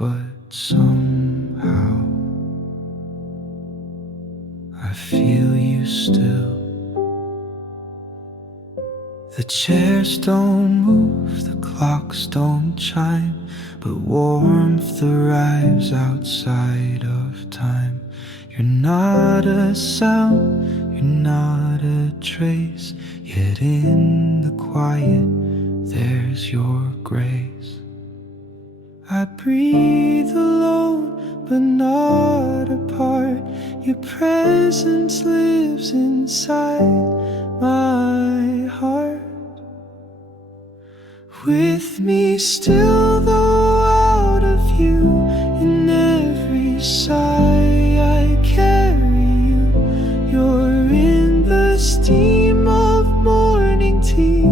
but somehow I feel you still. The chairs don't move, the clocks don't chime, but warmth arrives outside of time. You're not a sound, you're not a trace, yet in the quiet there's your grace. I breathe alone, but not apart. Your presence lives inside my heart. With me still, though out of you, in every sigh I carry you. You're in the steam of morning tea,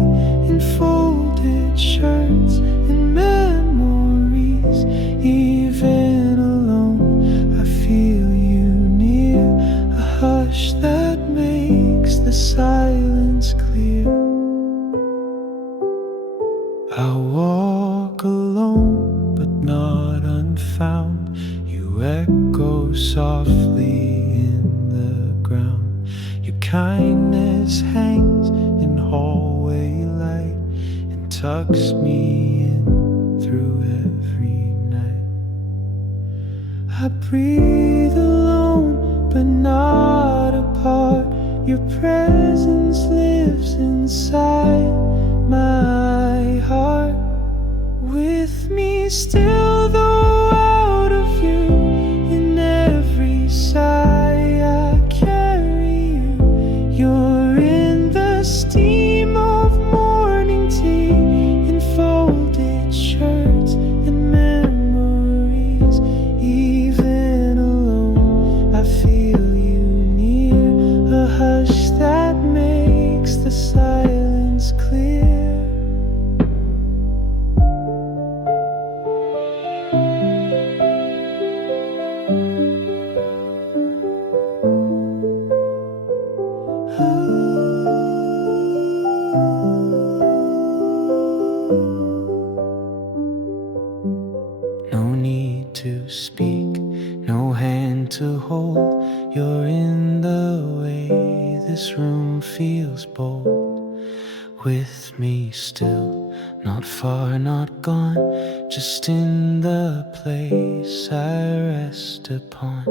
in folded shirts and memories. Even alone, I feel you near, a hush that makes the silence clear. I walk alone, but not unfound. You echo softly in the ground. Your kindness hangs in hallway light and tucks me in through every night. I breathe alone, but not apart. Your presence lives inside my heart. With me still, though out of you, in every sigh I carry you. You're in the steam of morning tea, in folded shirts and memories. Even alone, I feel you near, a hush that makes the silence clear. No need to speak, no hand to hold. You're in the way this room feels bold. With me still, not far, not gone, just in the place I rest upon.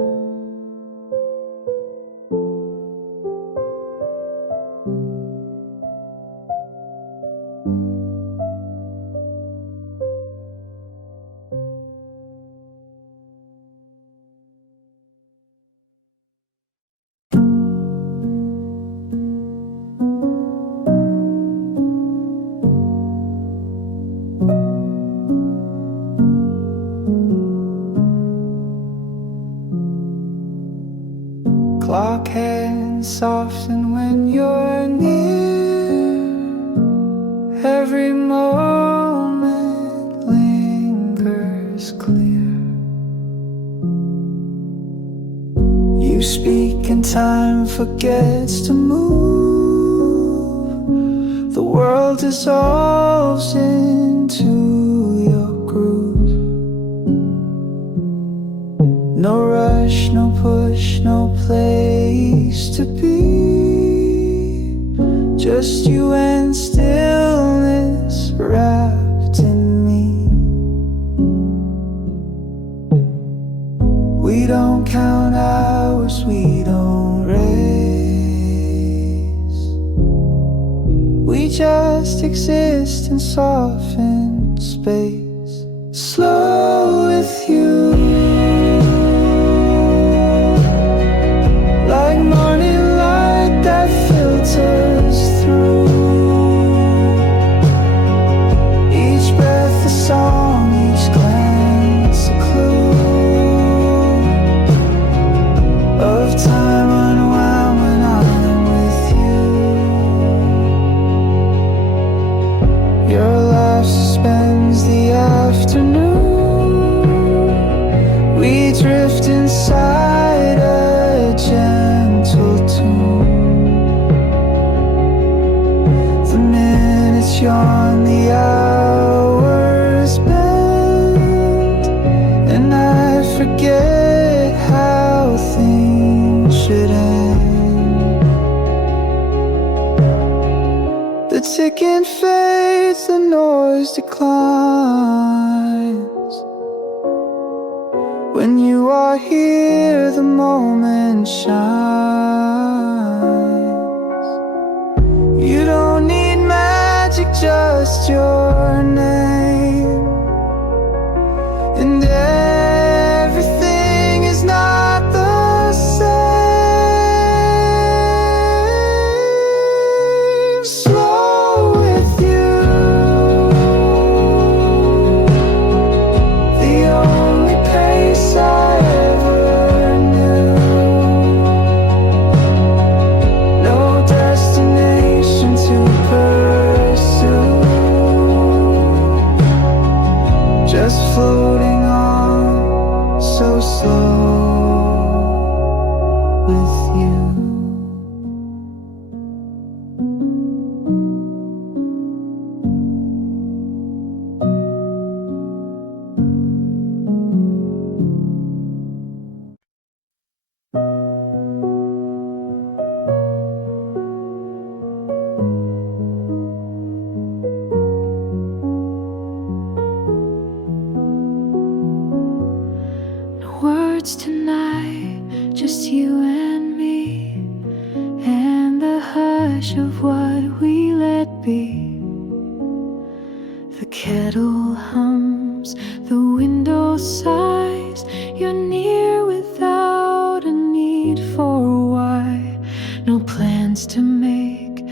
Clock hands soften when you're near. Every moment lingers clear. You speak and time forgets to move. The world dissolves into your groove. No rush, no push, no place to be. Just you and stillness wrapped in me. We don't count hours, we don't race. We just exist in softened space. Slow with you, like morning light that filters through. Each breath a song, each glance a clue of time unwound when I'm with you. Your laugh suspends the afternoon. music and fades, the noise declines. When you are here, the moment shines. You don't need magic, just your name. And everything is not the same. Slow with you, the only pace I ever knew. No destination to pursue, just floating on so slow with you. No words tonight, just you and me, and the hush of what we let be. The kettle hums, the window sighs. You're near without a need for why. No plans to make,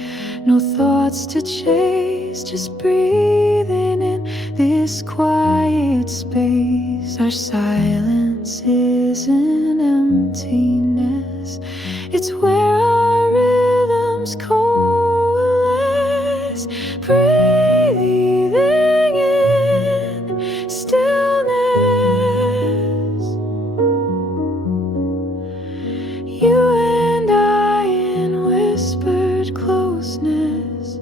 no thoughts to chase, just breathing in this quiet space. Our silence is an emptiness, it's where our rhythms coalesce. Breathing in stillness, you and I in whispered closeness.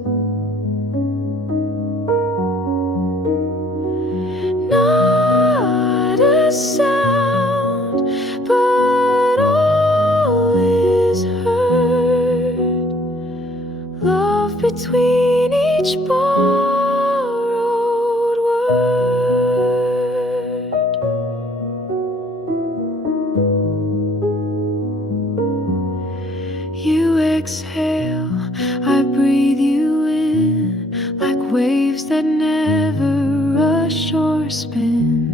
Not a sound, but all is heard. Love between each borrowed word. You exhale, I breathe you in, like waves that never rush or spin.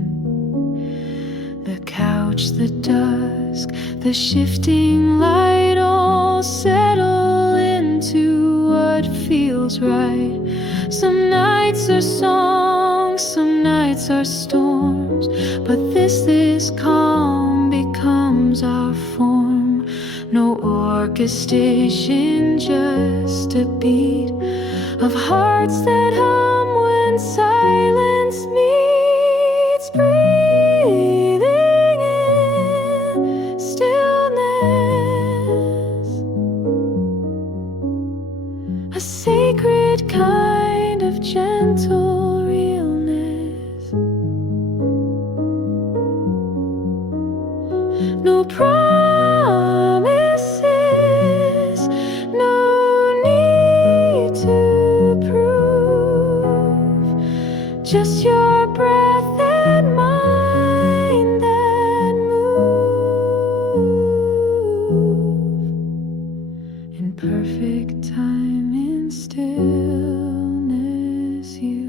The couch, the dusk, the shifting light all settle into what feels right. Some nights are songs, some nights are storms, but this calm becomes our form. No orchestration, just a beat of hearts that hum when silence meets. Breathing in stillness, a sacred kind of gentle realness. No promises, no need to prove, just your breath and mind that move in perfect time, in stillness, you.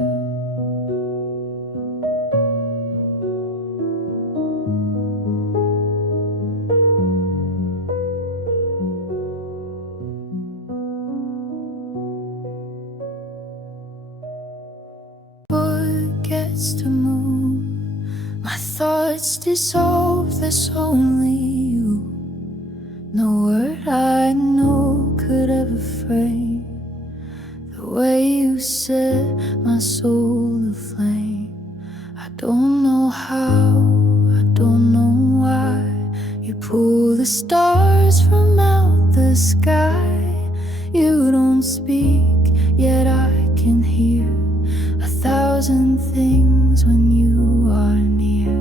What gets to move? My thoughts dissolve, there's only you. No word I know could ever frame the way you set my soul aflame. I don't know how, I don't know why. You pull the stars from out the sky. You don't speak, yet I can hear 1,000 things when you are near.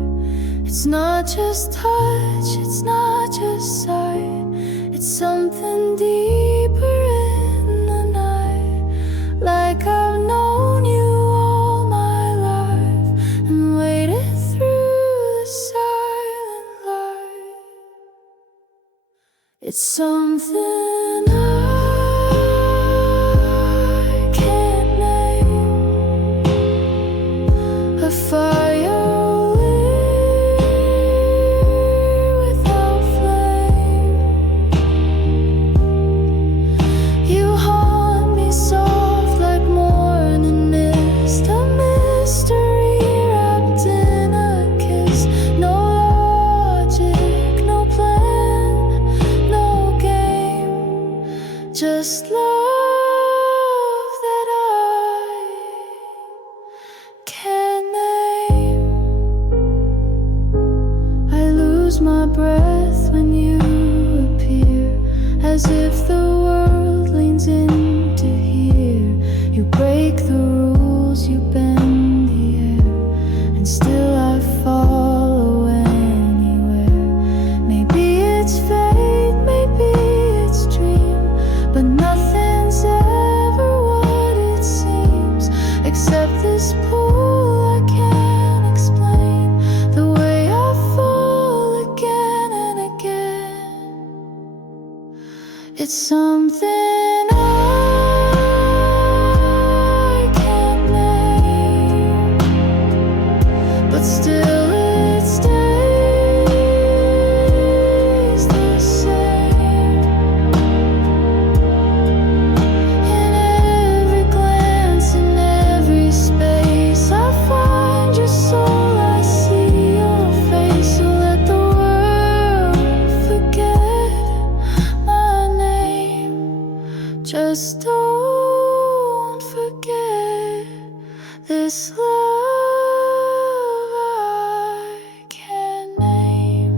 It's not just touch, it's not just sight, it's something deeper in the night. Like It's something I can't name, a fire without flame. You haunt me soft like morning mist, a mystery wrapped in a kiss. No logic, no plan, no game, just love that I can't name. I lose my breath when you appear, as if the world leans in to hear. You break the rules, you bend the air, and still I follow anywhere. Maybe it's fate, maybe it's dream, but nothing's ever what it seems, except this pull I can't explain, the way I fall again and again. It's something I can't name, but still it stays the same. In every glance, in every space, I find your soul, I see your face. So let the world forget my name, just don't forget this love I can't name.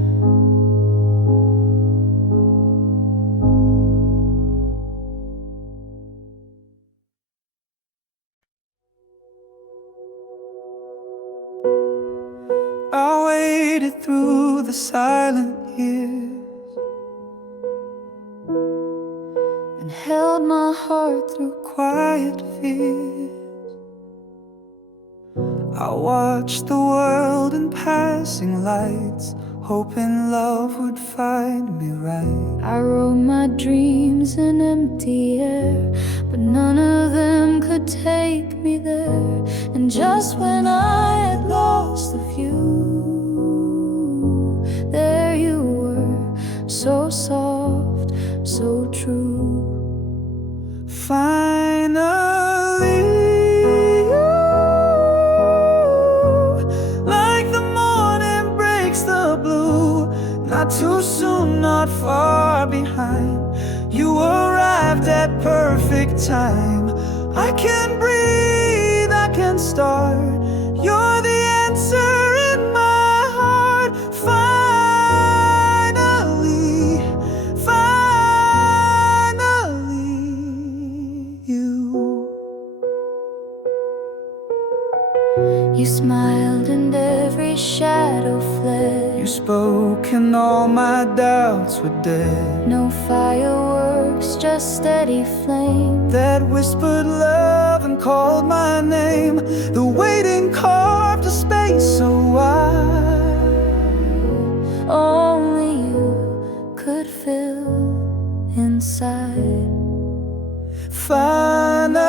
I waited through the silent years and held my heart through quiet fears. I watched the world in passing lights, hoping love would find me right. I wrote my dreams in empty air, but none of them could take me there. And just when I had lost the view, there you were, so soft, so true. Finally, not too soon, not far behind. You arrived at perfect time. I can breathe, I can start. You're the answer in my heart. Finally, finally, you smiled and every shadow fled. You spoke and all my doubts were dead. No fireworks, just steady flame that whispered love and called my name. The waiting carved a space so wide, only you could fill inside. Finally,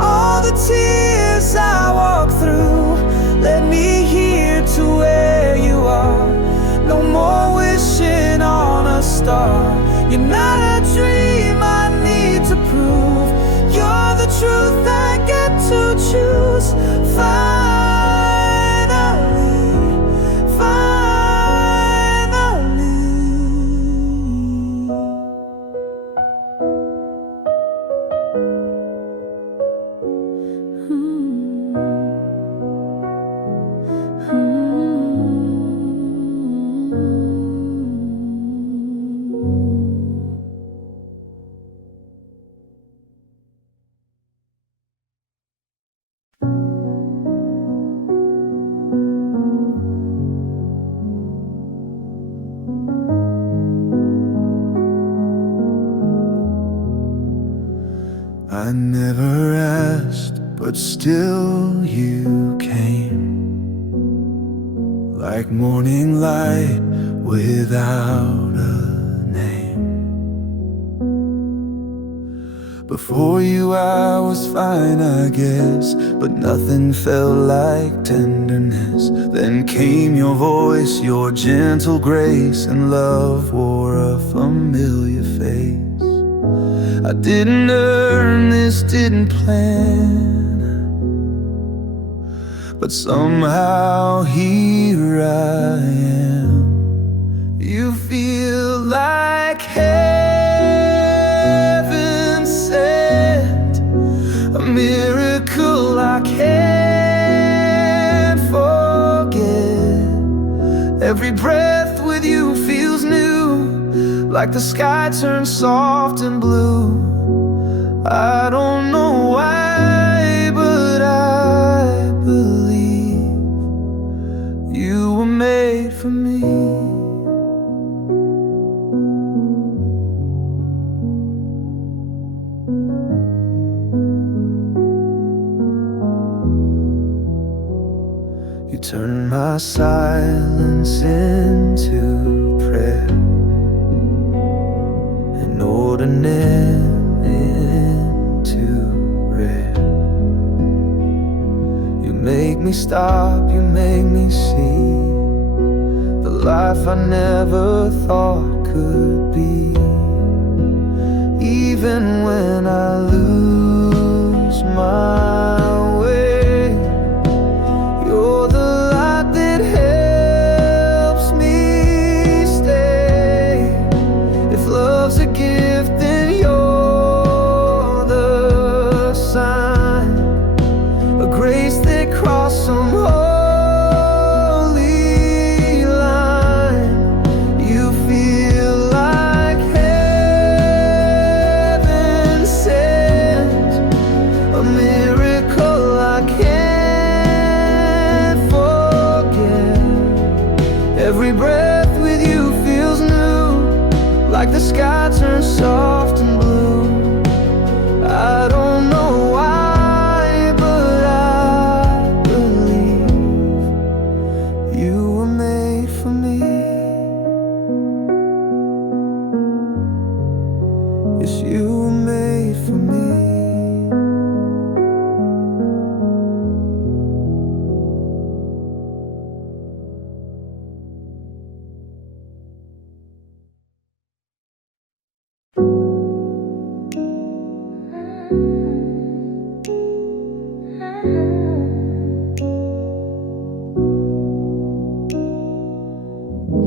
all the tears I walk through led me here to where you are. No more wishing on a star. You're not a dream I need to prove. You're the truth I get to choose. Finally, finally. I never asked, but still you came. like morning light without a name. Before you I was fine, I guess, but nothing felt like tenderness. Then came your voice, your gentle grace, and love wore a familiar face. I didn't earn this, didn't plan, but somehow here I am. You feel like heaven sent, a miracle I can't forget. Every breath with you feels new, like the sky turns soft and blue. I don't know why, but I believe you were made for me. You turn my silence into prayer, an ordinary into rare. You make me stop, you make me see the life I never thought could be. Even when I lose my way, you're the light that helps me stay. If love's a gift, then you're the sign, a grace that crossed some holy line. You feel like heaven sent, a miracle I can't forget. Every breath with you feels new, like the sky turns soft and blue. I don't know why, but I believe you were made for me. Yes, you were made for me.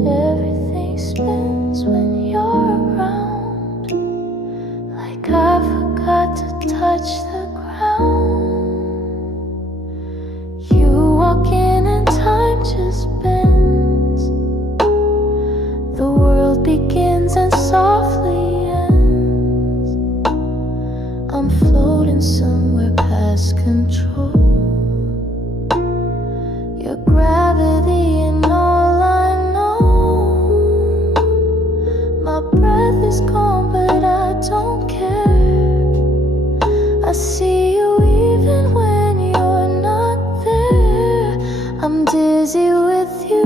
Everything spins when you're around, like I forgot to touch the ground. You walk in and time just bends. The world begins and softly ends. I'm floating somewhere past control. Your gravity and all I know. My breath is gone, but I don't care. I see you even when you're not there. I'm dizzy with you,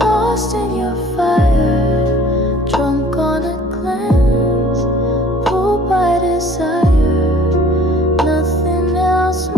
lost in your fire, drunk on a glance, pulled by desire. Nothing else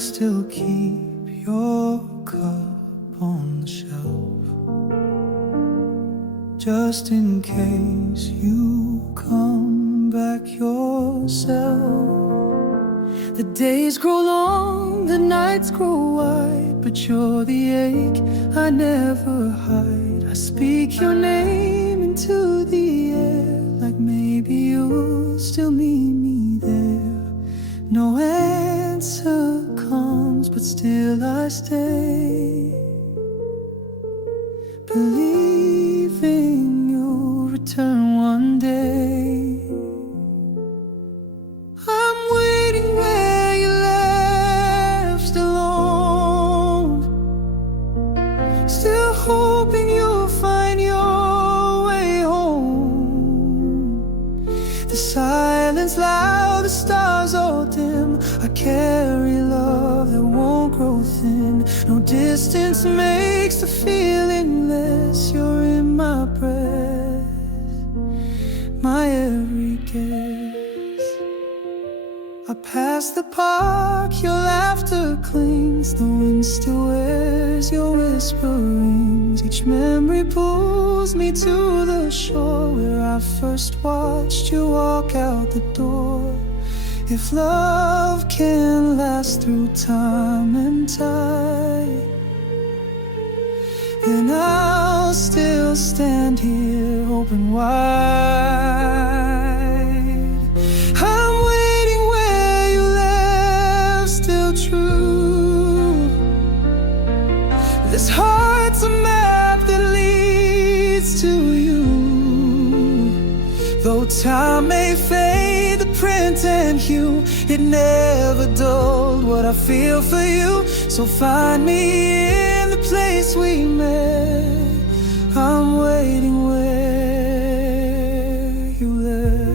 still keep your cup on the shelf, just in case you come back yourself. The days grow long, the nights grow wide, but you're the ache I never hide. I speak your name into the air, like maybe you'll still meet me there. No answer comes, but still I stay, believing you'll return one day. I'm waiting where you left alone, still hoping you'll find your way home. The silence loud, the stars all dim. I carry love that won't grow thin. No distance makes the feeling less. You're in my breath, my every guess. I pass the park, your laughter clings. The wind still wears your whisperings. Each memory pulls me to the shore where I first watched you walk out the door. If love can last through time and tide, then I'll still stand here open wide. I'm waiting where you left, still true. This heart's a map that leads to you. Though time may fade the print and hue, it never dulled what I feel for you. So find me in the place we met. I'm waiting where you left.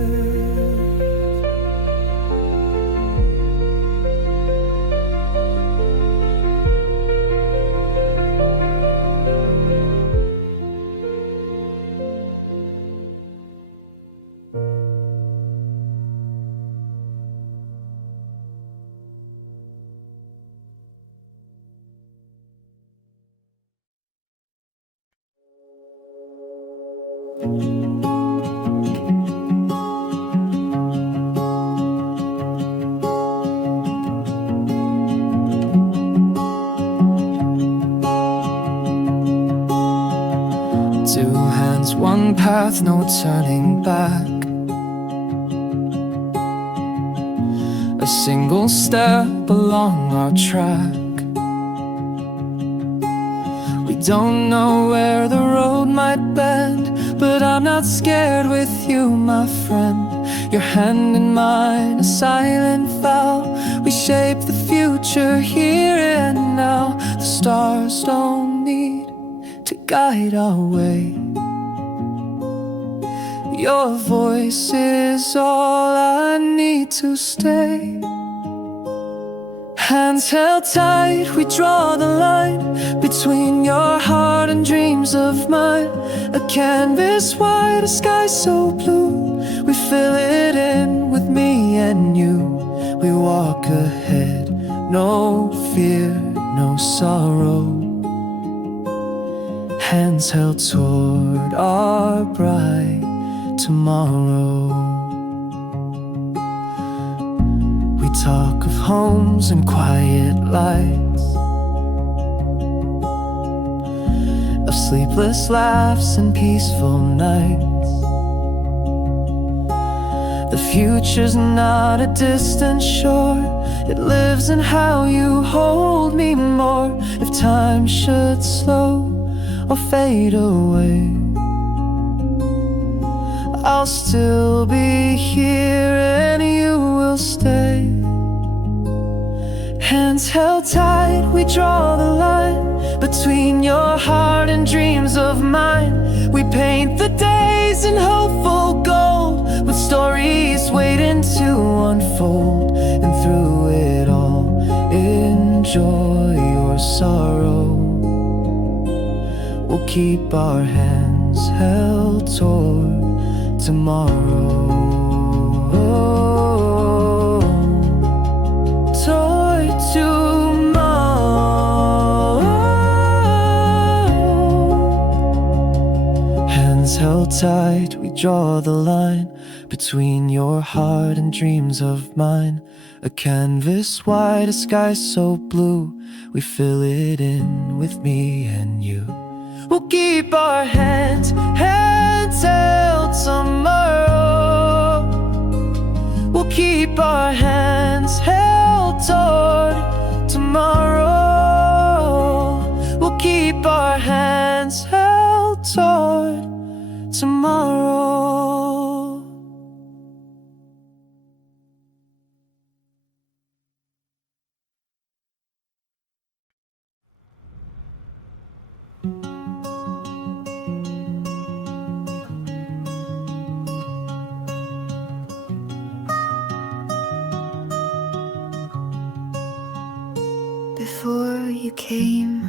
Two hands, one path, no turning back. A single step along our track. We don't know where the road might bend, but I'm not scared with you, my friend. Your hand in mine, a silent vow. We shape the future here and now. The stars don't need to guide our way. Your voice is all I need to stay. Hands held tight, we draw the line between your heart and dreams of mine. A canvas white, a sky so blue. We fill it in with me and you. We walk ahead, no fear, no sorrow. Hands held toward our bright tomorrow. We talk of homes and quiet lights, of sleepless laughs and peaceful nights. The future's not a distant shore, it lives in how you hold me more. If time should slow or fade away, I'll still be here and you will stay. Hands held tight, we draw the line between your heart and dreams of mine. We paint the days in hopeful gold, with stories waiting to unfold. And through it all, enjoy your sorrow. We'll keep our hands held toward tomorrow. Toward tomorrow. tight, we draw the line between your heart and dreams of mine. A canvas white, a sky so blue, we fill it in with me and you. We'll keep our hands till tomorrow. We'll keep our hands held toward tomorrow. We'll keep our hands held toward tomorrow. Before you came,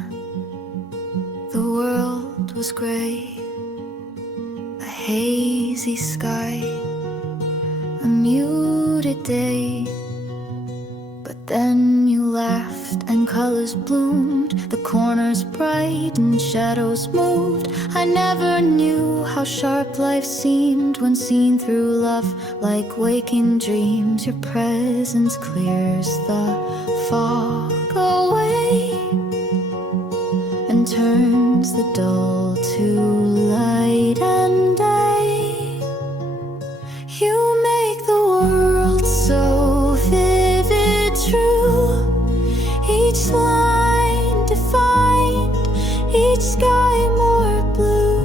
the world was gray, a hazy sky, a muted day. But then you laughed and colors bloomed, the corners bright and shadows moved. I never knew how sharp life seemed when seen through love, like waking dreams. Your presence clears the fog away and turns the dull to light and day. You make the world so vivid, true, each line defined, each sky more blue.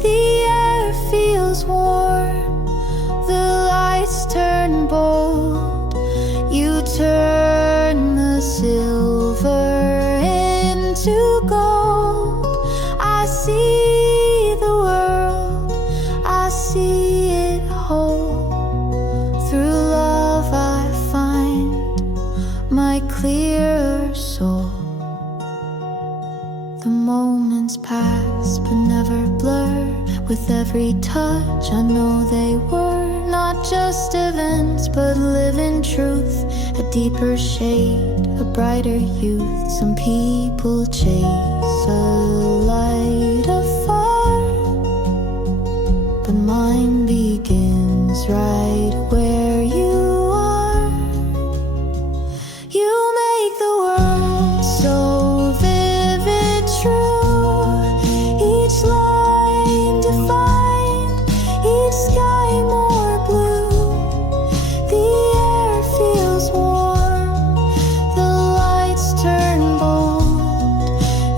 The air feels warm, the lights turn bold. You turn the silver into gold. I see the world, I see it whole. Through love I find my clearer soul. The moments pass but never blur. With every touch I know they were not just events but living truth. A deeper shade, a brighter youth. Some people chase a light afar, but mine begins right where you are. You make the world so vivid, true, each line defined, each sky more blue. The air feels warm, the lights turn bold.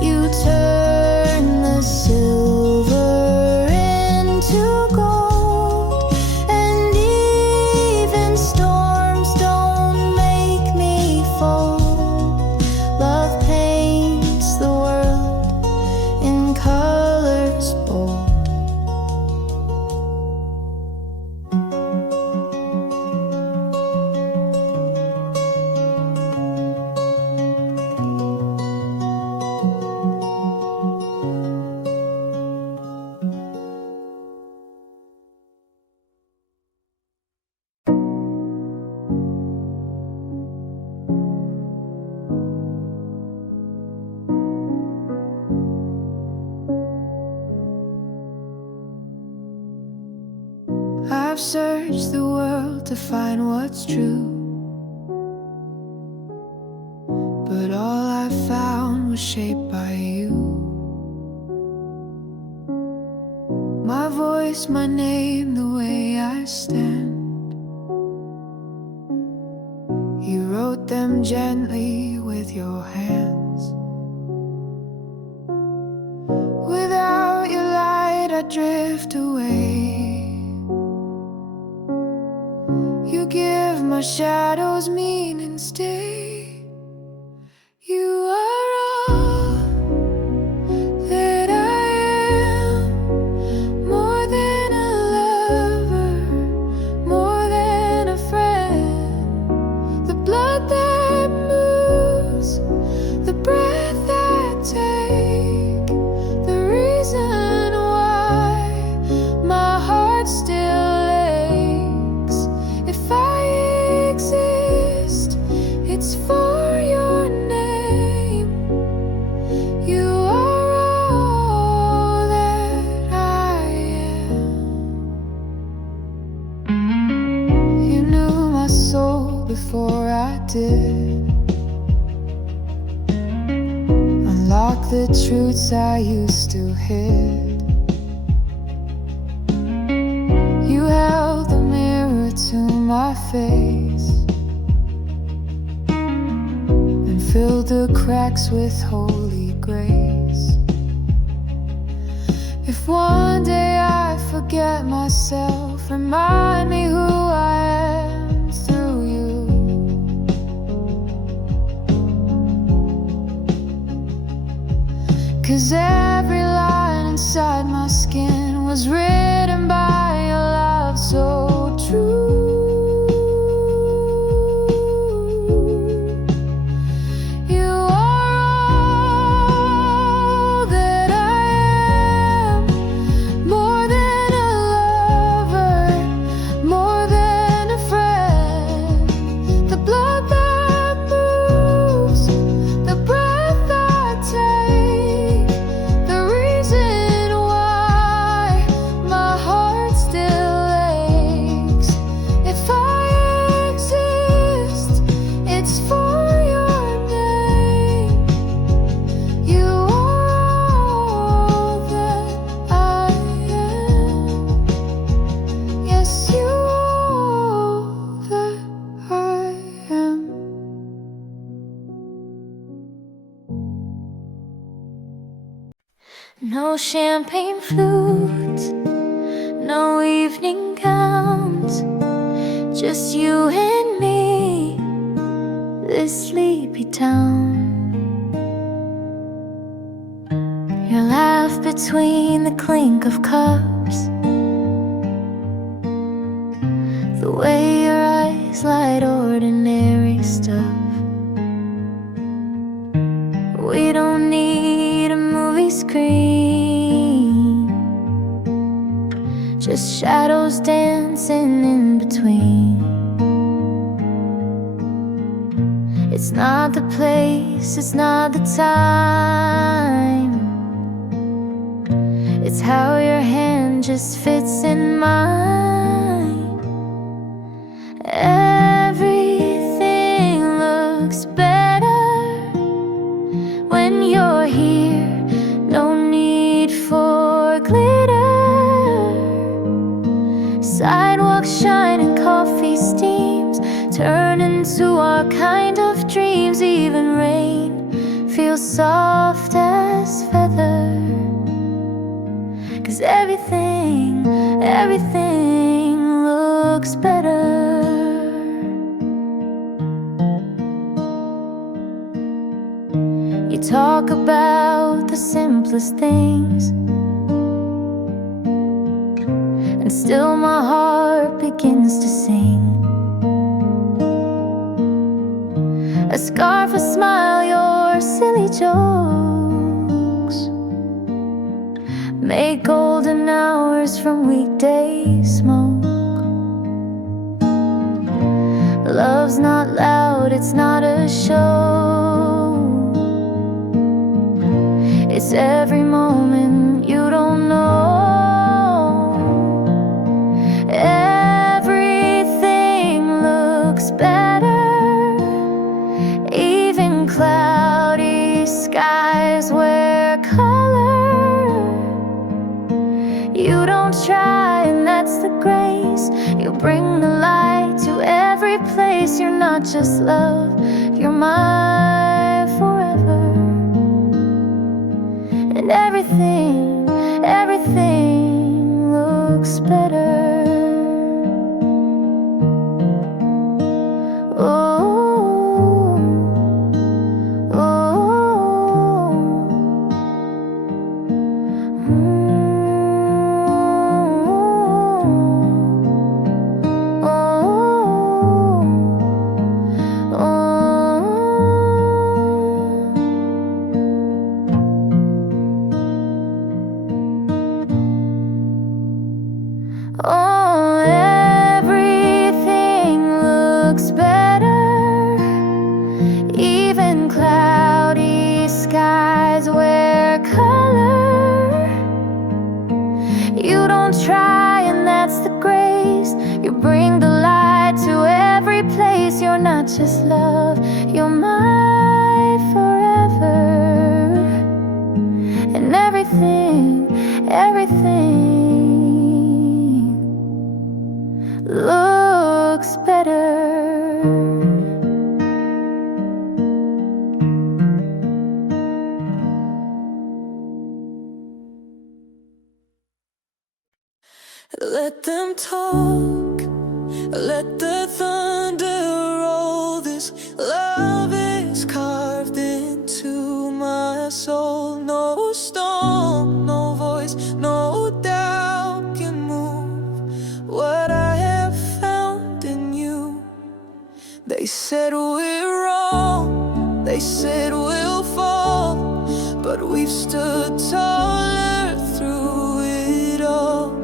You turn the silver into gold. And even storms don't make me fold. Love paints the world in colors bold. I've searched the world to find what's true, but all I found was shaped by you. My voice, my name, the way I stand. You wrote them gently with your hands. Without your light I drift away. You give my shadows meaning, stay. You are all that I am, more than a lover, more than a friend. The blood that moves, the breath I take, the reason why my heart still aches. If I exist, it's for your name. before I did. Unlock the truths I used to hid. You held the mirror to my face and filled the cracks with holy grace. If one day I forget myself, remind me who I am through you. 'Cause every line inside my skin was written by your love so true. No champagne flute, no evening gowns, just you and me, this sleepy town. Your laugh between the clink of cups, the way your eyes light ordinary stuff. We don't need a movie screen, just shadows dancing in between. It's not the place, it's not the time, it's how your hand just fits in mine. Everything looks better when you're here, no need for glitter. Sidewalks shine and coffee steams turn into our kind of dreams. Even rain feels soft as feather, 'cause everything looks better. You talk about the simplest things, and still my heart begins to sing. A scarf, a smile, your silly jokes make golden hours from weekday smoke. Love's not loud, it's not a show, it's every moment you don't know. Everything looks better, even cloudy skies wear color. You don't try, and that's the grace. You bring the light to every place. You're not just love, you're my forever. And everything looks better. Oh, everything looks better, even cloudy skies wear color. You don't try, and that's the grace. You bring the light to every place. You're not just love, you're my forever. And everything looks better. Let them talk, let the thunder roll. This love is carved into my soul. No storm, no voice, no doubt can move what I have found in you. They said we're wrong, they said we'll fall, but we've stood taller through it all.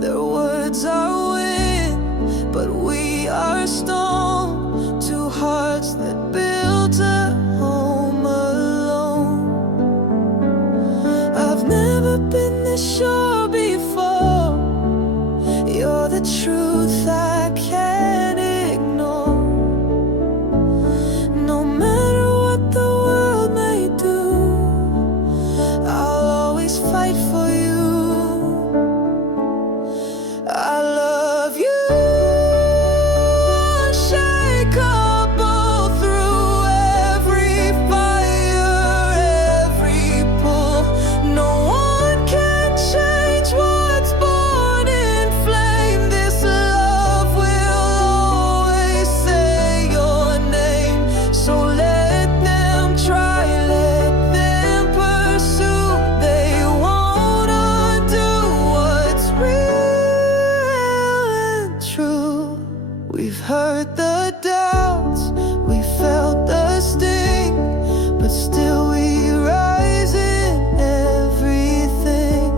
Their words are wind, but we are stone. Two hearts that built a home alone. I've never been this sure before. You're the truth I can't ignore. No matter what the world may do, I'll always fight for you. I love you, unshakable through every fire, every pull. No one can change what's born in flame. This love will always say your name. So let them try, let them pursue. They won't undo what's real. True. We've heard the doubts, we felt the sting, but still we rise in everything.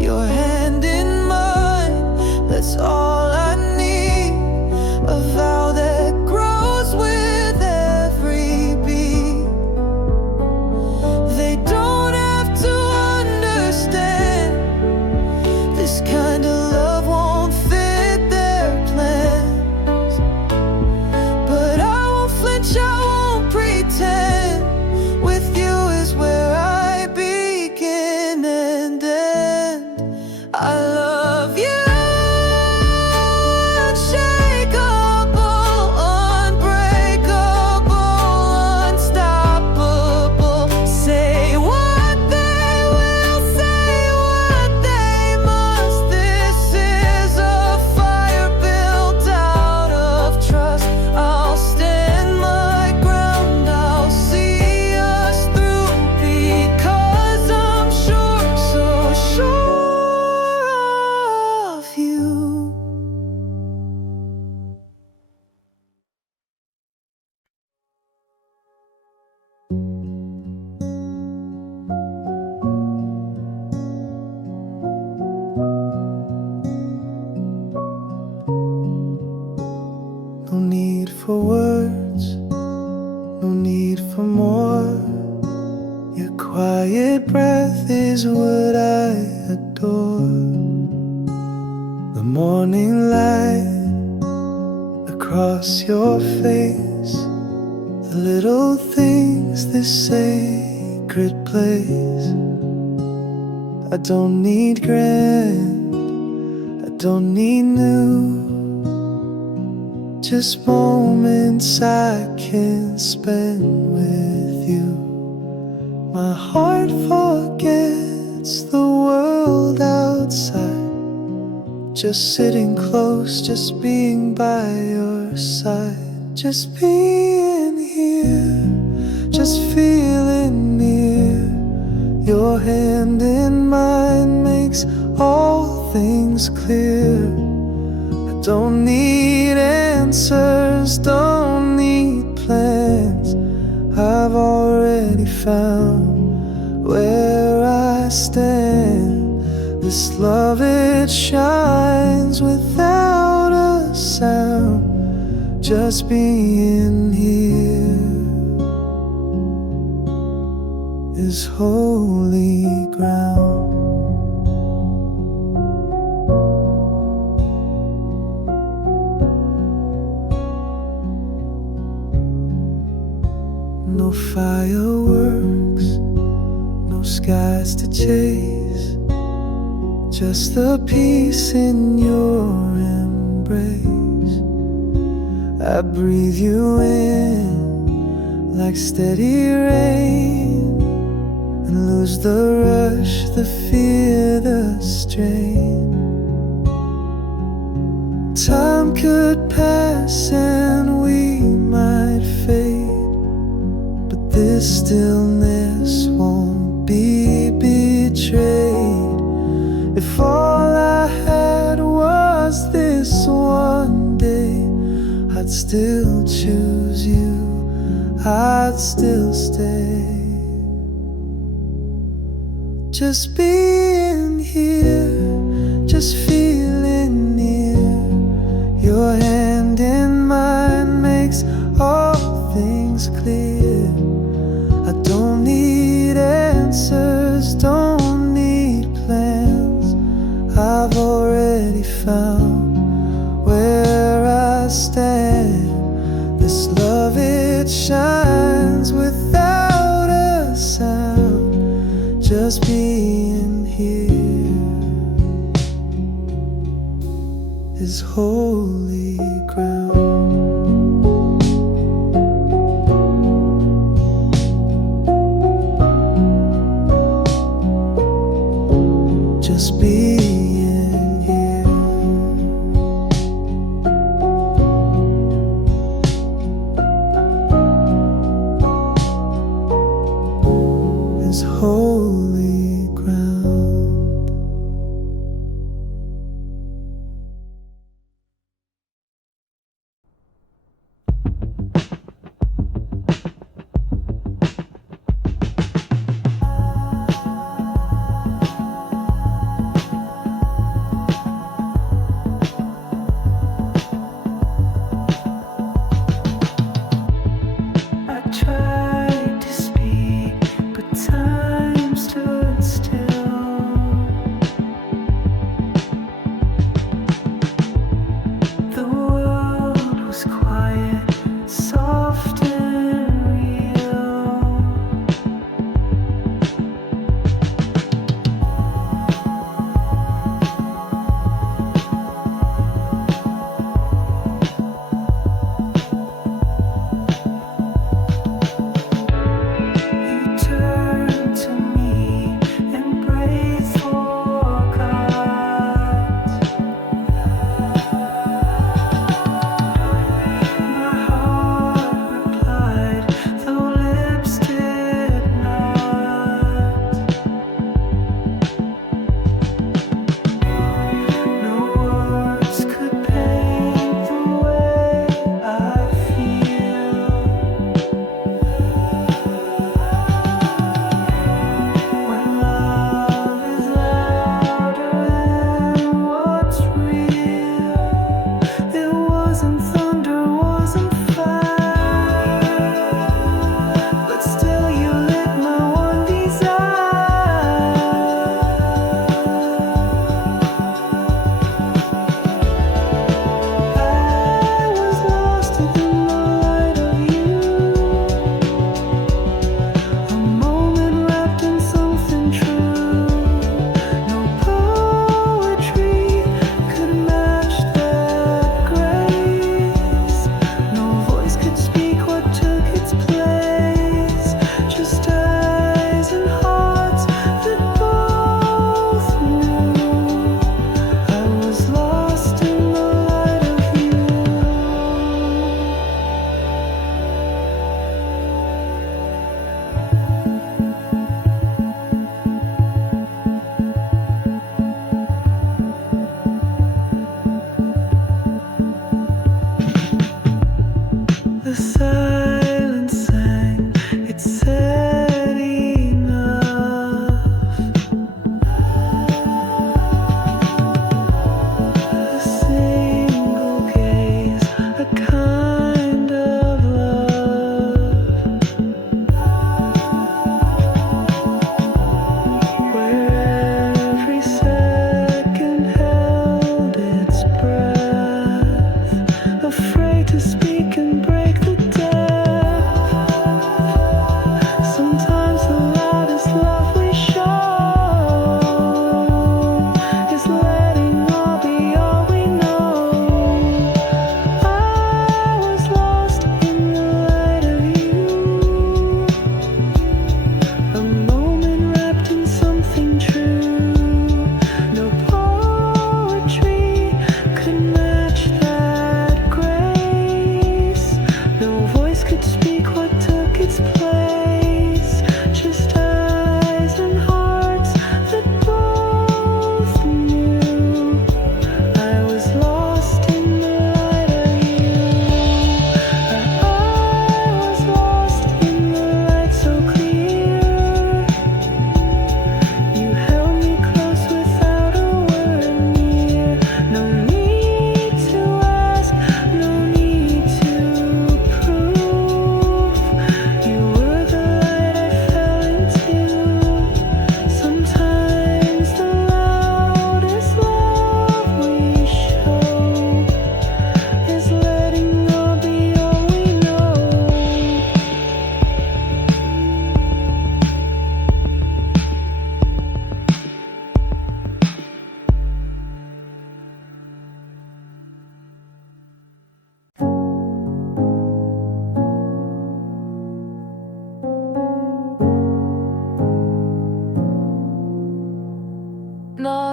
Your hand in mine, that's all I need. A vow that grows with every beat. They don't have to understand. This kind of love won't fit their plans, but I won't flinch, I won't pretend. With you is where I begin and end. I love you, unshakable, unbreakable, unstoppable. Say what they will, say what they must. This is a fire built out of trust. I'll stand my ground, I'll see us through, because I'm sure, so sure of you. No need for words, no need for more. Your quiet breath is what I adore. The morning light across your face, the little things, this sacred place. I don't need grand, I don't need new, just moments I can spend with you. My heart forgets the world outside, just sitting close, just being by your side, just being here, just feeling near. Your hand in mine makes all things clear. I don't need answers, don't need plans. I've already found where I stand. This love, it shines without a sound. Just being here is holy ground. fireworks, no skies to chase, just the peace in your embrace. I breathe you in like steady rain, and lose the rush, the fear, the strain. Time could pass and we might fade, but this stillness won't be betrayed. If all I had was this one day, I'd still choose you, I'd still stay. Just being here, just feeling near, your hand in mine makes all things clear. I don't need answers, don't need plans. I've already found where I stand. This love, it shines without a sound. Just being here is holy ground. Just being here is holy ground.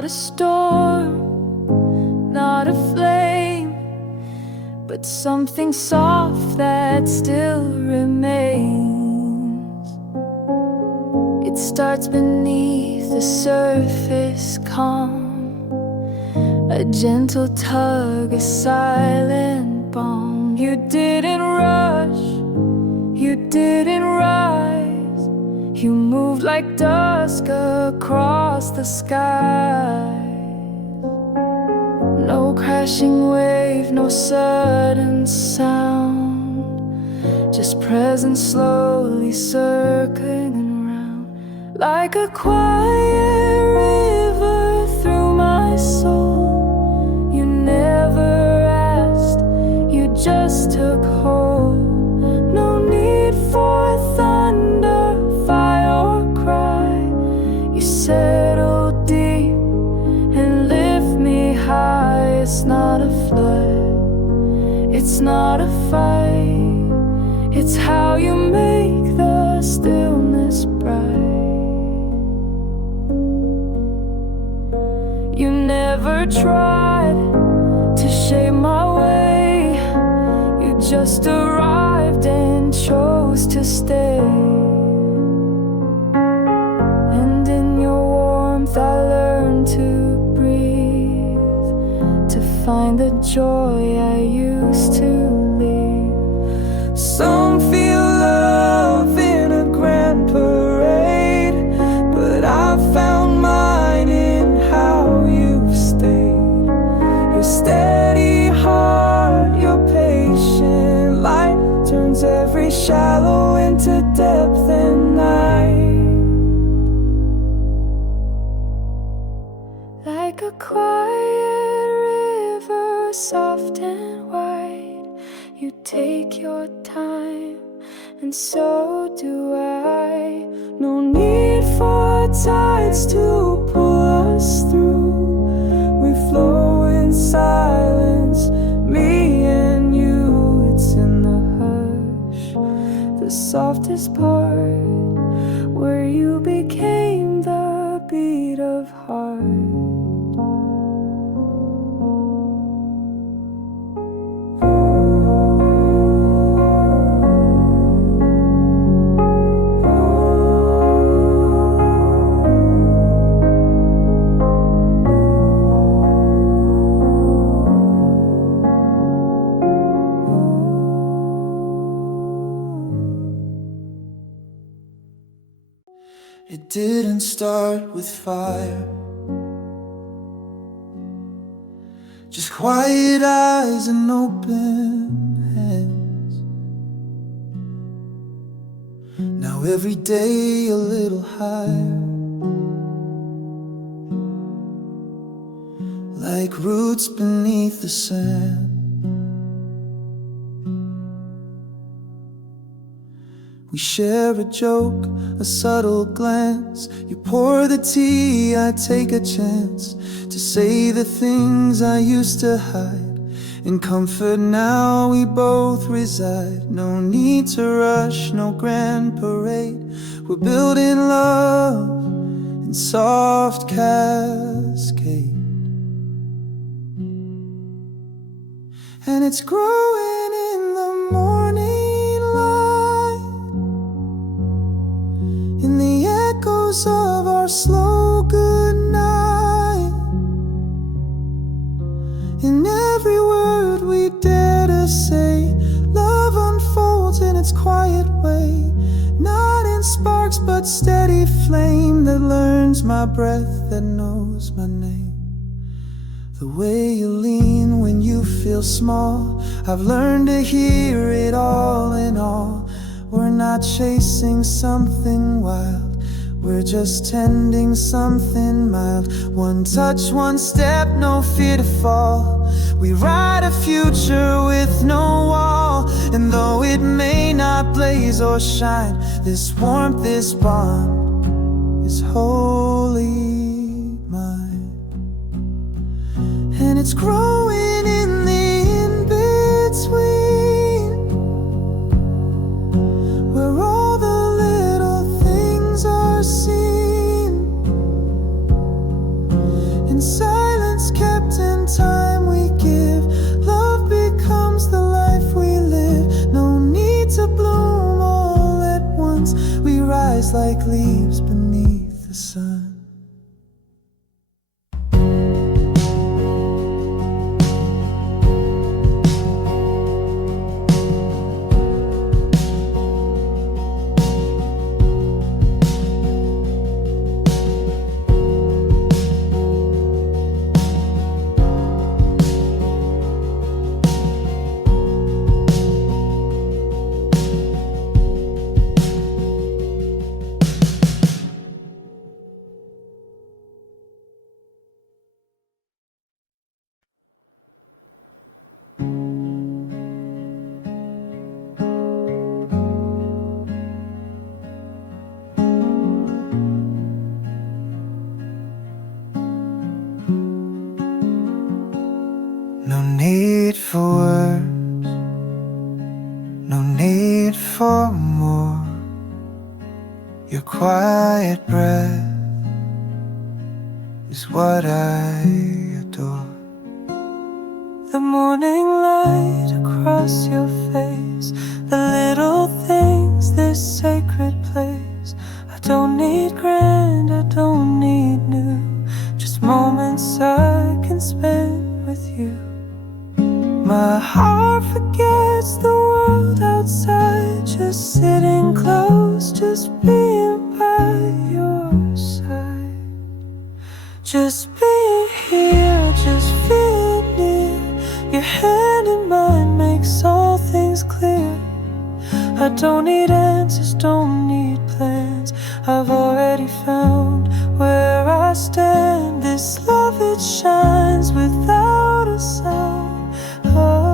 a storm, not a flame, but something soft that still remains. It starts beneath the surface calm, a gentle tug, a silent balm. You didn't rush, you didn't rise, you moved like dusk across the sky. No crashing wave, no sudden sound, just presence slowly circling around. Like a quiet river through my soul, you never asked, you just took hold. No need for thunder, fire or cry, you settle deep and lift me high. It's not a flood, it's not a fight, it's how you make the stillness bright. You never tried to shape my way, you just arrived and chose to stay. And in your warmth I learned to find the joy I used to leave. Some feel love in a grand parade, but I found mine in how you've stayed. Your steady heart, your patient light turns every shallow into depth and night. Like a quiet soft and wide, you take your time, and so do I. No need for tides to pull us through, we flow in silence, me and you. It's in the hush, the softest part, where you became the beat of heart. It didn't start with fire, just quiet eyes and open hands. Now every day a little higher, like roots beneath the sand. We share a joke, a subtle glance. You pour the tea, I take a chance to say the things I used to hide. In comfort now we both reside. No need to rush, no grand parade. We're building love in soft cascade, and it's growing in the morning light, in the echoes of our slow goodnight, in every word we dare to say. Love unfolds in its quiet way, not in sparks but steady flame that learns my breath, that knows my name. The way you lean when you feel small, I've learned to hear it all in all. We're not chasing something wild, we're just tending something mild. One touch, one step, no fear to fall. We ride a future with no wall, and though it may not blaze or shine, this warmth, this bond is wholly mine. And it's growing in the in-between, where all the little things are seen, and need for words, no need for more. Your quiet breath is what I adore. The morning light across your face, the little things, this sacred place. I don't need grand, I don't need new, just moments I can spend with you. My heart forgets the world outside, just sitting close, just being by your side. Just being here, just feeling near. Your hand in mine makes all things clear. I don't need answers, don't need plans. I've already found where I stand. This love, it shines without a sound. Oh,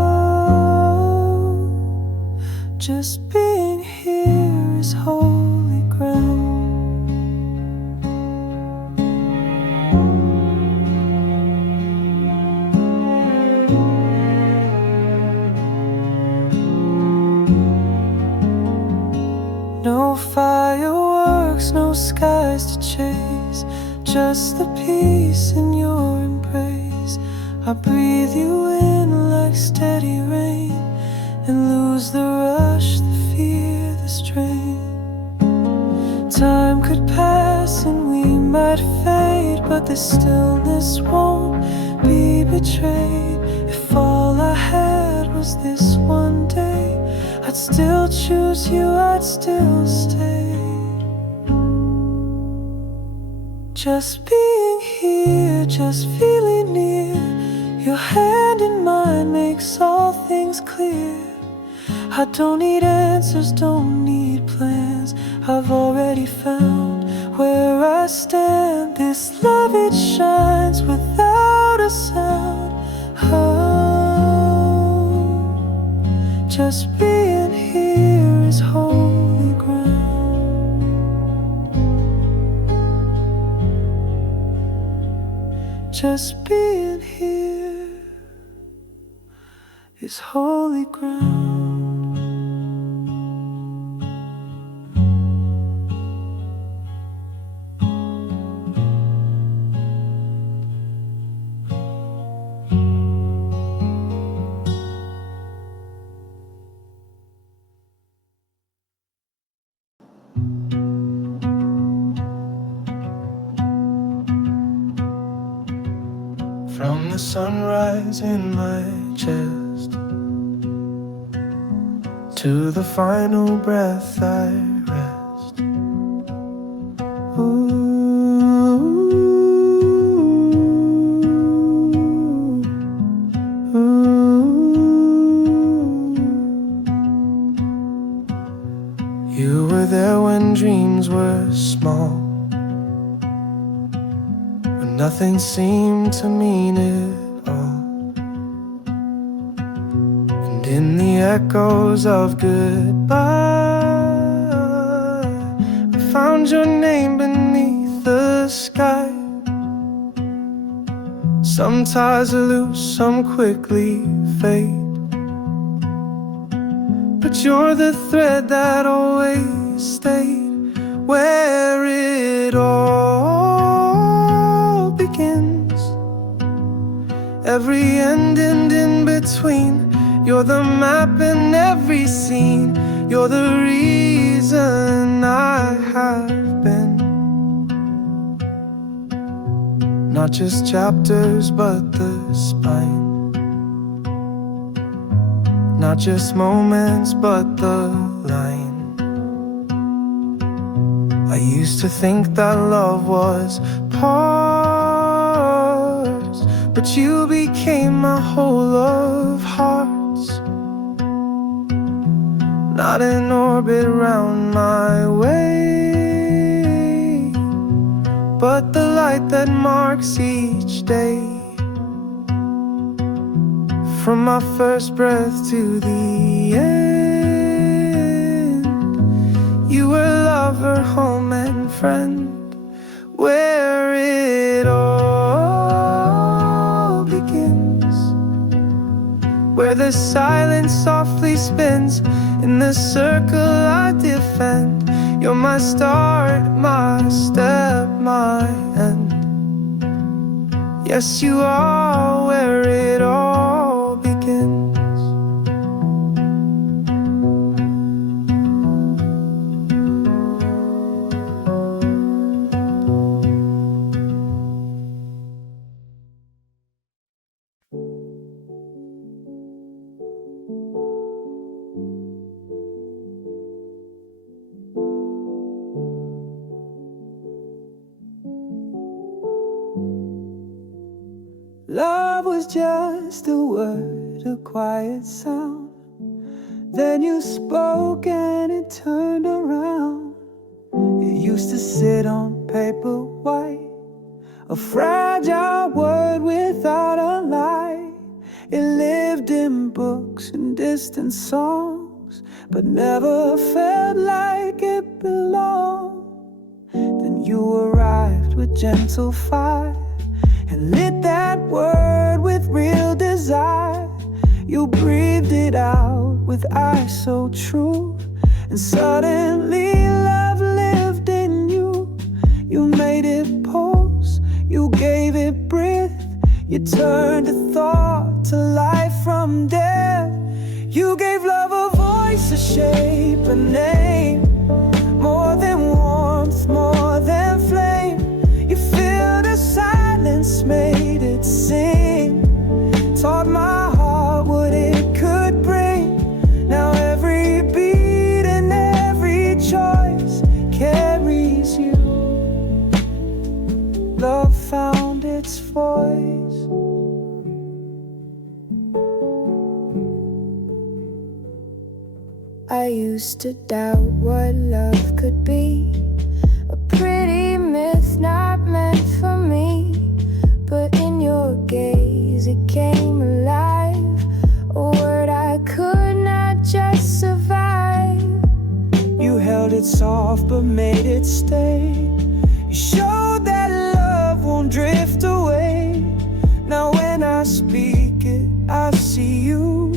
just being here is holy ground. No fireworks, no skies to chase, just the peace in your embrace. I breathe you in like steady rain, and lose the rush, the fear, the strain. Time could pass and we might fade, but the stillness won't be betrayed. If all I had was this one day, I'd still choose you, I'd still stay. Just being here, just feeling near. Your hand in mine makes all things clear. I don't need answers, don't need plans. I've already found where I stand. This love, it shines without a sound. Oh, just being here is holy ground. Just being here is holy ground. From the sunrise in my chest to the final breath I rest. Ooh, ooh. You were there when dreams were small, nothing seemed to mean it all. And in the echoes of goodbye, I found your name beneath the sky. Some ties are loose, some quickly fade, but you're the thread that always stayed. Where it all begins, every end and in between. You're the map in every scene. You're the reason I have been. Not just chapters, but the spine. Not just moments, but the line. I used to think that love was parts, but you became my whole of hearts. Not in orbit round my way, but the light that marks each day. From my first breath to the end, you were lover, home and friend. Where it all begins, where the silence softly spins in the circle I defend. You're my start, my step, my end. Yes, you are where it all begins. Love was just a word, a quiet sound. Then you spoke and it turned around. It used to sit on paper white, a fragile word without a light. It lived in books and distant songs, but never felt like it belonged. Then you arrived with gentle fire and lit that word with real desire. You breathed it out with eyes so true, and suddenly love lived in you. You made it pulse, you gave it breath. You turned a thought to life from death. You gave love a voice, a shape, a name. More than warmth, more than flame. You filled the silence, made it sing. Taught my heart what it could bring. Now every beat and every choice carries you. Love found its voice. I used to doubt what love could be, a pretty myth not meant for me. But in your gaze it came alive, a word I could not just survive. You held it soft but made it stay. You showed that love won't drift away. Now when I speak it, I see you,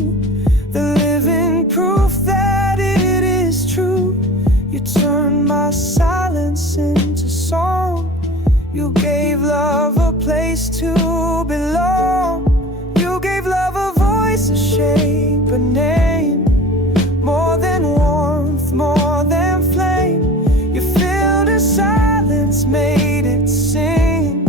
the living proof that it is true. You turned my silence into song. You gave love a place to belong. You gave love a voice, a shape, a name. More than warmth, more than flame. You filled the silence, made it sing.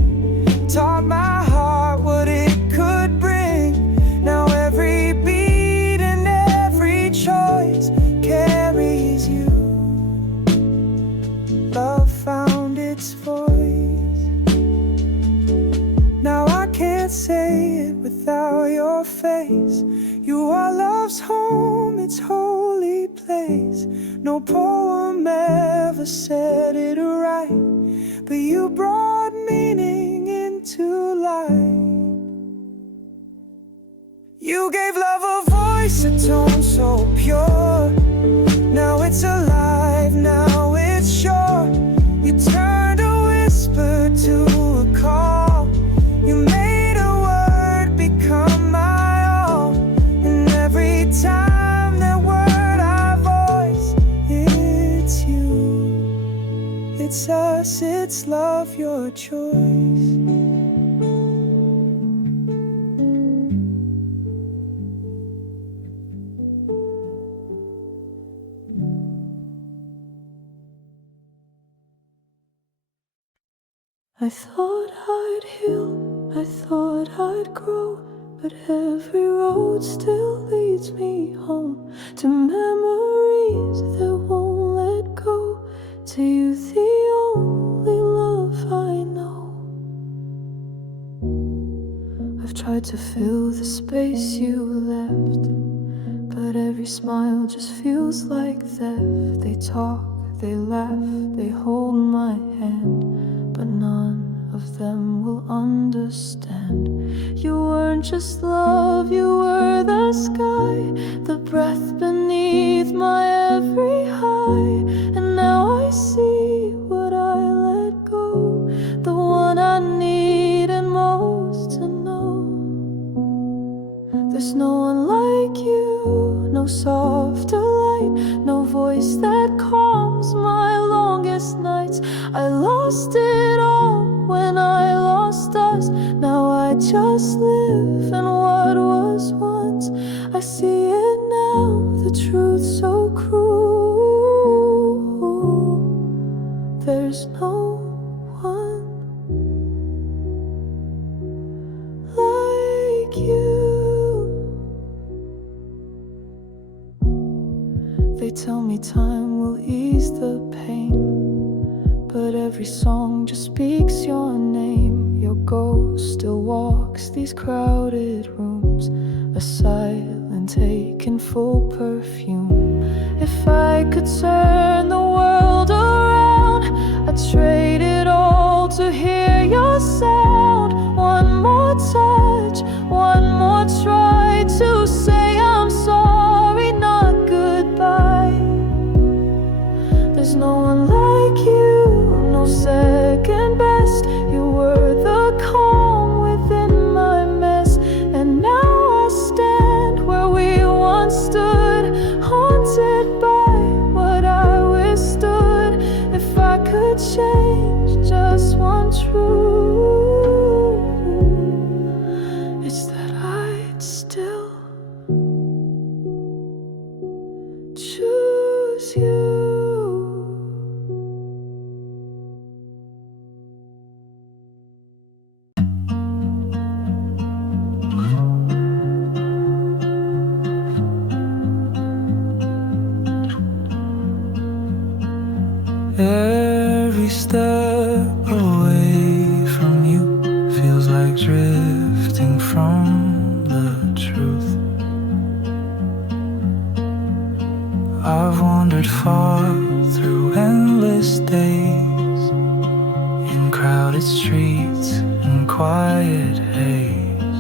Taught my heart what it could bring. Now every beat and every choice carries you. Love found its voice. Now I can't say it without your face. You are love's home, its holy place. No poem ever said it right, but you brought meaning into life. You gave love a voice, a tone so pure. Now it's alive, now it's sure. You turned a whisper to a call. You made a word become my all. And every time that word I voice, it's you. It's us, it's love, your choice. I thought I'd heal, I thought I'd grow, but every road still leads me home, to memories that won't let go, to you the only love I know. I've tried to fill the space you left, but every smile just feels like theft. They talk, they laugh, they hold my hand, but none of them will understand. You weren't just love, you were the sky, the breath beneath my every high. And now I see what I let go, the one I needed most to know. There's no one like you, no softer light, no voice that calms my longest nights. I lost it all when I lost us. Now I just live in what was once. I see it now, the truth so cruel. There's no one like you. They tell me time will ease the pain, but every song just speaks your name. Your ghost still walks these crowded rooms, a silent take in full perfume. If I could turn the world around, I'd trade it all to hear your sound. One more touch, one more try to say I'm sorry, not goodbye. There's no one like you, no second best. You were the calm within my mess, and now I stand where we once stood, haunted by what I withstood. If I could change just one truth, it's that I'd still choose you. Every step away from you feels like drifting from the truth. I've wandered far through endless days, in crowded streets and quiet haze,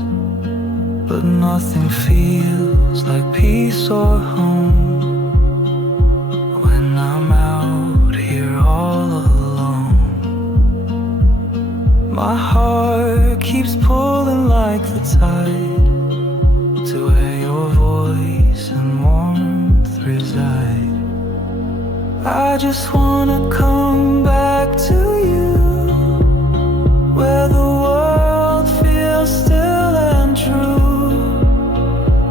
but nothing feels like peace or home when I'm out here all alone. My heart keeps pulling like the tide to where your voice and warmth reside. I just wanna come back to you, where the world feels still and true.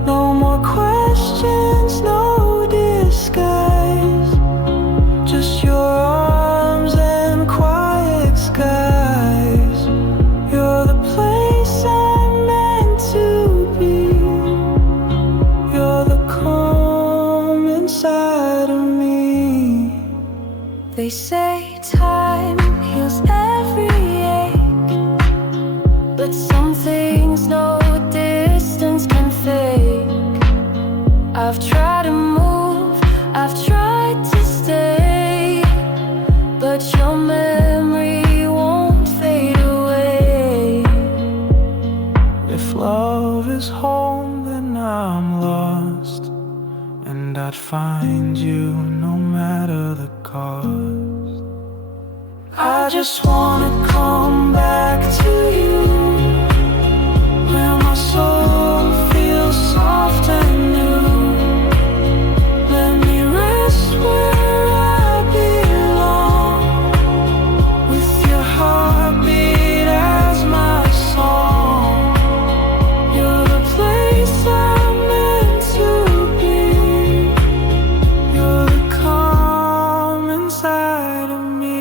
No more questions, no disguise, just your arms and quiet skies. You're the place I'm meant to be. You're the calm inside of me. They say time heals every ache, but some things no distance can fake. I've tried to move, I've tried to stay, but your memory won't fade away. If love is home, then I'm lost, and I'd find you no matter the cost. I just wanna come back to you, where my soul feels soft and new. Let me rest where I belong, with your heartbeat as my song. You're the place I'm meant to be. You're the calm inside of me.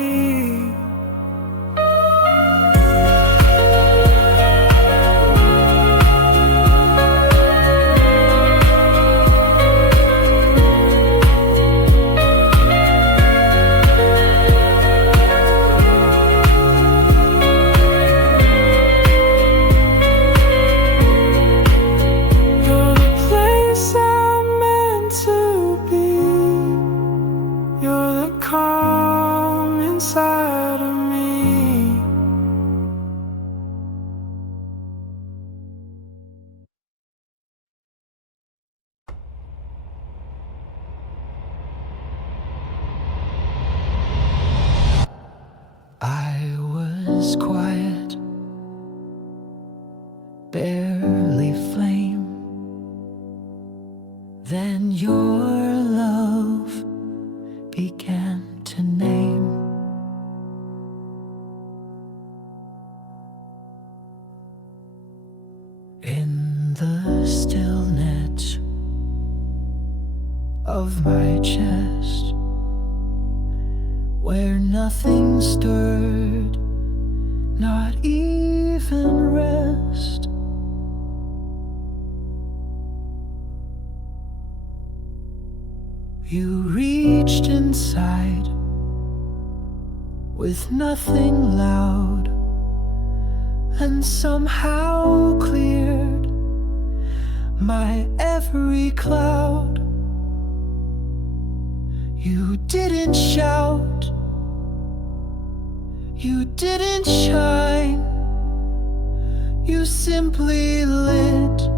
Then your love began to name. In the stillness of my chest, where nothing stirred, not even rest, you reached inside with nothing loud, and somehow cleared my every cloud. You didn't shout, you didn't shine, you simply lit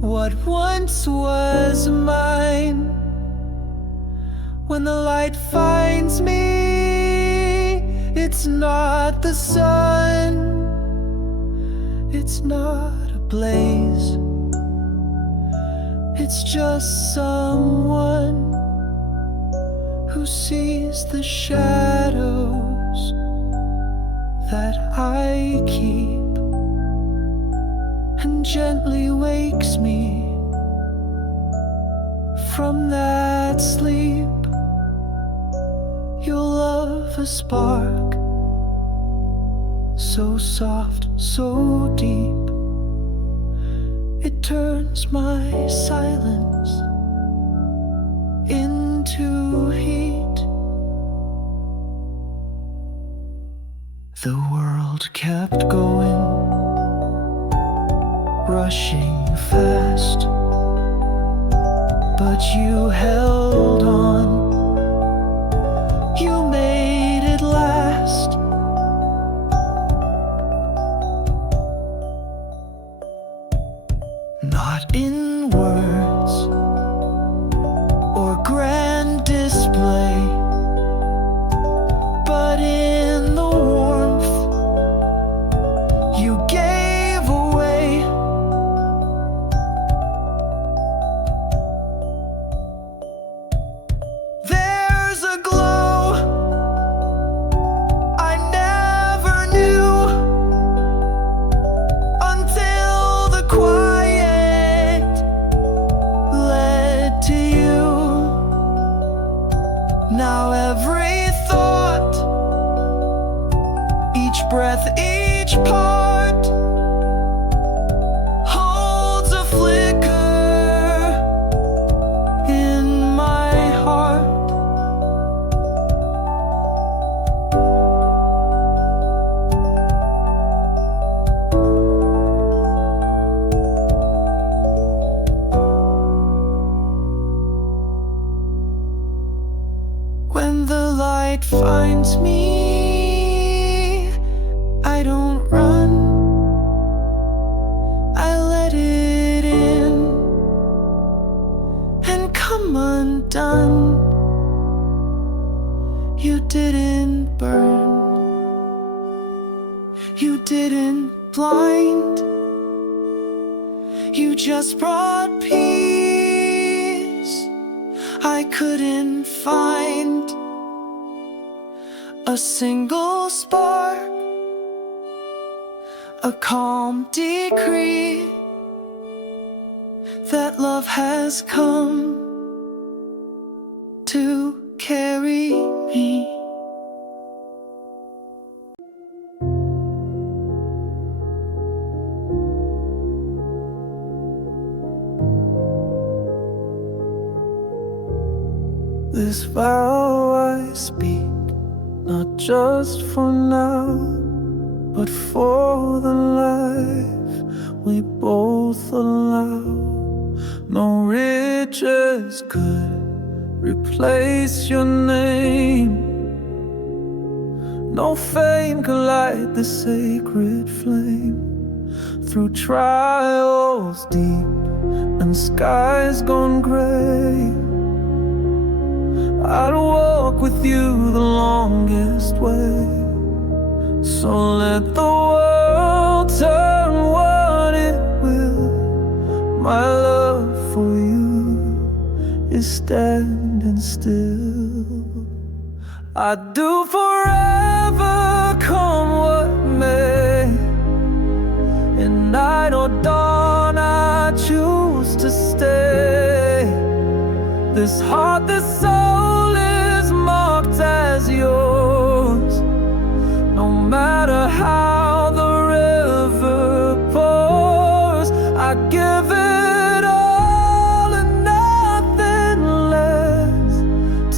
what once was mine. When the light finds me, it's not the sun, it's not a blaze, it's just someone who sees the shadows that I keep and gently wakes me from that sleep. Your love a spark, so soft, so deep, it turns my silence into heat. The world kept going, rushing fast, but you held on, you made it last. Not in words or grand display, but in the warmth you gave away. There's a glow I never knew until the quiet led to you. Now every thought, each breath, each part holds a flicker in my heart. When the light finds me, I don't run, I let it in and come undone. You didn't burn, you didn't blind, you just brought peace I couldn't find. A single spark, a calm decree that love has come to carry me. This vow I speak, not just for now, but for the life we both allow. No riches could replace your name, no fame could light the sacred flame. Through trials deep and skies gone gray, I'd walk with you the longest way. So let the world turn what it will, My love for you is standing still. I'd do forever, come what may. In night or dawn, I choose to stay. This heart, this soul is marked as yours. No matter how the river pours, I give it all and nothing less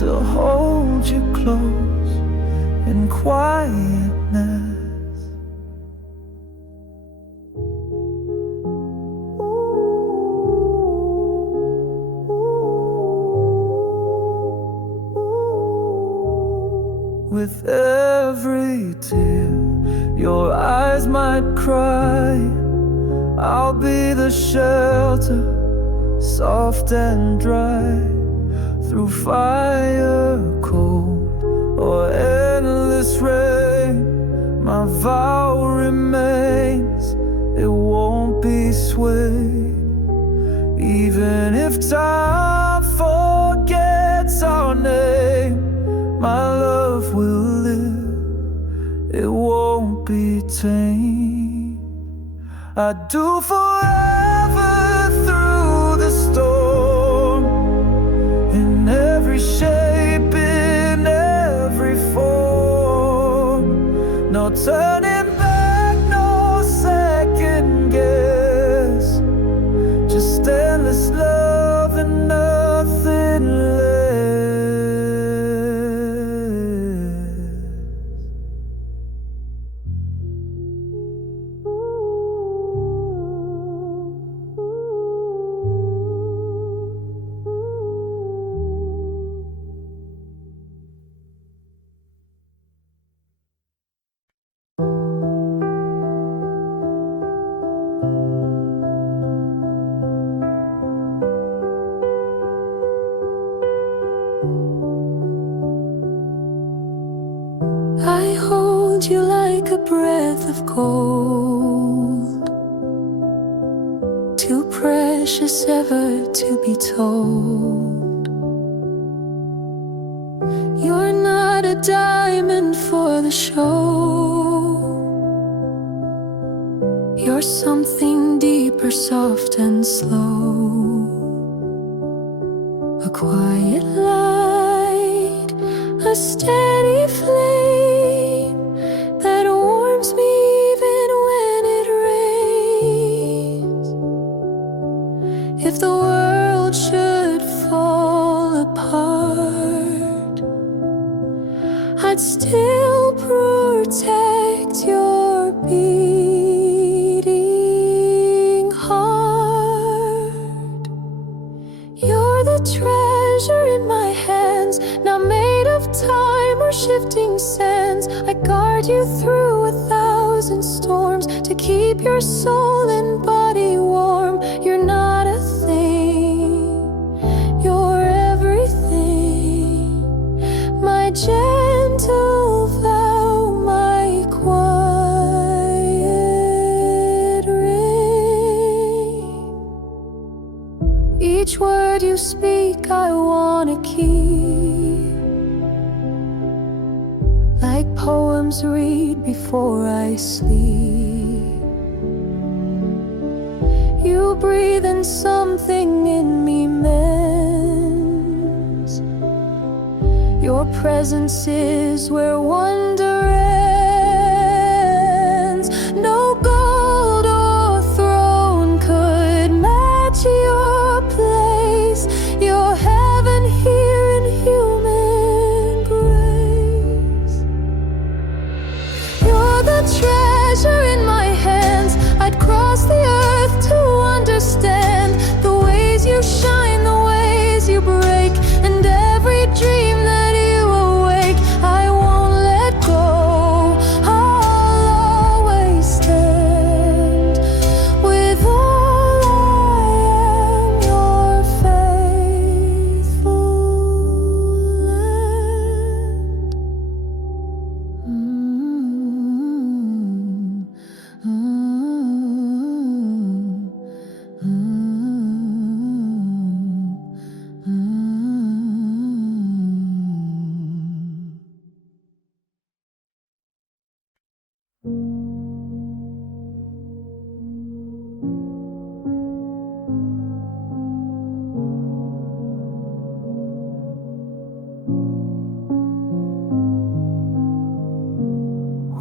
to hold you close in quietness. With every tear your eyes might cry, I'll be the shelter, soft and dry. Through fire cold or endless rain, my vow remains, it won't be swayed. Even if time forgets our name, my love will live, it won't be tamed. I'd do forever through the storm, in every shape, in every form. No turning back, no second guess, just endless love and nothing less. I hold you like a breath of gold, too precious ever to be told. You're not a diamond for the show, you're something deeper, soft and slow. A quiet light, a steady flame that warms me even when it rains. If the world should fall apart, I'd still protect your beating heart. You're the treasure in my hands, not made of time or shifting sands. I guard you through 1,000 storms to keep your soul and body warm. You're not a thing, you're everything. My gentle vow, my quiet ring. Each word you speak I wanna keep, like poems read before I sleep. You breathe and something in me mends. Your presence is where wonder ends. No gold or throne could match your place. Your heaven here in human grace. You're the treasure in my hands. I'd cross the earth to understand the ways you shine, the ways you break, and every dream that you awake. I won't let go.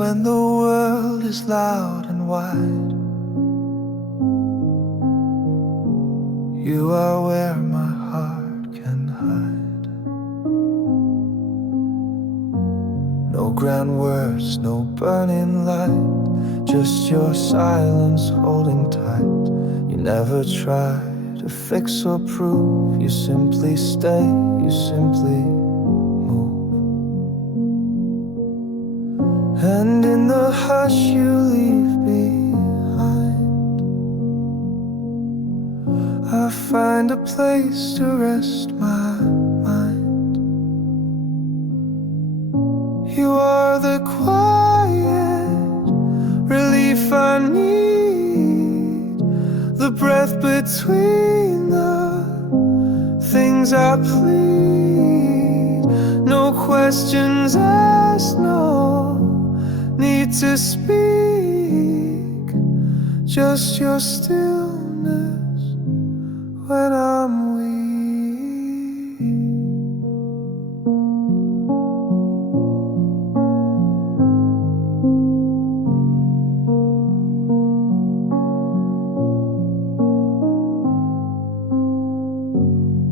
when the world is loud and wide. You are where my heart can hide. No grand words, no burning light, just your silence holding tight. You never try to fix or prove, you simply stay, you simply move. And in the hush you leave behind, I find a place to rest my mind. You are the quiet relief I need, the breath between the things I plead. No questions asked, no need to speak, just your stillness when I'm weak.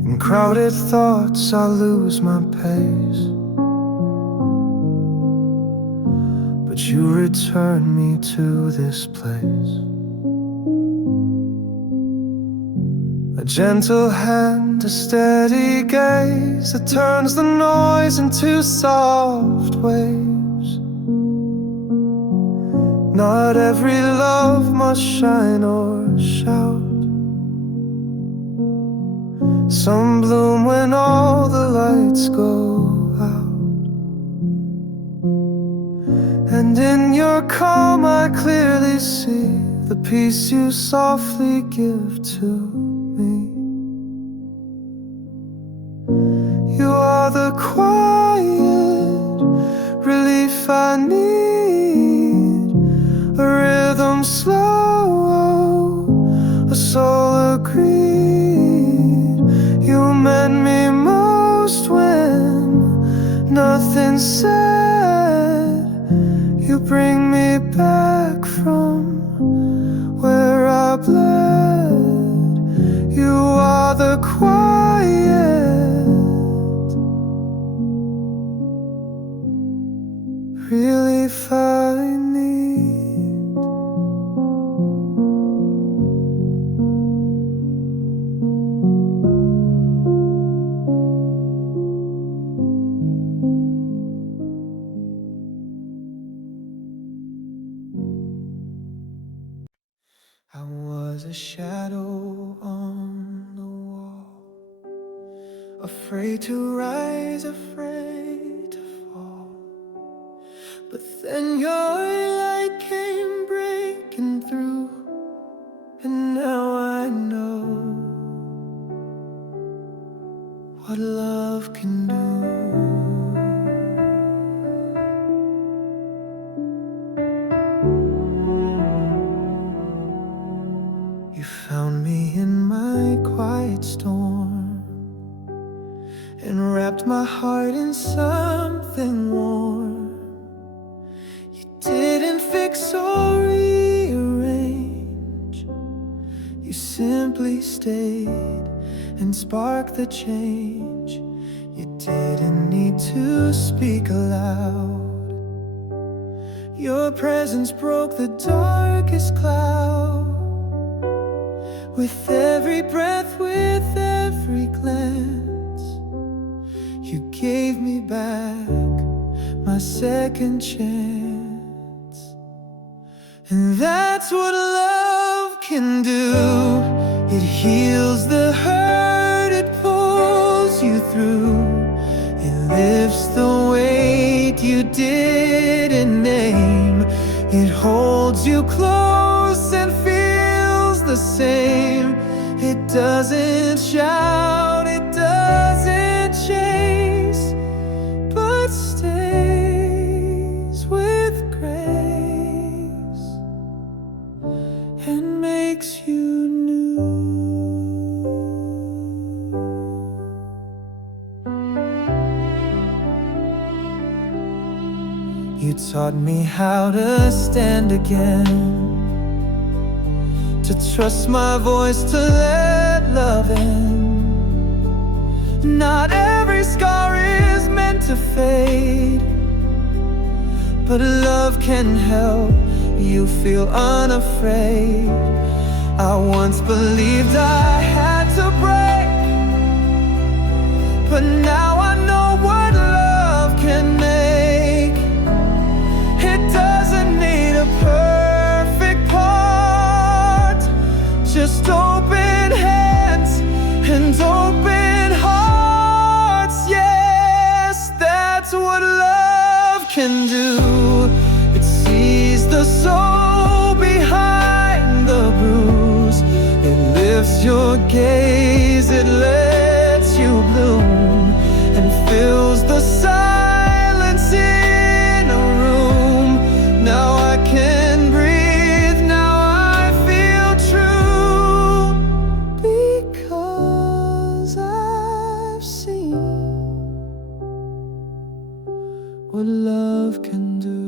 In crowded thoughts I lose my pace, but you return me to this place. A gentle hand, a steady gaze that turns the noise into soft waves. Not every love must shine or shout. Some bloom when all the lights go out. And in your calm I clearly see the peace you softly give to me. You are the quiet relief I need, a rhythm slow, a soul agreed. You mend me most when nothing's said. You bring me back from where I bled. You are the quiet relief I need. I was a shadow on the wall, afraid to rise, afraid to fall. But then your light came breaking through, and now I know what love can do. You found me in my quiet storm and wrapped my heart in something warm. You didn't fix or rearrange, you simply stayed and sparked the change. You didn't need to speak aloud, your presence broke the darkest cloud. With every breath, with every glance, you gave me back my second chance. And that's what love can do. It heals the hurt, it pulls you through. It lifts the weight you didn't name. It holds you close and feels the same. It doesn't shout, it doesn't chase, but stays with grace and makes you new. You You taught me how to stand again, to trust my voice, to let love in. Not every scar is meant to fade, but love can help you feel unafraid. I once believed I had to break, but now I know what love can make. It doesn't need a perfect part, just open hands and open hearts. Yes, that's what love can do. It sees the soul behind the bruise. It lifts your gaze, it lets you bloom, and fills the silence in a room. Now I can breathe, now I feel true, because I've seen what love can do.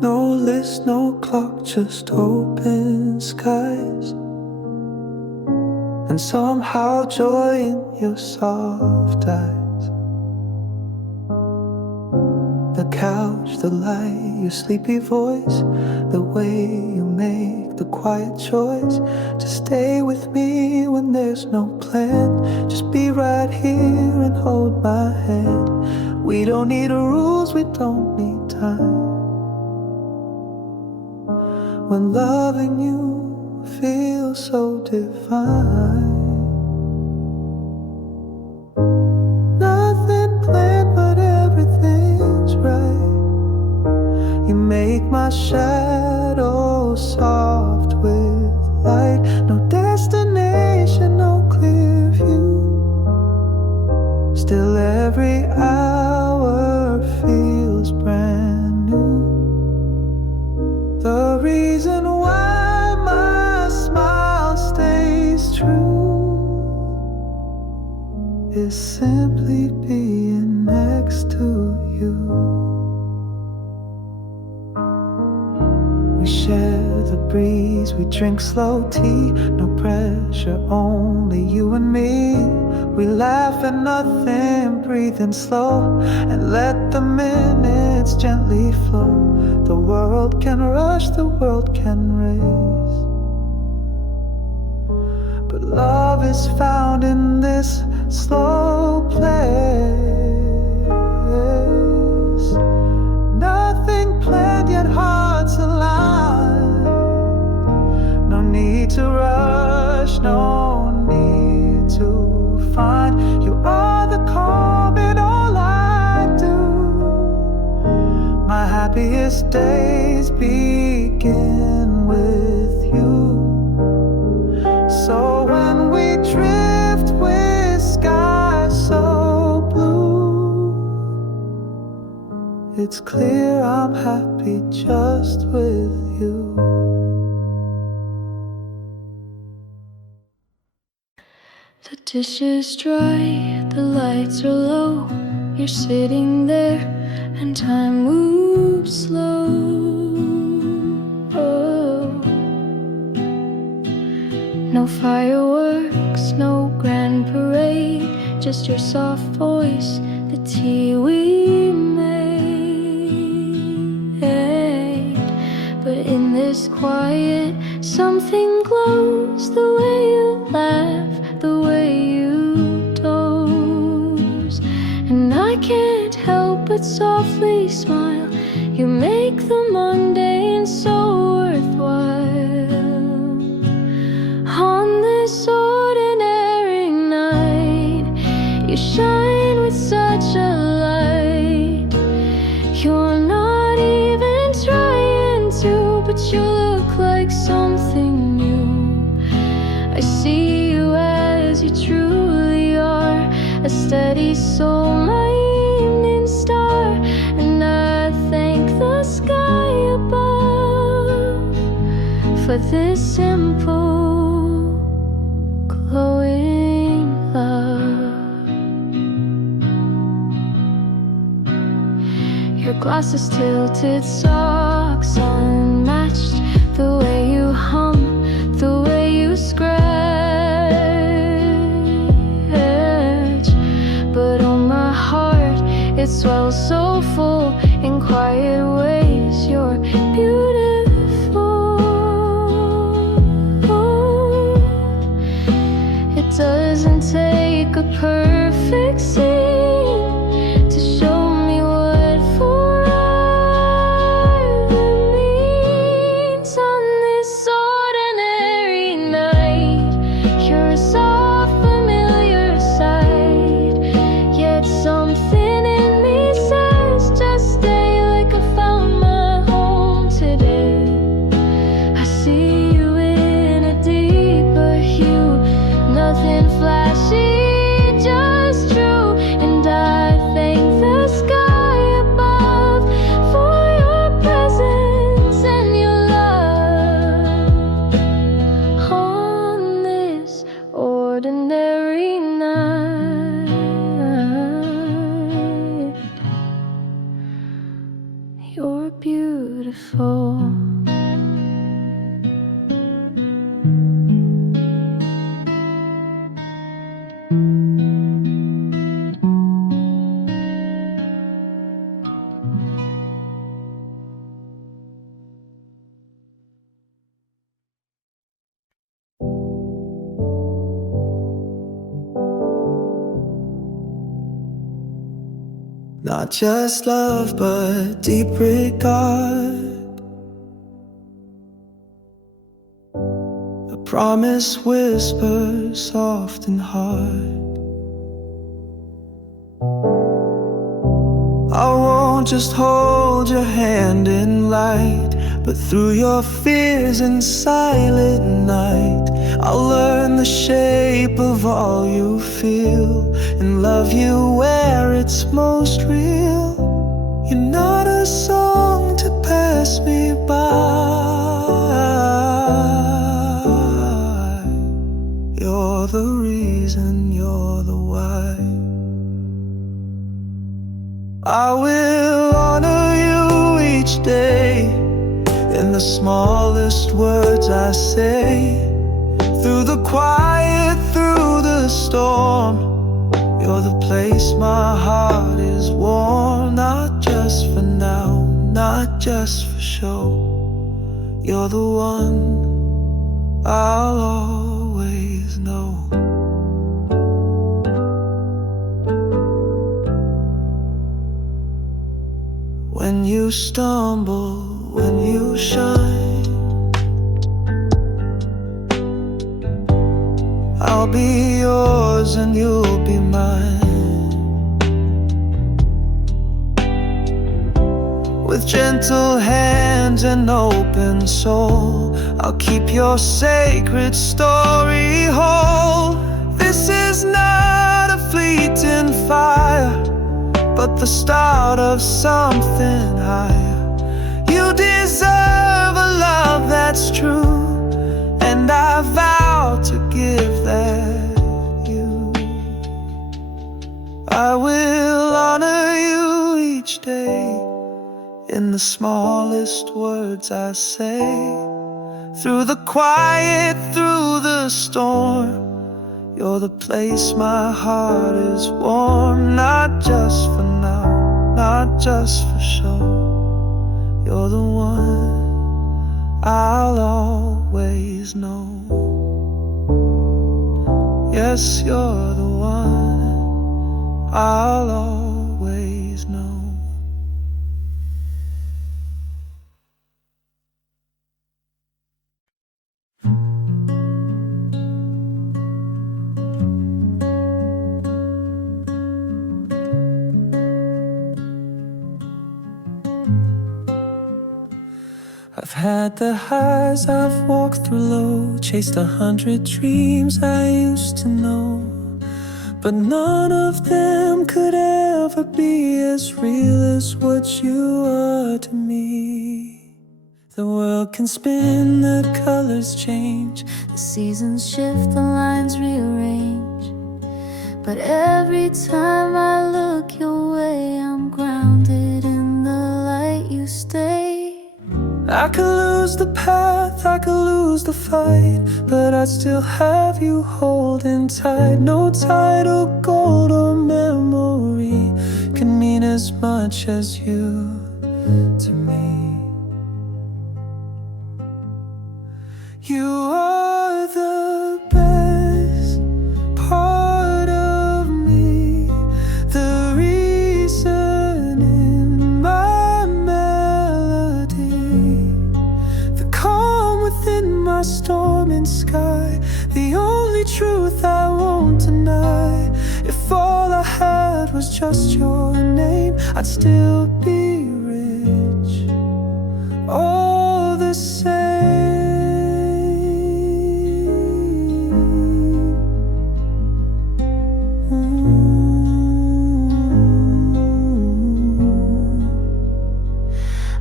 No list, no clock, just open skies, and somehow joy in your soft eyes. The couch, the light, your sleepy voice, the way you make the quiet choice to stay with me when there's no plan. Just be right here and hold my hand. We don't need rules, we don't need time. When loving you feels so divine. Nothing planned, but everything's right. You make my shadow soft with light. No destination, no clear view. Still every hour feels brand new. The reason why my smile stays true is simply being next to you. We share the breeze, we drink slow tea. No pressure, only you and me. We laugh at nothing, breathing slow, and let the minutes gently flow. The world can rush, the world can race, but love is found in this slow place. Nothing planned, yet hearts aligned. No need to rush, no need to find. You are the calm in all I do. My happiest days begin with you. So when we drift with skies so blue, it's clear I'm happy just with you. The dish is dry, the lights are low. You're sitting there and time moves slow. Oh. No fireworks, no grand parade, just your soft voice, the tea we made. But in this quiet, something glows. The way you laugh, the way you doze, and I can't help but softly smile. You make the mundane so worthwhile. On this ordinary night, you shine with such a light. You're not even trying to, but you look like something new. I see you as you truly are, a steady soul, my evening star. share this simple, glowing love. Your glasses tilted, socks unmatched. The way you hum, the way you scratch. But on my heart, it swells so full in quiet ways. You're beautiful. It doesn't take a perfect scene to show me what forever means. On this ordinary night, you're a soft, familiar sight. Yet something in me says, just stay, like I found my home today. I see you in a deeper hue, nothing flashy, just true. And I thank the sky above for your presence and your love. On this ordinary night, you're beautiful. Not just love, but deep regard. A promise whispers soft and hard. I won't just hold your hand in light, but through your fears in silent night, I'll learn the shape of all you feel and love you where it's most real. You're not a song to pass me by. You're the reason, you're the why. I will honor you each day in the smallest words I say. Through the quiet, through the storm, you're the place my heart is warm. Not just for now, not just for show. You're the one I'll always know. When you stumble, when you shine, I'll be yours and you'll be mine. With gentle hands and open soul, I'll keep your sacred story whole. This is not a fleeting fire, but the start of something higher. You deserve a love that's true, and I vow to give that you. I will honor you each day in the smallest words I say. Through the quiet, through the storm, you're the place my heart is warm. Not just for now, not just for sure. You're the one I'll always know. Yes, you're the one I'll always know. I've had the highs, I've walked through low, chased 100 dreams I used to know, but none of them could ever be as real as what you are to me. The world can spin, the colors change, The seasons shift, the lines rearrange. But every time I look your way, I'm grounded in the light you stay. I could lose the path, I could lose the fight, but I'd still have you holding tight. No title, gold or memory can mean as much as you to me. You are the best part of me, the reason in my melody, the calm within my storming sky, the only truth I won't deny. If all I had was just your name, I'd still be rich, all the same.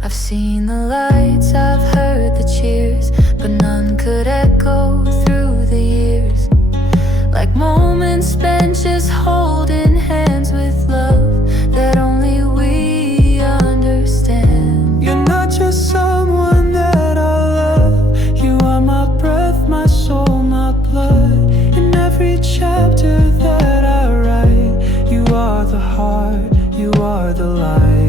I've seen the lights, I've heard the cheers, but none could echo through the years. Like moments spent just holding hands with love that only we understand. You're not just someone that I love, you are my breath, my soul, my blood. In every chapter that I write, you are the heart, you are the light.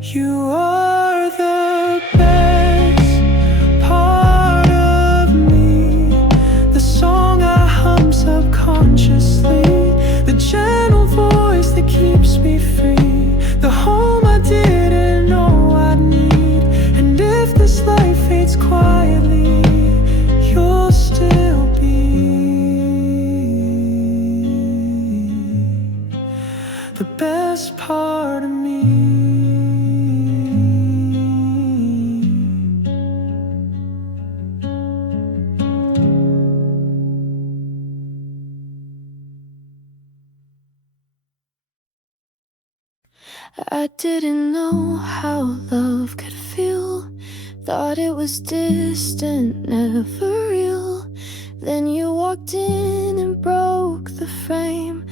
You are the best part of me, the song I hum subconsciously, the gentle voice that keeps me free, the home I didn't know I'd need. And if this life fades quietly, you'll still be the best part of me. I didn't know how love could feel, thought it was distant, never real. Then you walked in and broke the frame.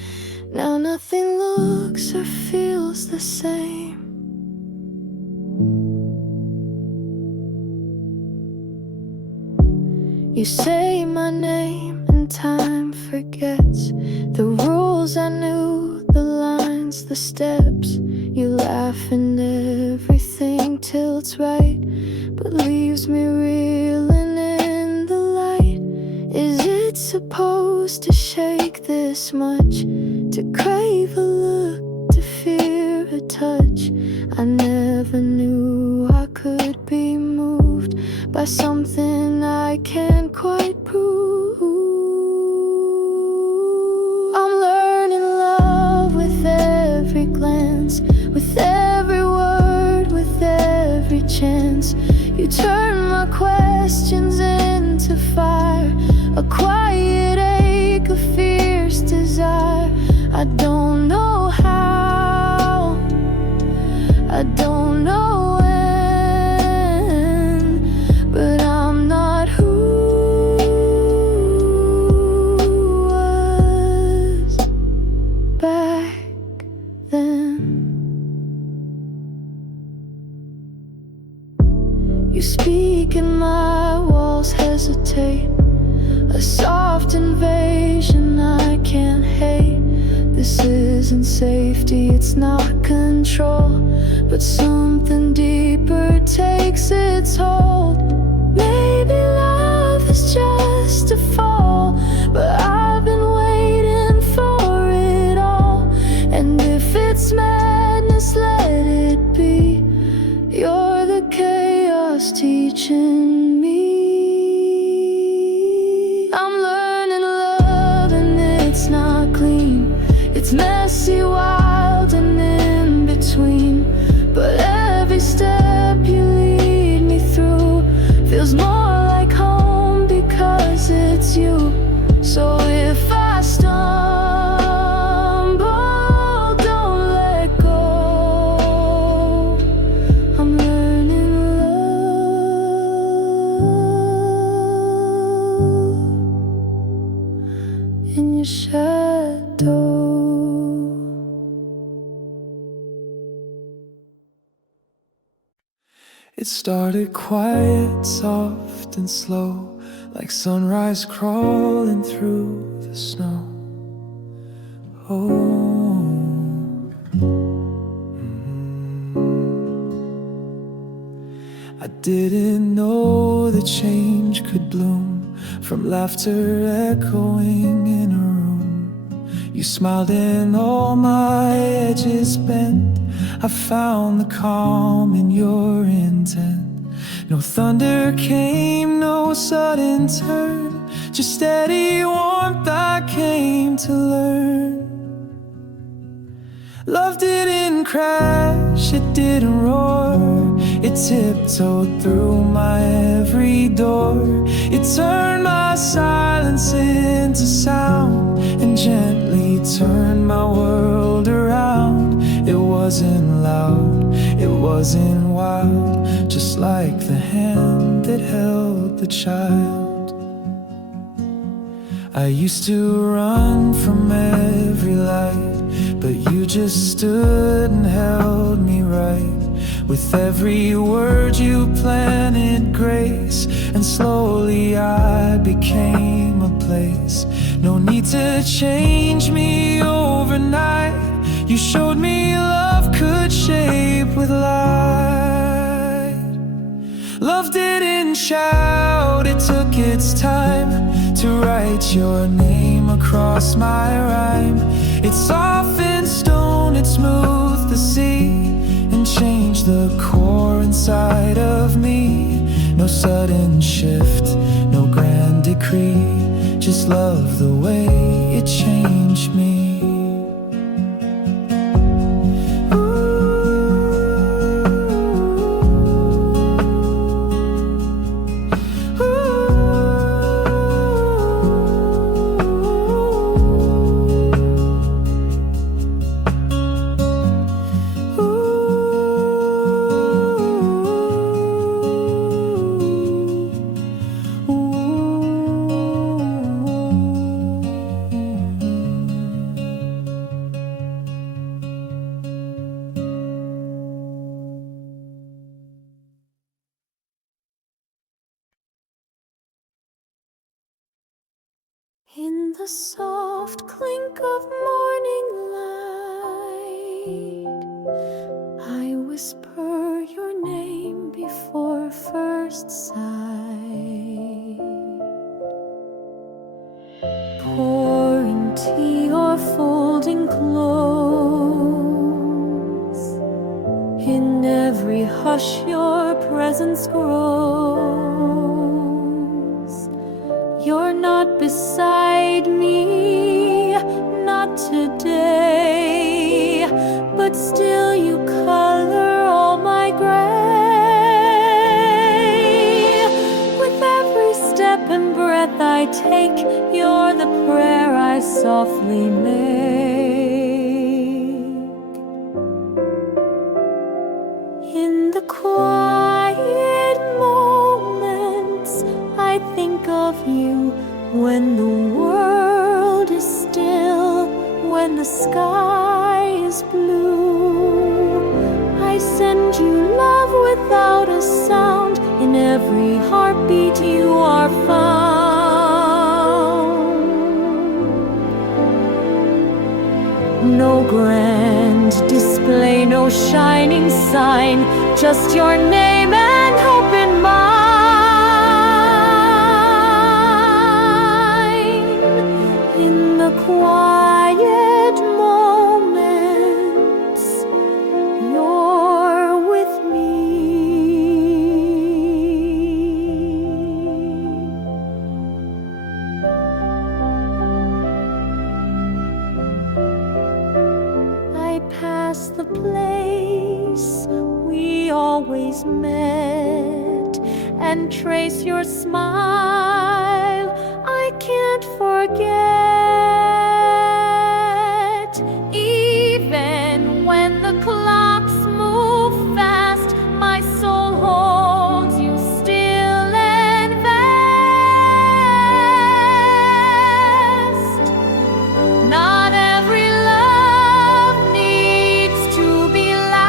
Now nothing looks or feels the same. You say my name and time forgets the rules I knew, the lines, the steps. You laugh and everything tilts right, but leaves me reeling in the light. Is it supposed to shake this much? To crave a look, to fear a touch? I never knew I could be moved by something I can't quite prove. I'm learning love with every glance, with every word, with every chance. You turn my questions into fire, a quiet ache, a fierce desire. I don't know how, I don't know when, but I'm not who was back then. You speak and my walls hesitate, a soft invasion I can't hate. This isn't safety, it's not control, but something deeper takes its hold. Maybe love is just a fall, but I've been waiting for it all. And if it's madness, let it be. You're the chaos teaching me. I'm learning love and it's not clean. It's messy, wild, and in between. But every step you lead me through It started quiet, soft and slow, like sunrise crawling through the snow. Oh, I didn't know that change could bloom from laughter echoing in a room. You smiled and all my edges bent. I found the calm in your intent. No thunder came, no sudden turn, just steady warmth I came to learn. Love didn't crash, it didn't roar. It tiptoed through my every door. It turned my silence into sound and gently turned my world around. It wasn't loud, it wasn't wild, just like the hand that held the child. I used to run from every light, but you just stood and held me right. With every word you planted grace, and slowly I became a place. No need to change me overnight. You showed me love could shape with light. Love didn't shout, it took its time to write your name across my rhyme. It softened stone, it smoothed the sea, and changed the core inside of me. No sudden shift, no grand decree, just love the way it changed me. In the soft clink of morning light, I whisper your name before first sight. Pouring tea or folding clothes, in every hush your presence grows. You're not beside me, not today, but still you color all my gray. With every step and breath I take, you're the prayer I softly make. In the quiet moments I think of you, when the world is still, when the sky is blue. I send you love without a sound. In every heartbeat you are found. No grand display, no shining sign, just your name and hope in mind. Quiet moments, you're with me. I pass the place we always met and trace your smile I can't forget. When the clocks move fast, my soul holds you still and vast. Not every love needs to be loud.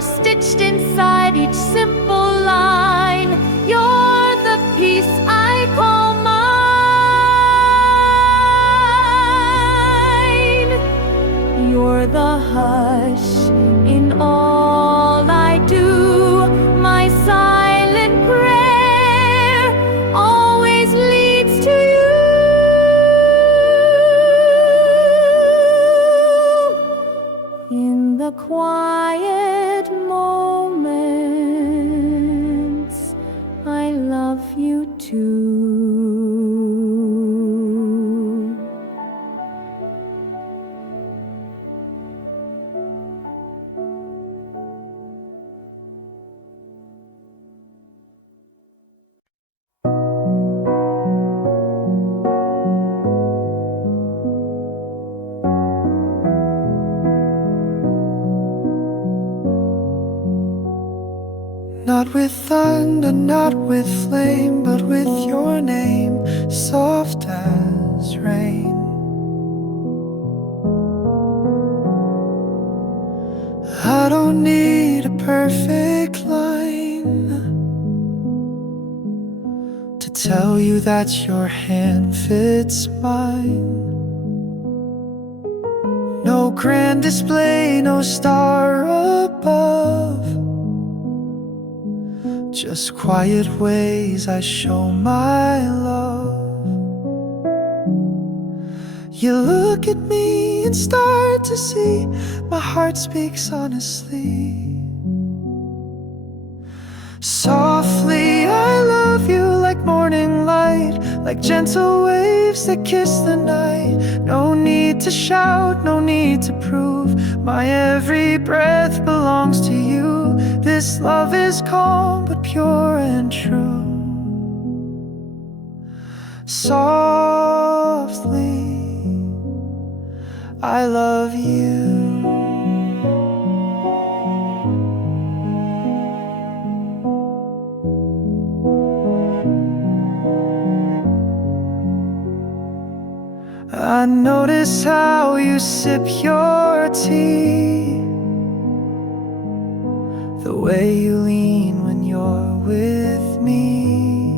You're stitched inside each simple line. You're the peace I call mine. You're the hush in all I do. My silent prayer always leads to you. In the quiet moments, I love you too. Not with thunder, not with flame, but with your name, soft as rain. I don't need a perfect line to tell you that your hand fits mine. No grand display, no star above, just quiet ways I show my love. You look at me and start to see my heart speaks honestly. Softly I love you like morning light, like gentle waves that kiss the night. No need to shout, no need to prove, my every breath belongs to you. This love is calm but pure and true. Softly I love you. I notice how you sip your tea, the way you lean when you're with me.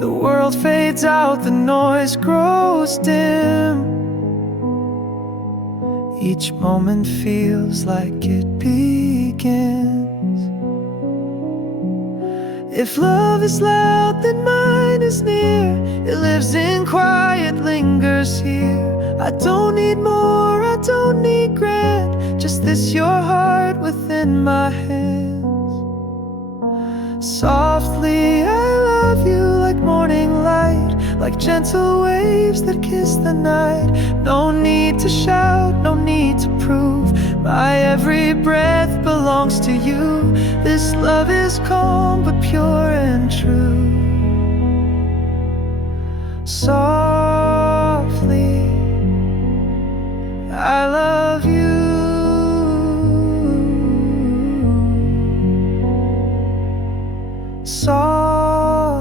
The world fades out, the noise grows dim. Each moment feels like it begins. If love is loud, then mine is near. It lives in quiet, lingers here. I don't need more, I don't need grand, just this, your heart within my hands. Softly I love you like morning light, like gentle waves that kiss the night. No need to shout, no need to prove, my every breath belongs to you. This love is calm but pure and true. Softly I love you. Softly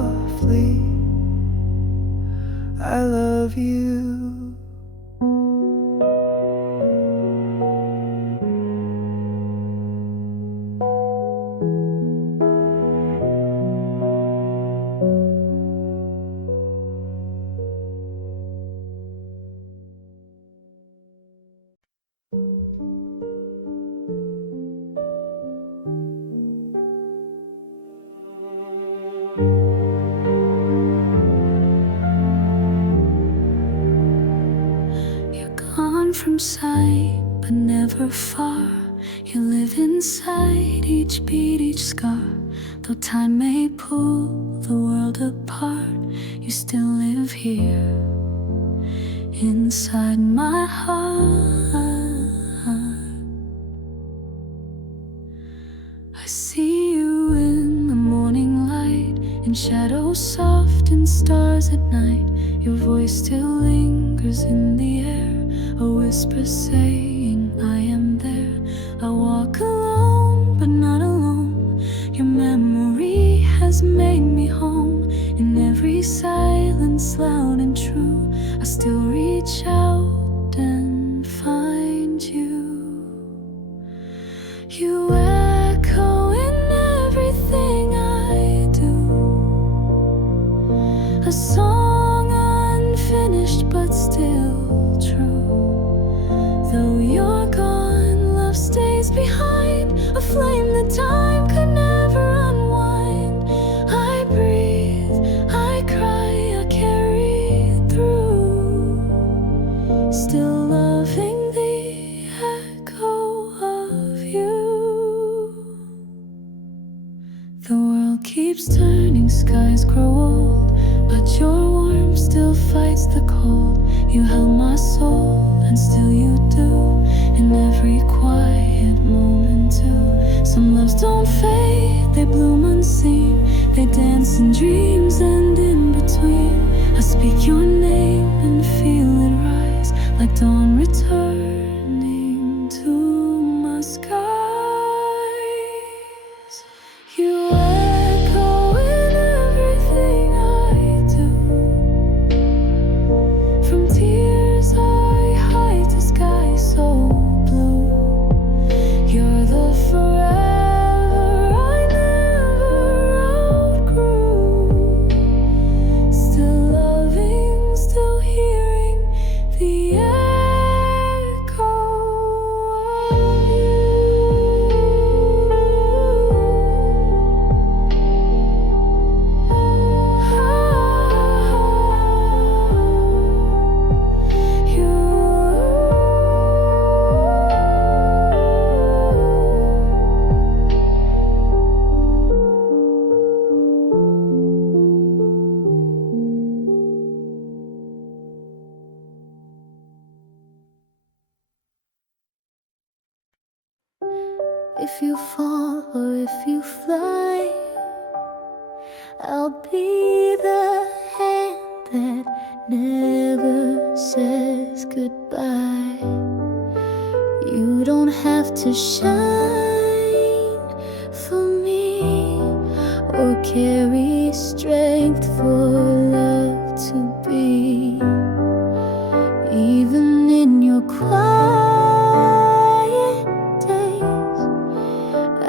I love you. From sight, but never far. You live inside each beat, each scar. Though time may pull the world apart, you still live here, inside my heart. I see you in the morning light, in shadows soft and stars at night. Your voice still lingers in the air, a whisper saying I am there. I walk alone, but not alone. Your memory has made me home. In every silence, loud and true, I still reach out and find you. behind, a flame that time could never unwind. I breathe, I cry, I carry through, still loving the echo of you. The world keeps turning, skies grow old, but your warmth still fights the cold. You held my soul, and still you do, in every quiet moment too. Some loves don't fade, they bloom unseen, they dance in dreams and in between. I speak your name and feel it rise, like dawn returning to my skies. You echo in everything I do, from tears I hide to sky so blue. You're the forever I never outgrew, still loving, still hearing the echo of you. If you fall or if you fly, I'll be the hand that never says goodbye. You don't have to shine for me or carry strength for love to be. Even in your quiet days,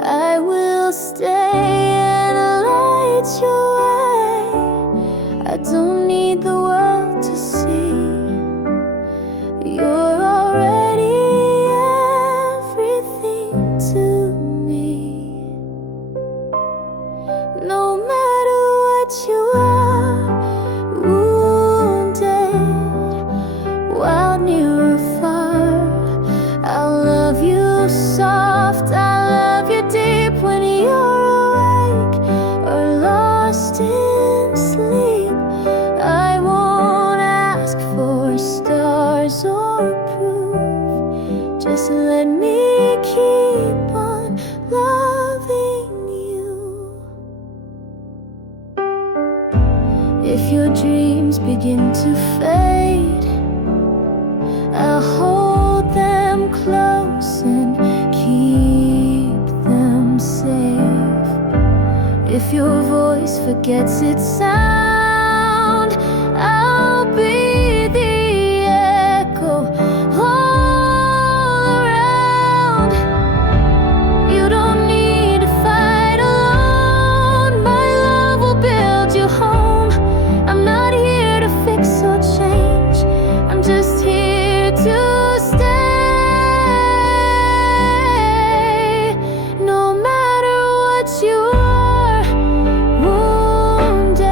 I will stay and light your way. I don't need the world to see, you're already everything to me. No matter what you are, wounded, wild, near or far, I'll love you soft, I'll love you deep when you're awake or lost in sleep. I won't ask for stars or proof, just let me keep on loving you. If your dreams begin to fade, I'll hold them close and keep them safe. If your voice forgets its sound, I'll be the echo all around. You don't need to fight alone, my love will build you home. I'm not here to fix or change, I'm just here to stay. No matter what you are, wounded,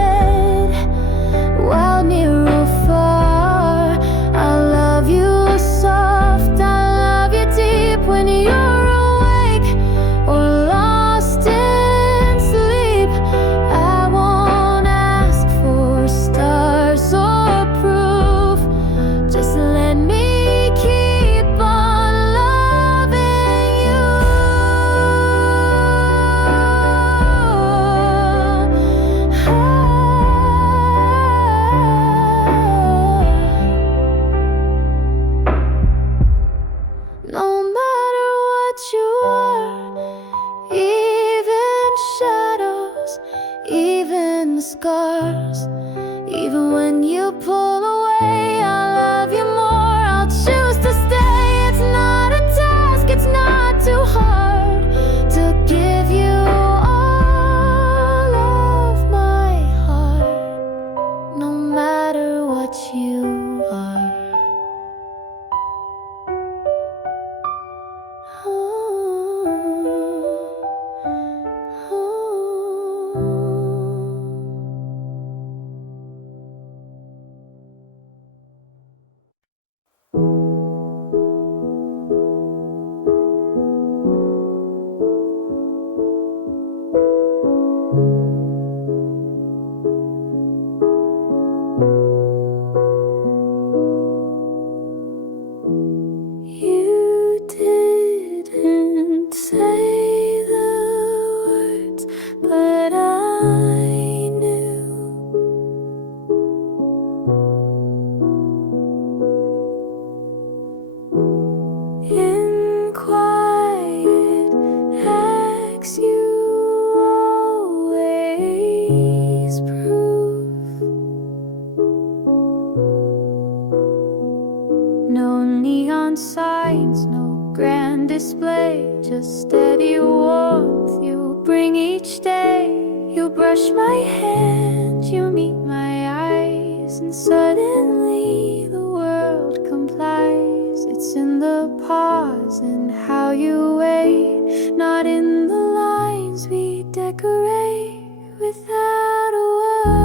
No neon signs, no grand display, just steady warmth you bring each day. You brush my hand, you meet my eyes, and suddenly the world complies. It's in the pause and how you wait, not in the lines we decorate without a word.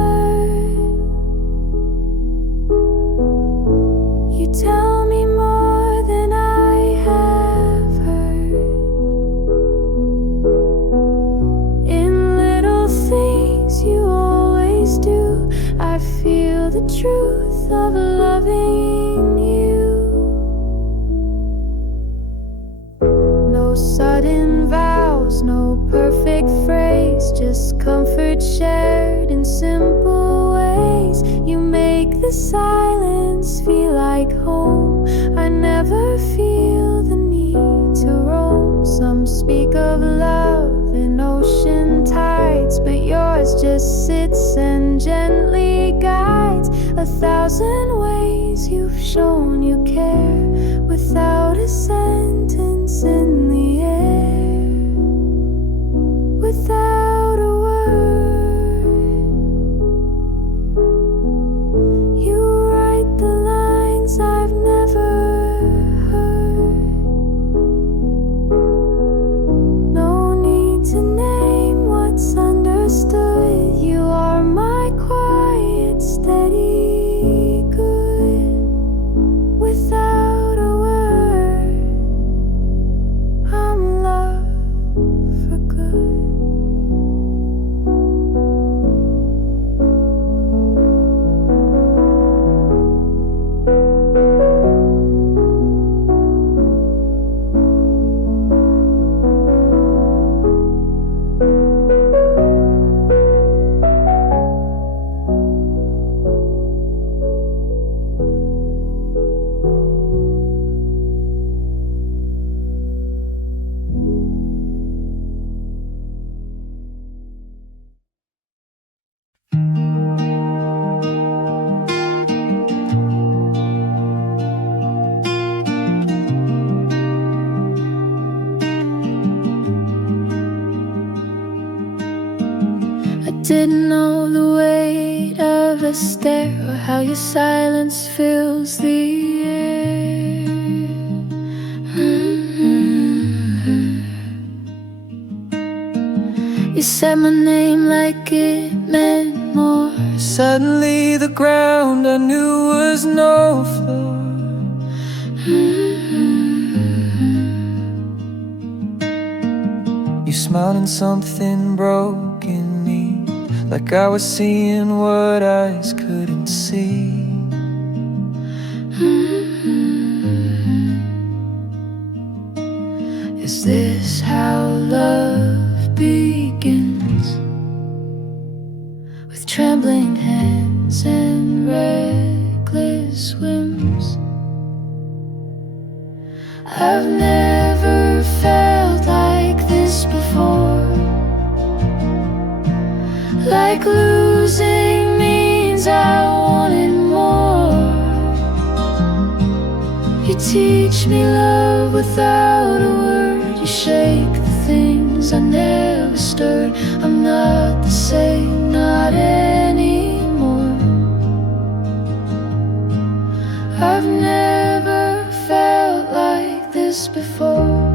You tell me more than I have heard. In little things you always do, I feel the truth of loving you. No sudden vows, no perfect phrase, just comfort shared in simple ways. You make the silence feel like home. I never feel the need to roam. Some speak of love in ocean tides, but yours just sits and gently guides. 1,000 ways you've shown you care, without a sentence in the air, without a word. You write the lines I've never heard. No need to name what's understood. You are my quiet, steady good, without a word. I'm love for good. Didn't know the weight of a stare, or how your silence fills the air. You said my name like it meant more. Suddenly the ground I knew was no floor. You smiled and something broke in me, like I was seeing what eyes couldn't see. Is this how love begins? With trembling hands and reckless whims. I've never felt like this before. Like losing means I wanted more. You teach me love without a word. You shake the things I never stirred. I'm not the same, not anymore. I've never felt like this before.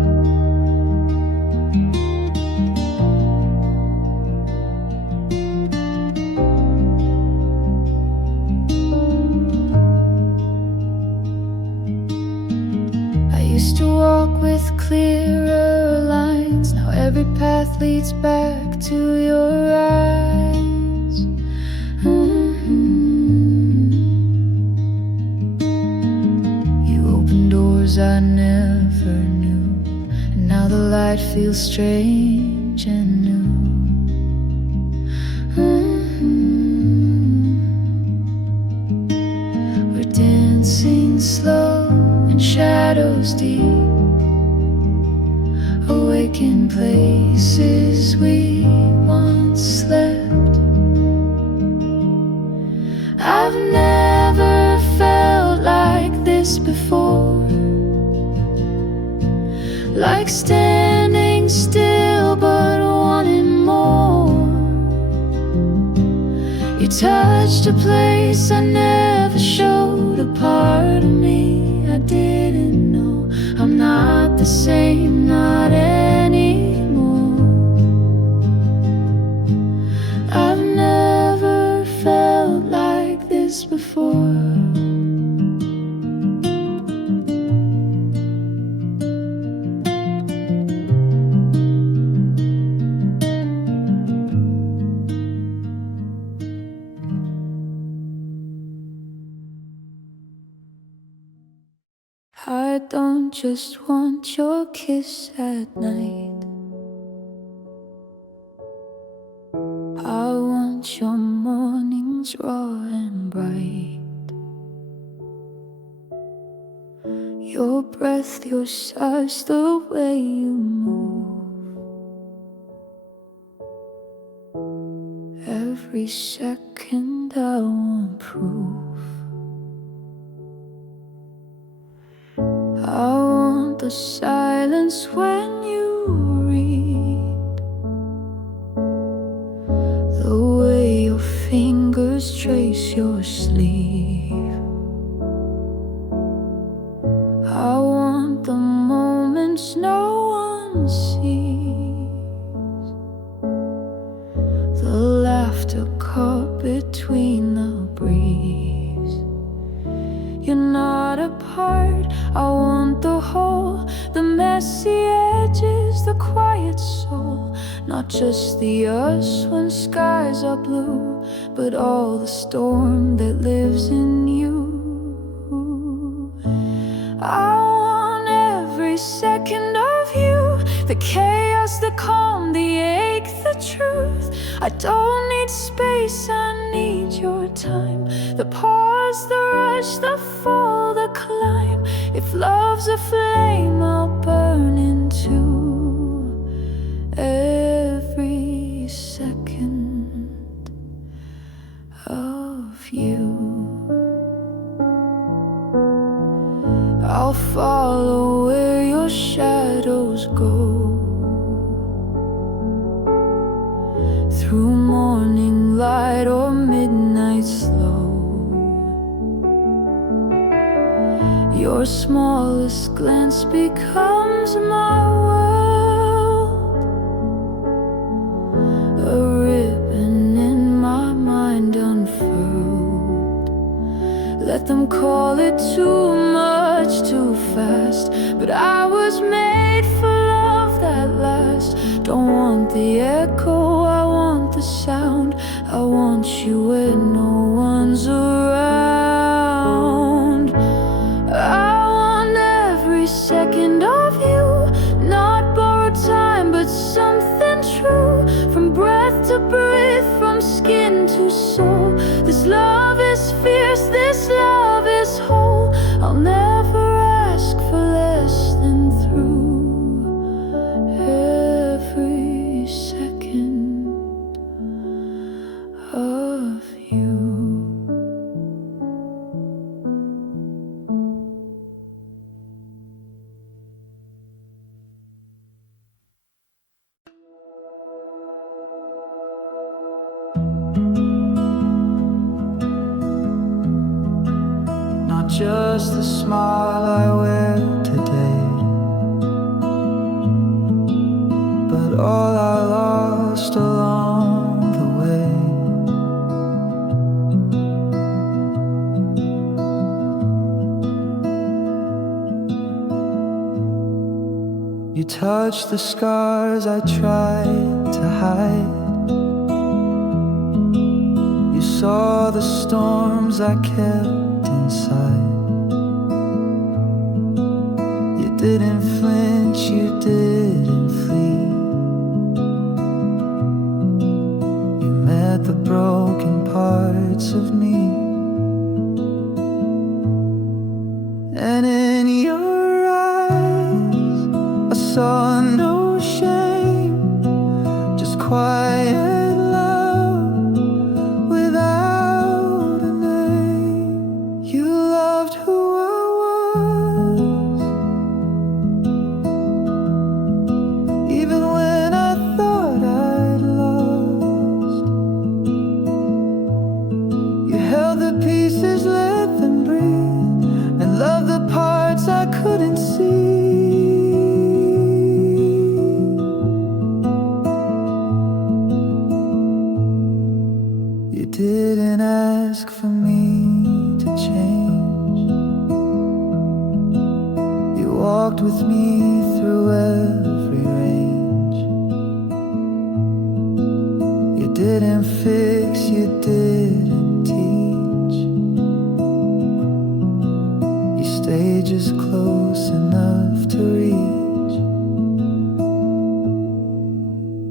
Used to walk with clearer lines. Now every path leads back to your eyes. You opened doors I never knew, and now the light feels strange and new. We're dancing slow in shadows deep, awake in places we once slept. I've never felt like this before. like standing still but wanting more. You touched a place I never showed, a part of me I didn't know. I'm not the same, not anymore. I've never felt like this before. I don't just want your kiss at night, I want your mornings raw and bright. Your breath, your sighs, the way you move, every second I want proof. I want the silence when you read, the way your fingers trace your sleeve. I want the moments no one sees, the laughter caught between the breeze. You're not a part, I want the whole, the messy edges, the quiet soul. Not just the us when skies are blue, but all the storm that lives in you. I want every second of you, the chaos, the calm, the ache, the truth. I don't need space, I need your time, the pause, the rush, the fall, the climb. If love's a flame, I'll burn into every second of you. I'll follow where your shadows go, through morning light or midnight slow. Your smallest glance becomes my world, a ribbon in my mind unfurled. Let them call it too much, too fast, but I was made for love that lasts. Don't want the echo, I want the sound. I want you when no one's around. I want every second of you, not borrowed time, but something true. From breath to breath, from skin to soul. This love is fierce, this love is whole. I'll never ask for less than through every second of you. Not just the smile I wear today, but all I lost along the way. You touched the scars I tried to hide. You saw the storms I kept inside. You didn't flinch, you didn't flee. You met the broken parts of me, and in your eyes I saw no shame, just quiet love without a name. You loved who I was, walked with me through every range. You didn't fix, you didn't teach. You stayed just close enough to reach.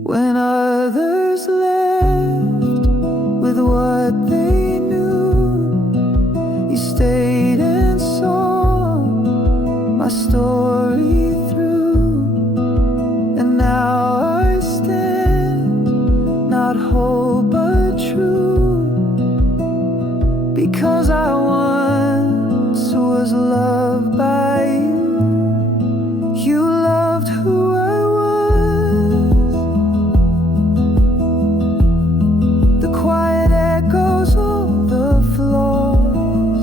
When others left with what they knew, you stayed and saw my story through. And now I stand, not whole but true, because I once was loved by you. You loved who I was. The quiet echoes, all the flaws.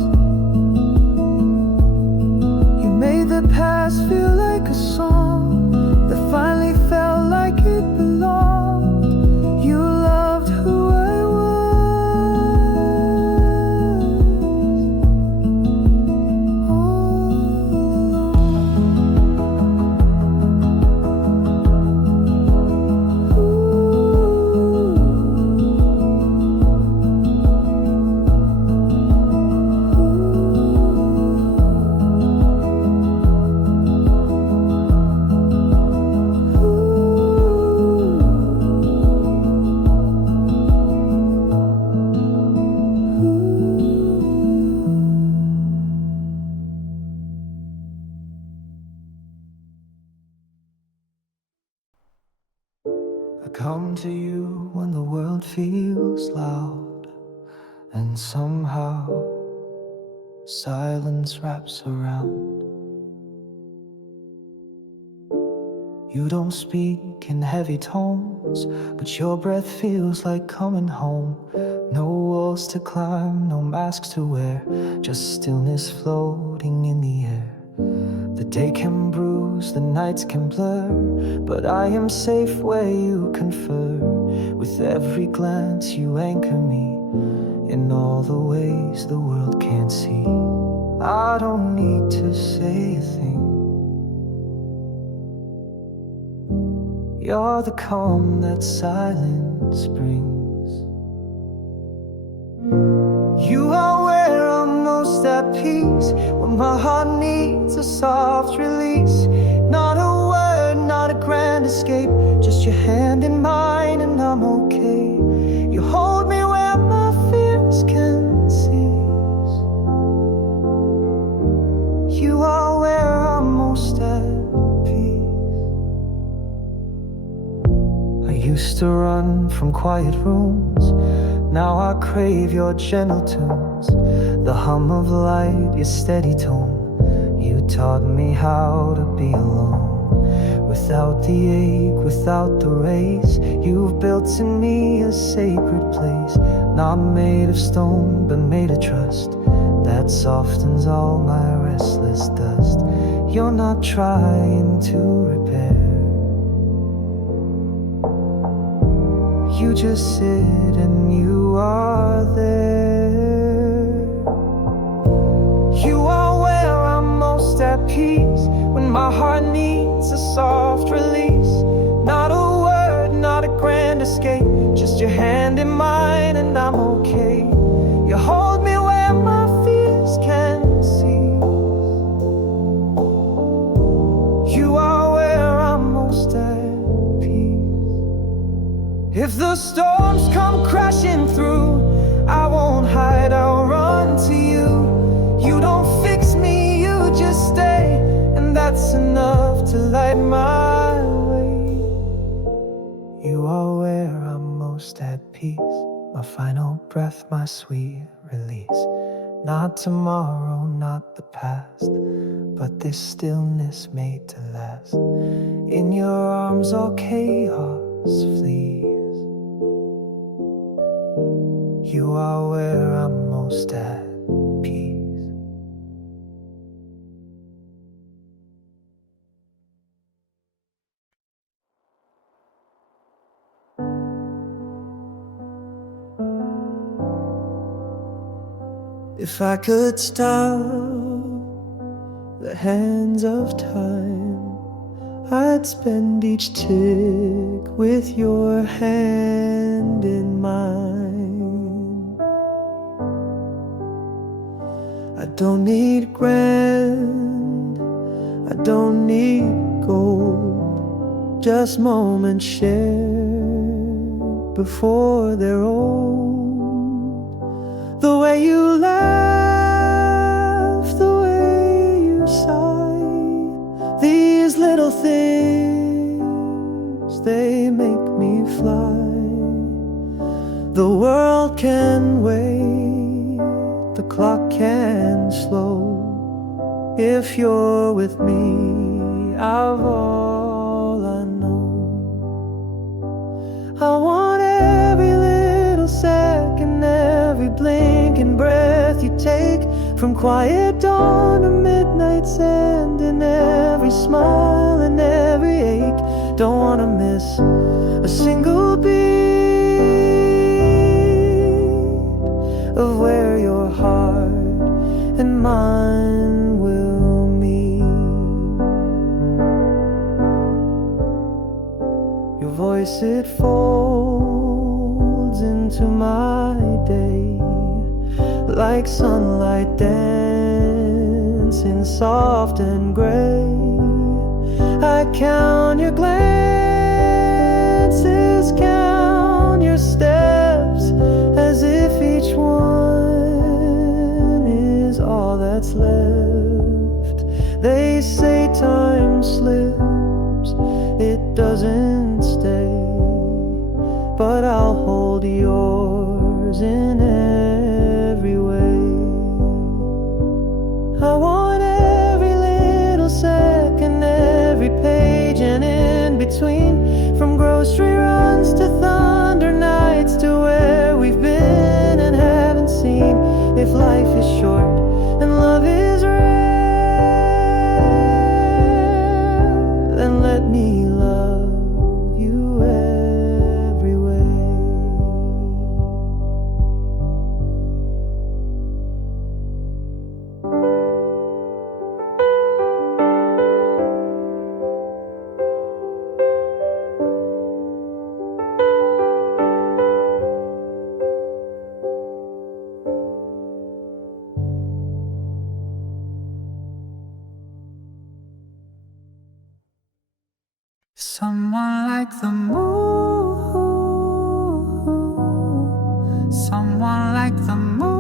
You made the past feel like a song that finally felt like it belonged. You loved who I was all I come to you when the world feels loud, and somehow silence wraps around. You don't speak in heavy tones, but your breath feels like coming home. No walls to climb, no masks to wear, just stillness floating in the air. The day can bruise, the nights can blur, but I am safe where you confer. With every glance you anchor me in all the ways the world can't see. I don't need to say a thing. You're the calm that silence brings. You are where I'm most at peace, when my heart needs a soft release. Not a word, not a grand escape, just your hand in mine and I'm okay. You hold me where my fears can cease. You are where I'm most at peace. I used to run from quiet rooms, now I crave your gentle tunes. The hum of light, your steady tone. You taught me how to be alone. Without the ache, without the race, you've built in me a sacred place. Not made of stone, but made of trust that softens all my restless dust. You're not trying to repair, you just sit and you are there. You are where I'm most at peace, when my heart needs a soft release. Not a word, not a grand escape, just your hand in mine and I'm okay. You hold me where my fears can see. You are where I'm most at peace. If the storms come crashing through, I won't hide, I'll run to you. You don't fix me, you just stay, and that's enough to light my way. You are where I'm most at peace, my final breath, my sweet release. Not tomorrow, not the past, but this stillness made to last. In your arms all chaos flees. You are where I'm most at peace. If I could stop the hands of time. I'd spend each tick with your hand in mine. I don't need grand, I don't need gold, just moments shared before they're old. The way you laugh, the way you sigh, these little things, they make me fly. The world can wait, the clock can slow. If you're with me, I've all I know. I want every little second, every blinking breath you take, from quiet dawn to midnight's end, and every smile and every ache. Don't wanna miss a single beat of where your heart and mine will meet. Your voice, it folds into my day, like sunlight dancing soft and gray. I count your glances, count your steps, as if each one is all that's left. They say time slips, it doesn't stay, but I'll hold yours in every way. I want every little second, every page and in between, from grocery runs to thunder nights, to where we've been and haven't seen. If life is short and love is rare, then let me love you every way. Someone like the moon, someone like the moon,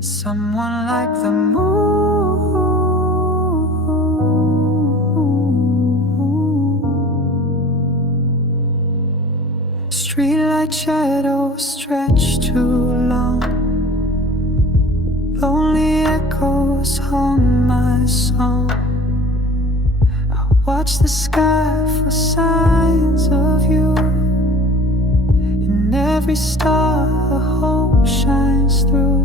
someone like the moon. Streetlight shadows stretch too long, lonely echoes hum my song. Watch the sky for signs of you. In every star a hope shines through.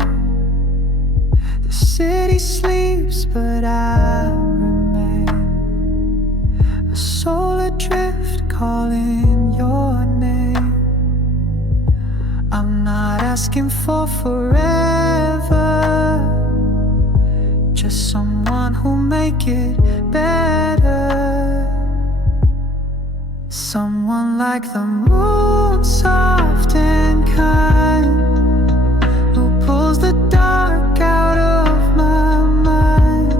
The city sleeps but I remain, a soul adrift calling your name. I'm not asking for forever, just someone who'll make it better. Someone like the moon, soft and kind, who pulls the dark out of my mind.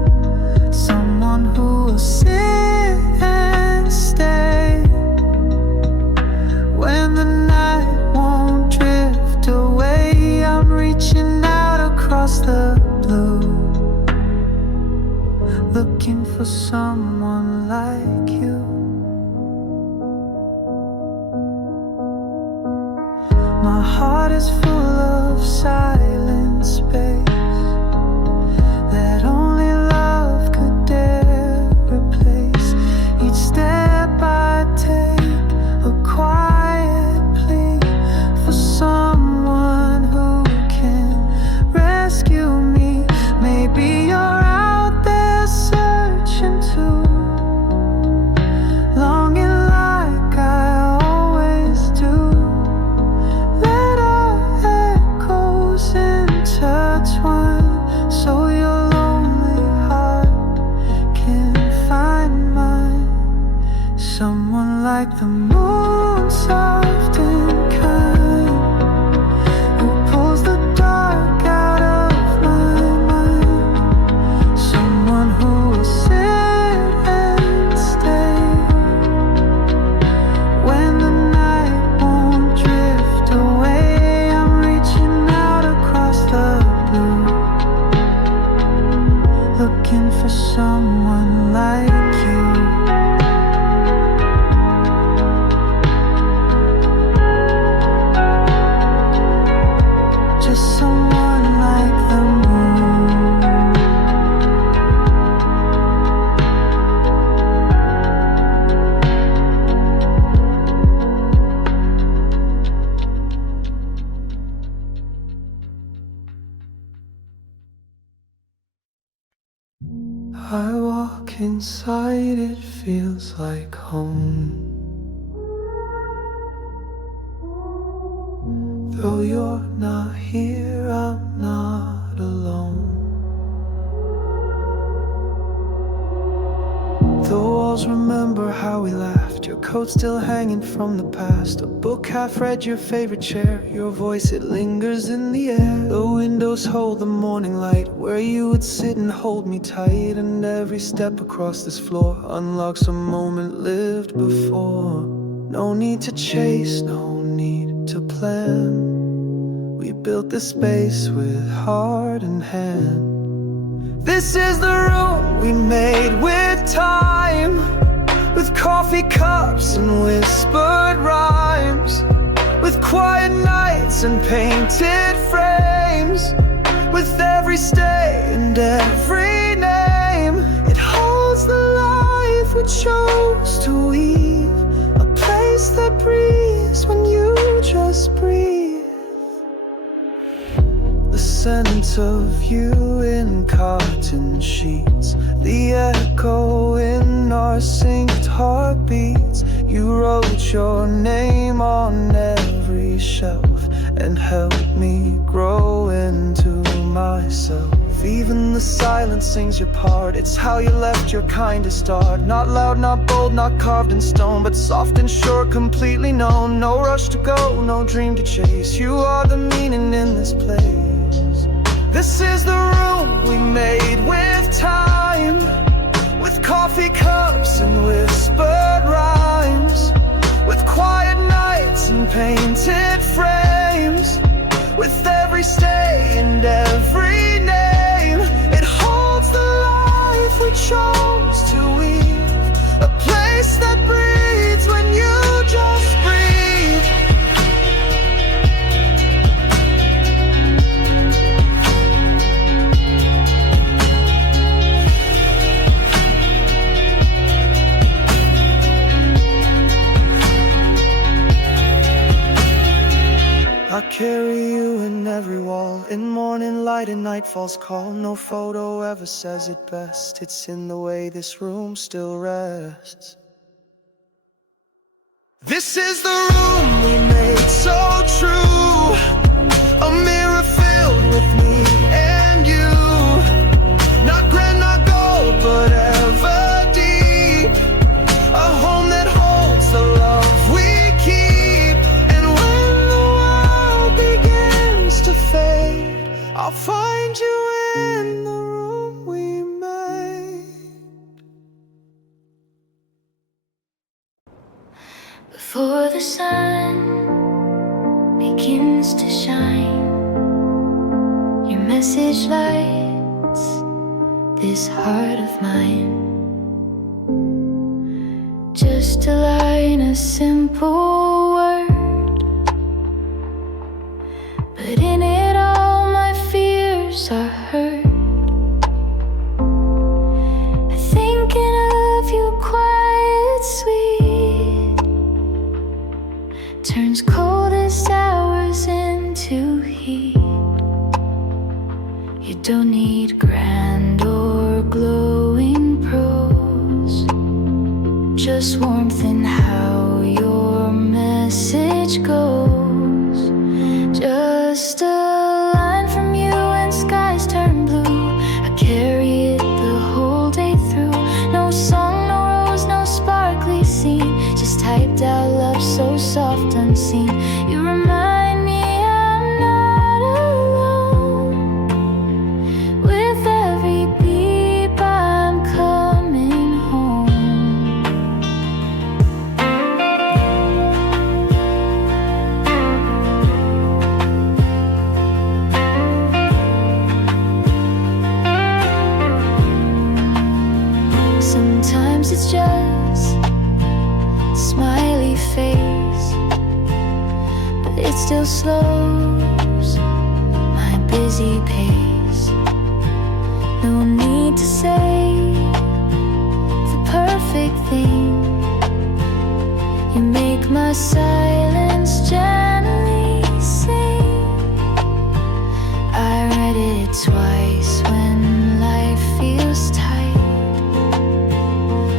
Someone who will sit and stay when the night won't drift away. I'm reaching out across the blue, looking for someone like you. My heart is full of silent space that only love could dare replace. Each step I take, a quiet plea for someone who can rescue me. Maybe you're out there searching too, longing like I always do. Let our echoes someone like the moon, soft and kind, who pulls the dark out of my mind. Someone who will sit and stay when the night won't drift away. I'm reaching out across the blue, looking for someone like you. Just someone like the moon. I walk inside, it feels like home. Though you're not here, I'm not alone. The walls remember how we laughed, your coat still hanging from the past. A book half read, your favorite chair, your voice, it lingers in the air. The windows hold the morning light, where you would sit and hold me tight. And every step across this floor unlocks a moment lived before. No need to chase, no need to plan. We built this space with heart and hand. This is the room we made with time, with coffee cups and whispered rhymes, with quiet nights and painted frames, with every stay and every name. It holds the life we chose to weave, a place that breathes when you just breathe. The scent of you in cotton sheets, the echo in our synced heartbeats. You wrote your name on every shelf and helped me grow into myself. Even the silence sings your part. It's how you left your kindest art. Not loud, not bold, not carved in stone, but soft and sure, completely known. No rush to go, no dream to chase. You are the meaning in this place. This is the room we made with time, with coffee cups and whispered rhymes, with quiet nights and painted frames, with every stay and every name. It holds the life we chose to weave, a place that breathes when you just breathe. I carry you in every wall, in morning light and nightfall's call. No photo ever says it best. It's in the way this room still rests. This is the room we made so true, a mirror filled with me and you. Not grand, not gold, but ever deep, a home that holds the love we keep. And when the world begins to fade, I'll find you in the room we made. Before the sun begins to shine, your message lights this heart of mine. Just a line, a simple word, but in it all my fears are heard. Thinking of you quiet, sweet, turns coldest hours into heat. You don't need grand or glowing prose, just warmth in how you're Sometimes it's just smiley face, but it still slows my busy pace. No need to say the perfect thing. You make my silence gently sing. I read it twice when life feels tight.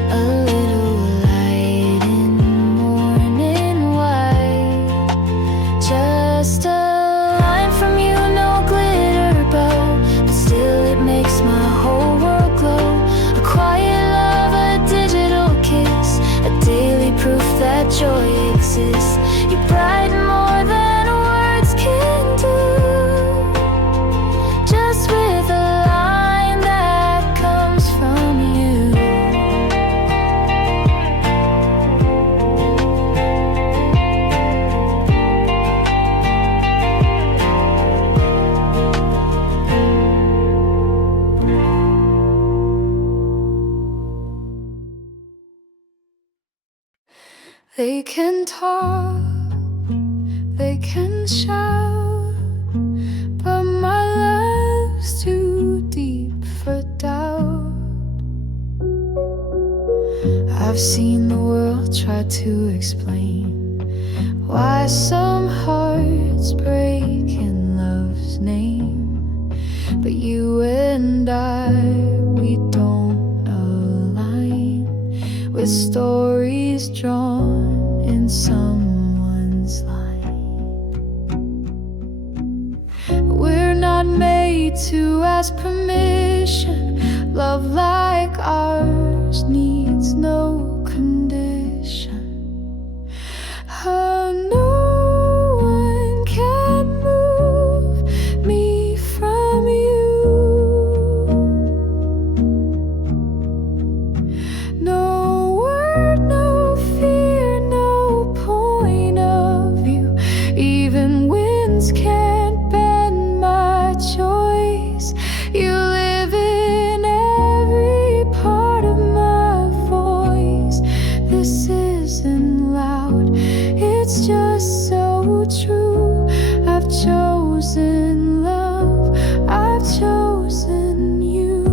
A little light in morning white. Just a line from you, no glitter bow, but still it makes my whole world glow. A quiet love, a digital kiss, a daily proof that joy exists. You brighten more than words can do, just with a line that comes from you. They can talk, they can shout, but my love's too deep for doubt. I've seen the world try to explain why some hearts break in love's name, but you and I, we don't align with stories drawn in someone's line. We're not made to ask permission. Love like ours needs no condition. Oh, no one can move me from you. No word, no fear, no point of view. Even winds can't bend my choice. You live in every part of my voice. This isn't loud, it's just so true. I've chosen love, I've chosen you.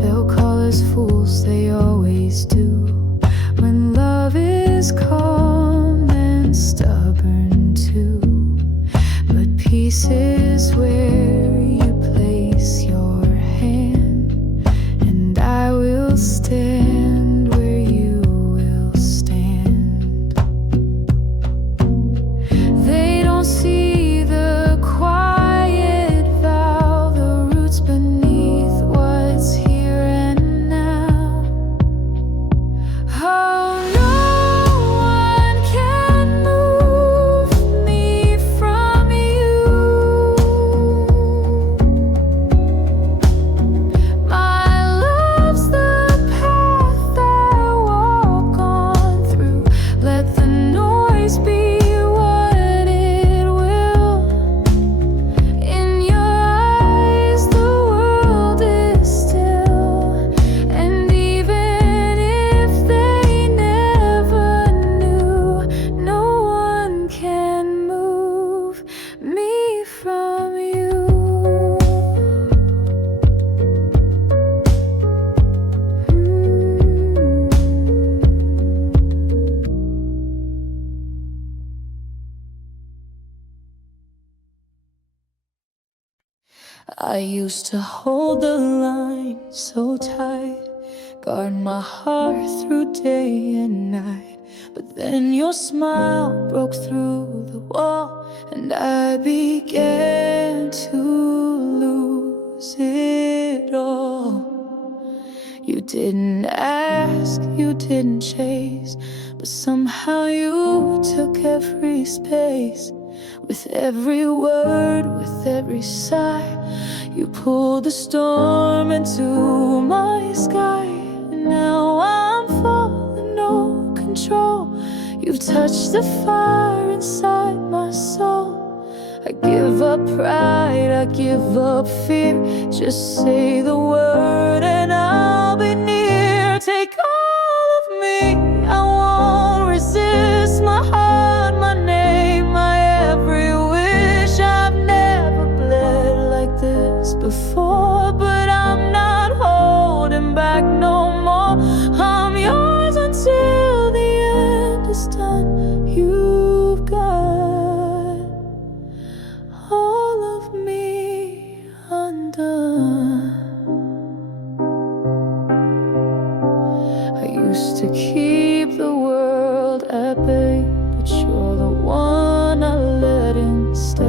They'll call us fools, they always do, when love is calm and stubborn too. But peace is where you place your hand, and I will stand where you will stand. They don't see the quiet vow, the roots beneath what's here and now. Oh, no one can move me from you. My love's the path I walk on through. Let the noise be what it will. In your eyes the world is still, and even if they never knew, no one can move me from you. I used to hold the line so tight, guard my heart through day and night. But then your smile broke through the wall, and I began to lose it all. You didn't ask, you didn't chase, but somehow you took every space. With every word, with every sigh, you pulled the storm into my sky. And now I'm falling, no control. You've touched the fire inside my soul. I give up pride, I give up fear. Just say the word and I'll be near. Take all of me, I won't resist. My heart, my name, my every wish. I've never bled like this before, but I'm not holding back no more. I'm yours until the end is done. You've got all of me undone. I used to keep the world at bay, but you're the one I let in stay.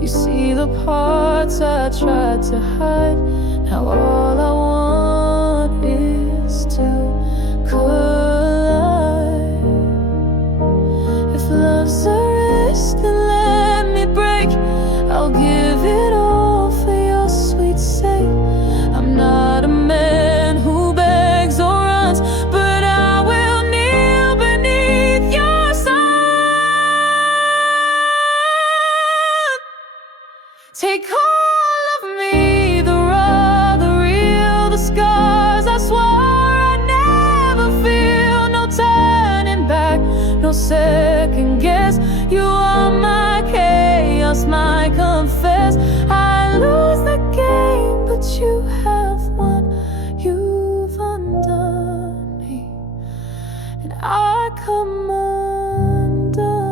You see the parts I tried to hide. Now all I want is to collide. If love's a risk, then let me break. I'll give it all for your sweet sake. I'm not a man who begs or runs, but I will kneel beneath your sun. Take all of me, the raw, the real, the scars I swore I'd never feel. No turning back, no second guess. You are my chaos, my confess. I lose the game, but you have won. You've undone me, and I come undone.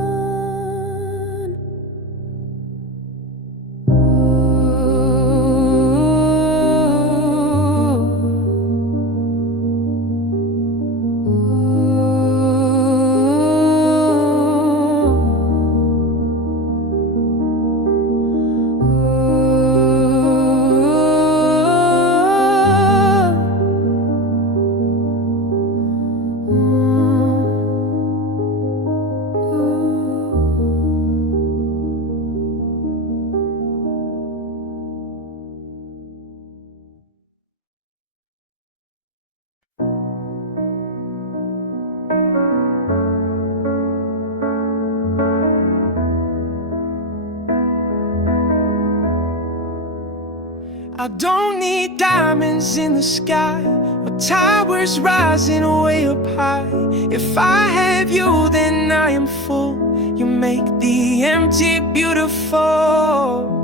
I don't need diamonds in the sky or towers rising way up high. If I have you, then I am full. You make the empty beautiful.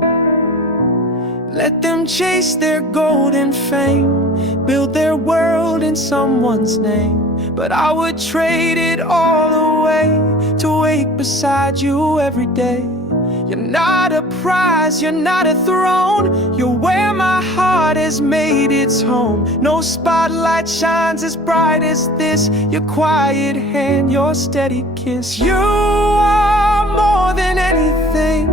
Let them chase their golden fame, build their world in someone's name. But I would trade it all away to wake beside you every day. You're not a prize, you're not a throne. You're where my heart has made its home. No spotlight shines as bright as this. Your quiet hand, your steady kiss. You are more than anything,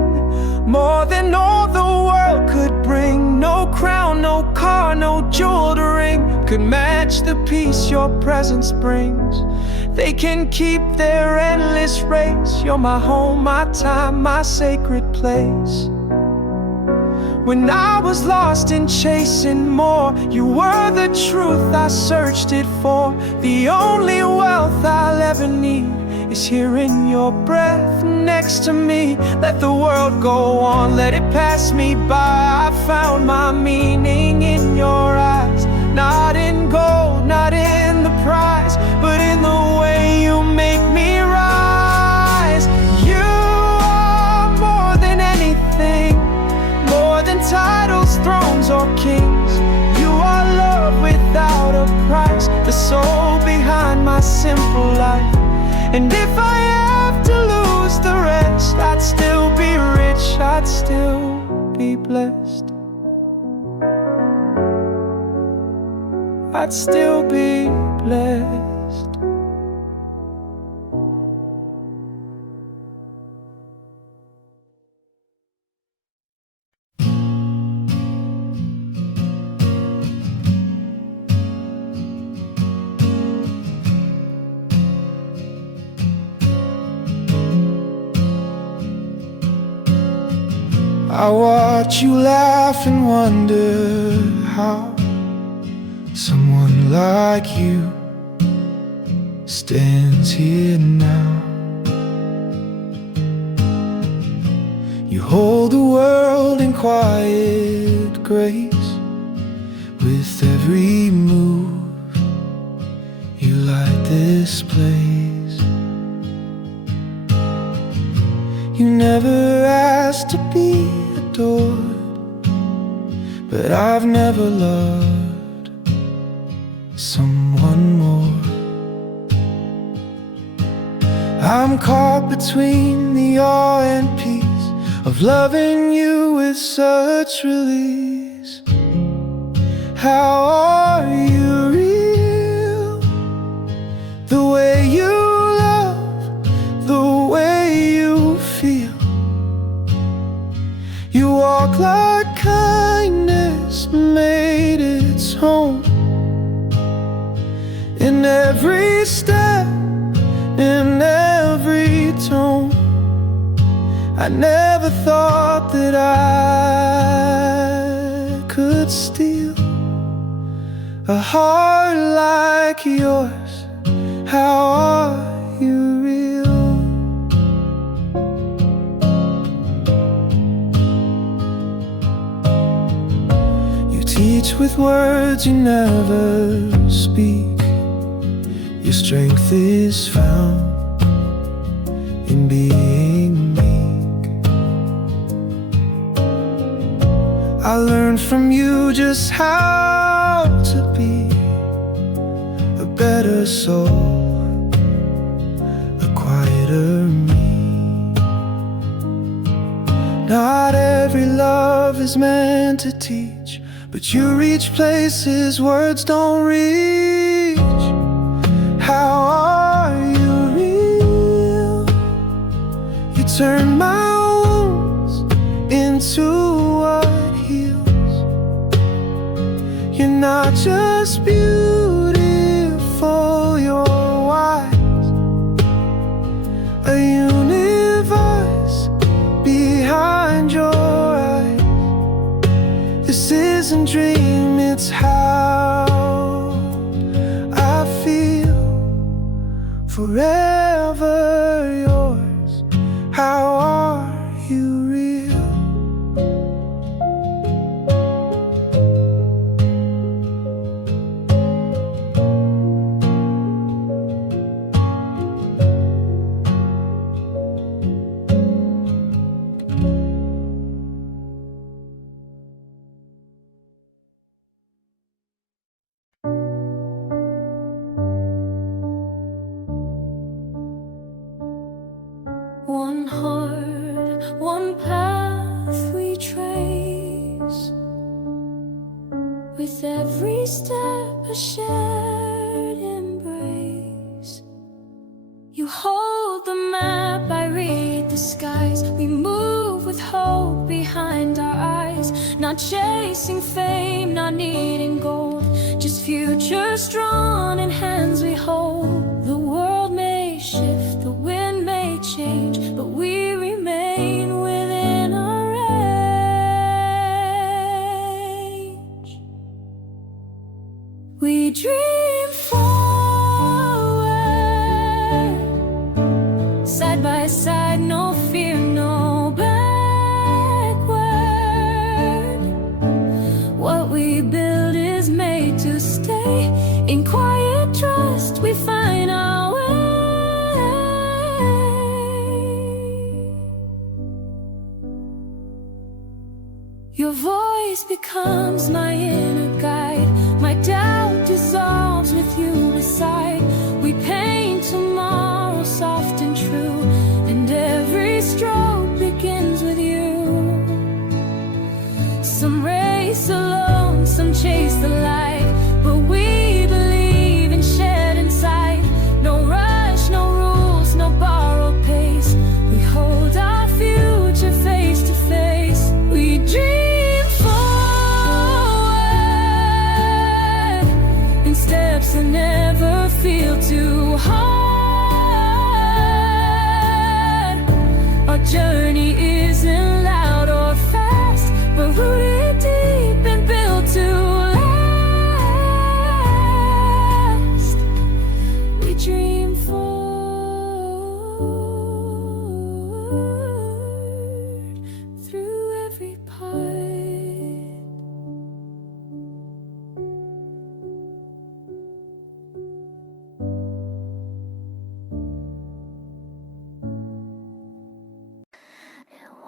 more than all the world could bring. No crown, no car, no jeweled ring could match the peace your presence brings. They can keep their endless race. You're my home, my time, my sacred place. When I was lost and chasing more, you were the truth I searched it for. The only wealth I'll ever need is hearing your breath next to me. Let the world go on, let it pass me by. I found my meaning in your eyes. Not in gold, not in the prize, but in the way you make me rise. You are more than anything, more than titles, thrones, or kings. You are love without a price, the soul behind my simple life. And if I have to lose the rest, I'd still be rich, I'd still be blessed. I'd still be blessed. I watch you laugh and wonder how someone like you stands here now. You hold the world in quiet grace. With every move, you light this place. You never asked to be adored, but I've never loved someone more. I'm caught between the awe and peace of loving you with such release. How are you real? The way you love, the way you feel. You walk like kindness made its home. In every step, in every tone. I never thought that I could steal a heart like yours. How are you real? You teach with words you never speak. Your strength is found in being meek. I learned from you just how to be a better soul, a quieter me. Not every love is meant to teach, but you reach places words don't reach. How are you real? You turn my wounds into what heals. You're not just beautiful, you're wise. A universe behind your eyes. This isn't dream, it's how I feel. Forever yours. How are you real? One heart, one path we trace. With every step a shared embrace. You hold the map, I read the skies. We move with hope behind our eyes. Not chasing fame, not needing gold. Just futures drawn in hands we hold. The world may shift, the wind may change, but we remain within our range. We dream forward, side by side, no fear, no backward. What we build is made to stay. In quiet trust we find our way. Your voice becomes my inner guide. My doubt dissolves with you beside. We paint tomorrow soft and true, and every stroke begins with you. Some race alone, some chase the light, but we believe in shared insight. No rush, no rules, no borrowed pace. We hold our future face to face. We dream forward,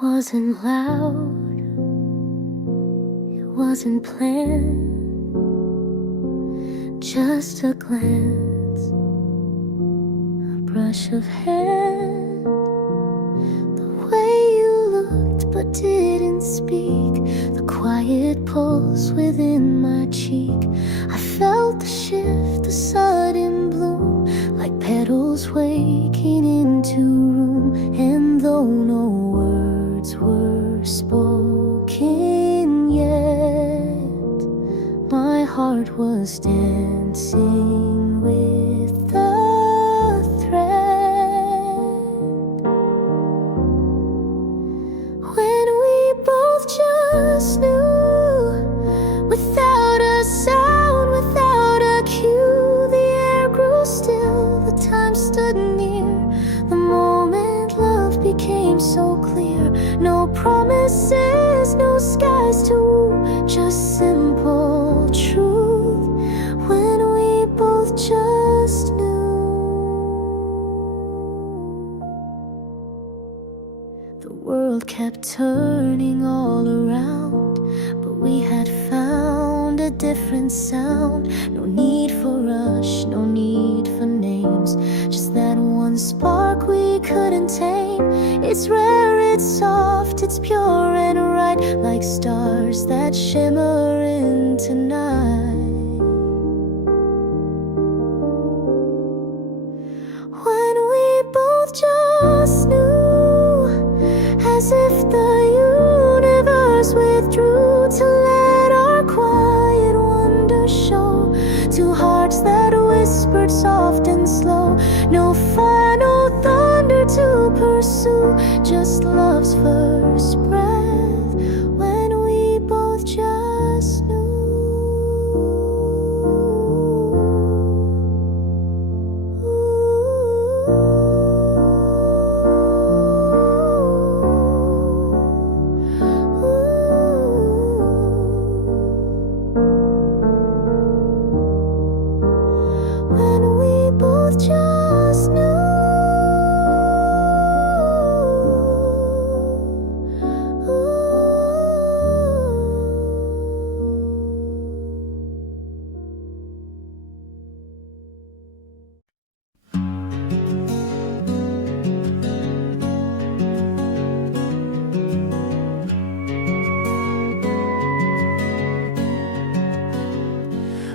wasn't loud, it wasn't planned. Just a glance, a brush of hand, the way you looked but didn't speak, the quiet pulse within my cheek. I felt the shift, the sudden bloom, like petals waking into room. And though no words were spoken yet, my heart was dancing with the thread. When we both just knew, without a sound, without a cue, the air grew still, the time stood near. The moment love became so clear, no promises, no skies to woo, just simple truth. When we both just knew, the world kept turning all around, but we had found a different sound. No need for rush, no need for names, just that one spark we couldn't tame. It's rare, it's soft, it's pure and right, like stars that shimmer into night. When we both just knew, as if the universe withdrew to let our quiet wonder show. Two hearts that whispered soft and slow, no fire, no thunder to pursue, just love's first breath. When we both just knew. When we both just knew.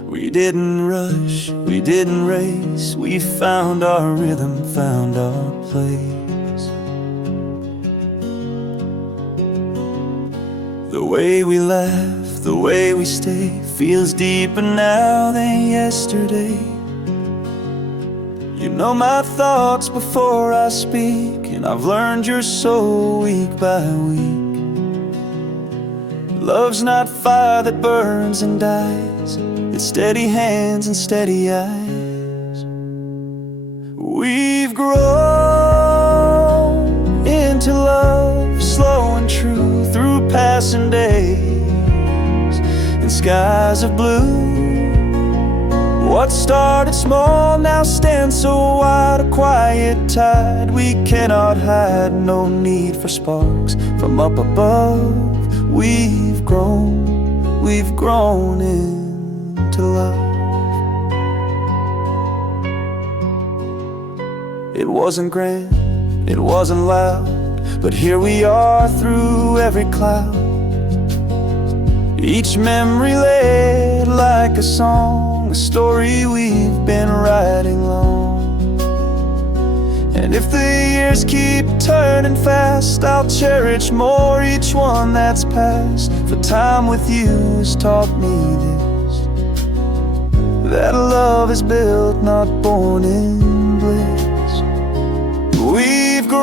We didn't rush, we didn't race, we found our rhythm, found our place. The way we laugh, the way we stay, feels deeper now than yesterday. You know my thoughts before I speak, and I've learned you're so week by week. Love's not fire that burns and dies, it's steady hands and steady eyes. We've grown into love, slow and true, through passing days and skies of blue. What started small now stands so wide, a quiet tide we cannot hide. No need for sparks from up above. We've grown into love. It wasn't grand, it wasn't loud, but here we are through every cloud. Each memory laid like a song, a story we've been writing long. And if the years keep turning fast, I'll cherish more each one that's passed. For time with you has taught me this, that love is built, not born in bliss. We've grown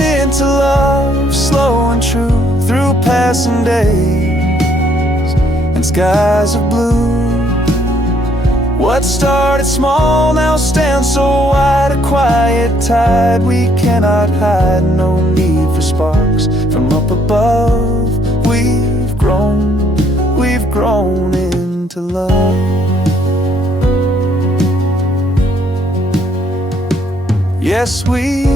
into love, slow and true, through passing days and skies of blue. What started small now stands so wide, a quiet tide we cannot hide. No need for sparks from up above. We've grown into love. Yes, we've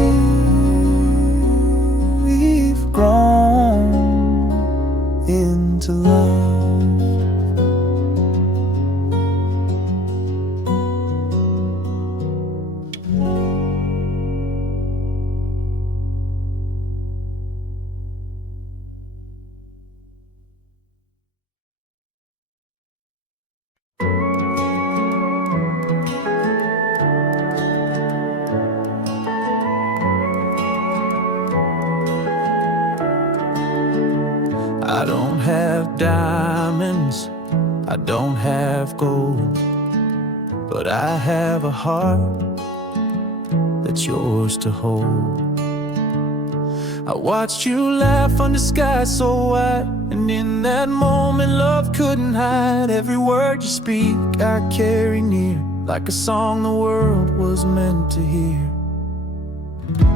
don't have gold, but I have a heart that's yours to hold. I watched you laugh under skies so wide, and in that moment love couldn't hide. Every word you speak I carry near, like a song the world was meant to hear.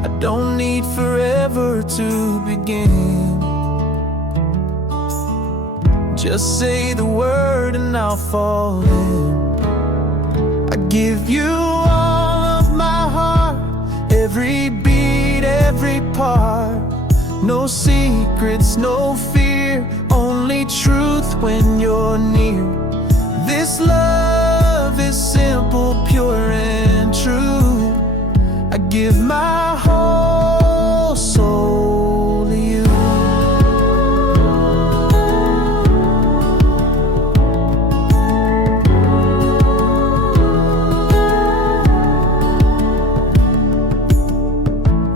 I don't need forever to begin. Just say the word and I'll fall in. I give you all of my heart, every beat, every part. No secrets, no fear, only truth when you're near. This love is simple, pure and true. I give my whole soul to you.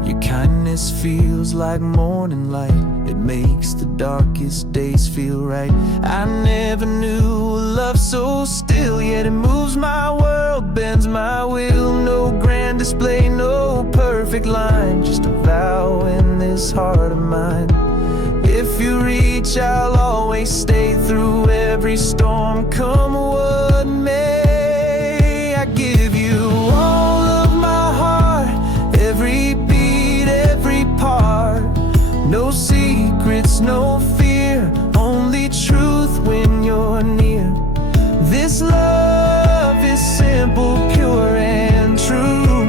Your kindness feels like morning light. It makes the darkest days feel right. I never knew a love so still, yet it moves my world, bends my will. No grand display, no perfect line, just a vow in this heart of mine. If you reach, I'll always stay through every storm, come what may. I give you all of my heart, every beat, every part. No secrets, no fear, only truth when you're near. This love is simple, pure and true.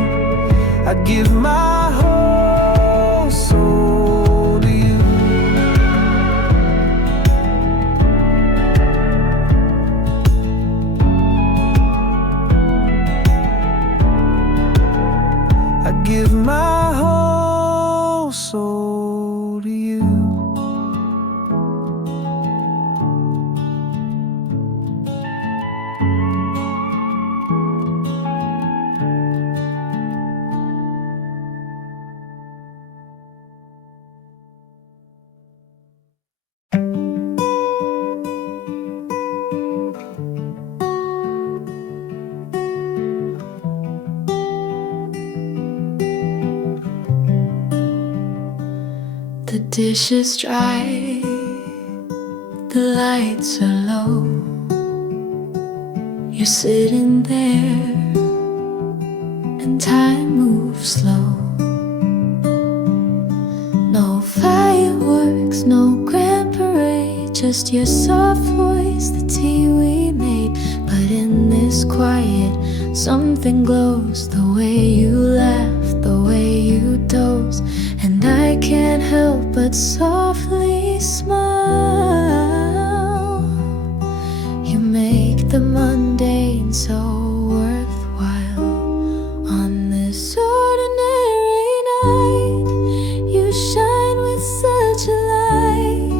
I give my whole soul to you. I give my whole soul to you. The dish is dry, the lights are low. You're sitting there, and time moves slow. No fireworks, no grand parade, just your soft voice, the tea we made. But in this quiet, something glows. The way you laugh, the way you doze, and I can't help but softly smile. You make the mundane so worthwhile. On this ordinary night, you shine with such a light.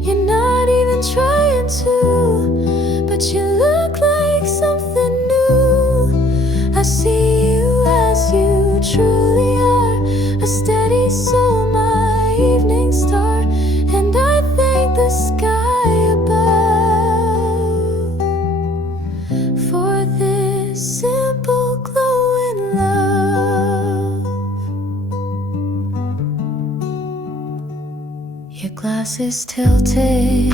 You're not even trying to, but you look like something new. I see you as you truly are, a steady soul, my evening star. And I thank the sky above for this simple glowing love. Your glass is tilted,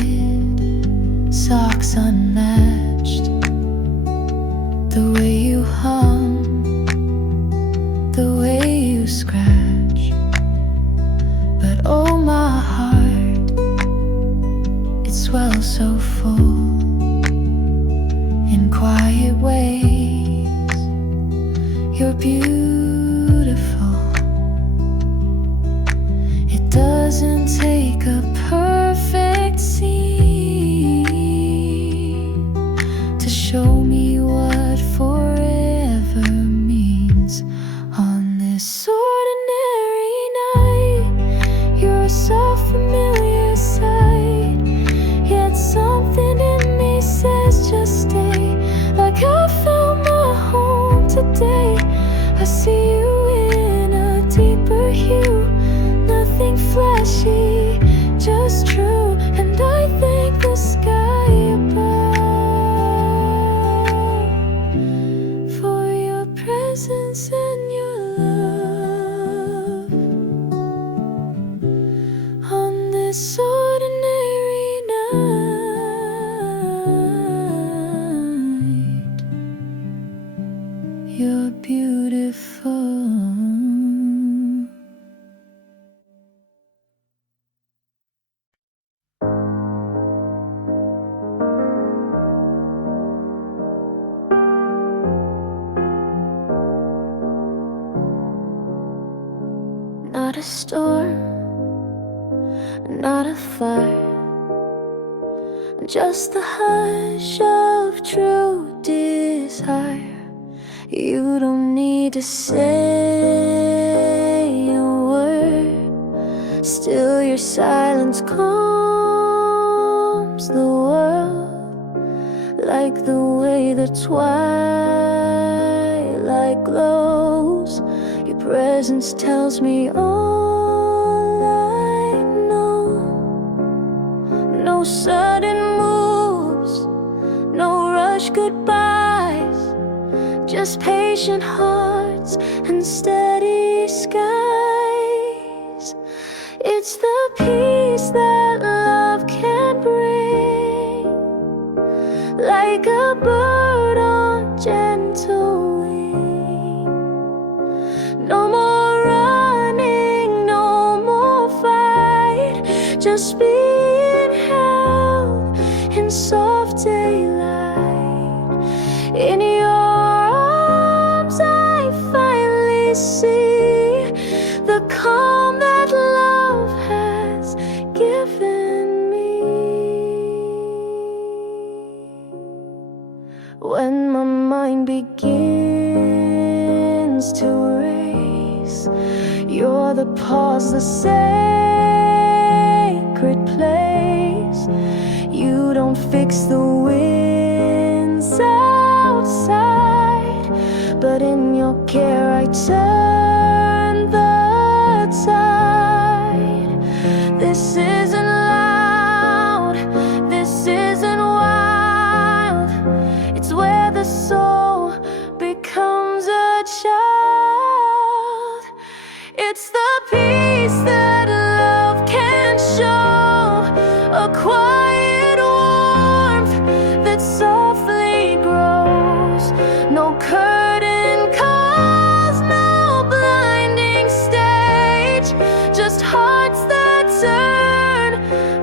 socks unmatched. The way you hum, the way you scratch. But oh, my heart, it swells so full in quiet ways. You're beautiful. It doesn't take a perfect scene to show me what forever means. On this ordinary night, you're a so familiar sight, yet something in me says just stay. Like I found my home today. I see you in a deeper hue, nothing flashy, just true. And I thank the sky above this ordinary night. You're beautiful. Not a storm, not a fire, just the hush of true desire. You don't need to say a word, still your silence calms the world, like the way the twilight glows. Your presence tells me all I know. No sudden moves, no rush goodbyes, just patient hearts and steady skies. It's the peace that love can bring, like a bird on gentle wing. No more running, no more fight, just being held in soft daylight. In your arms I finally see the calm that love has given me. When my mind begins to race, you're the pause, the sacred place. You don't fix the winds outside, but in your care I turn the tide. This isn't loud, this isn't wild, it's where the soul becomes a child. It's the peace that love can show, a quiet warmth that softly grows. No curtain calls, no blinding stage, just hearts that turn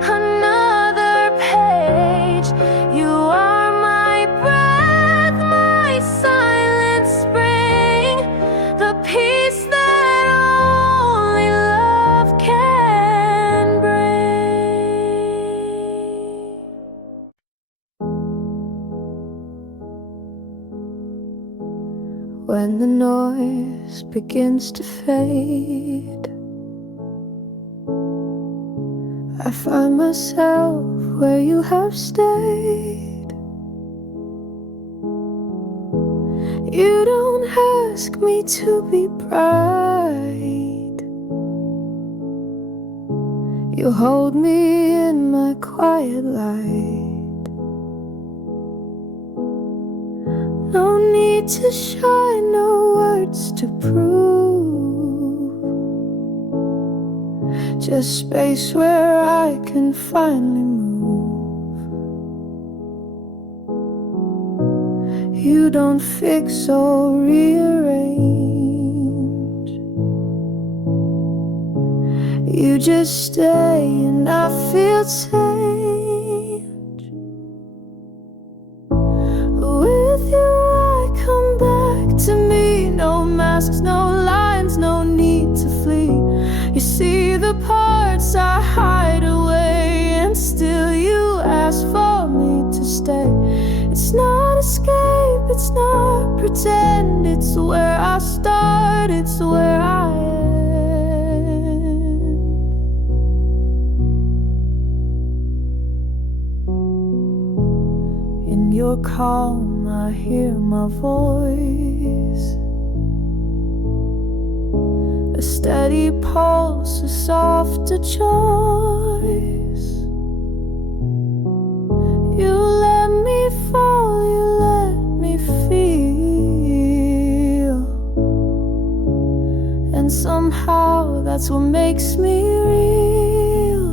another page. You are my breath, my silent spring, the peace that only love can bring. When the noise begins to fade, I find myself where you have stayed. You don't ask me to be bright, you hold me in my quiet light. No need to shine, no words to prove, just space where I can finally move. You don't fix or rearrange, you just stay and I feel change. With you I come back to me, no masks, no lines, no need to flee. You see the parts I hide away, and still you ask for me to stay. It's not escape, it's not pretend, it's where I start, it's where I end. In your calm I hear my voice, a steady pulse, a softer choice. You let me fall, you let me feel, and somehow that's what makes me real.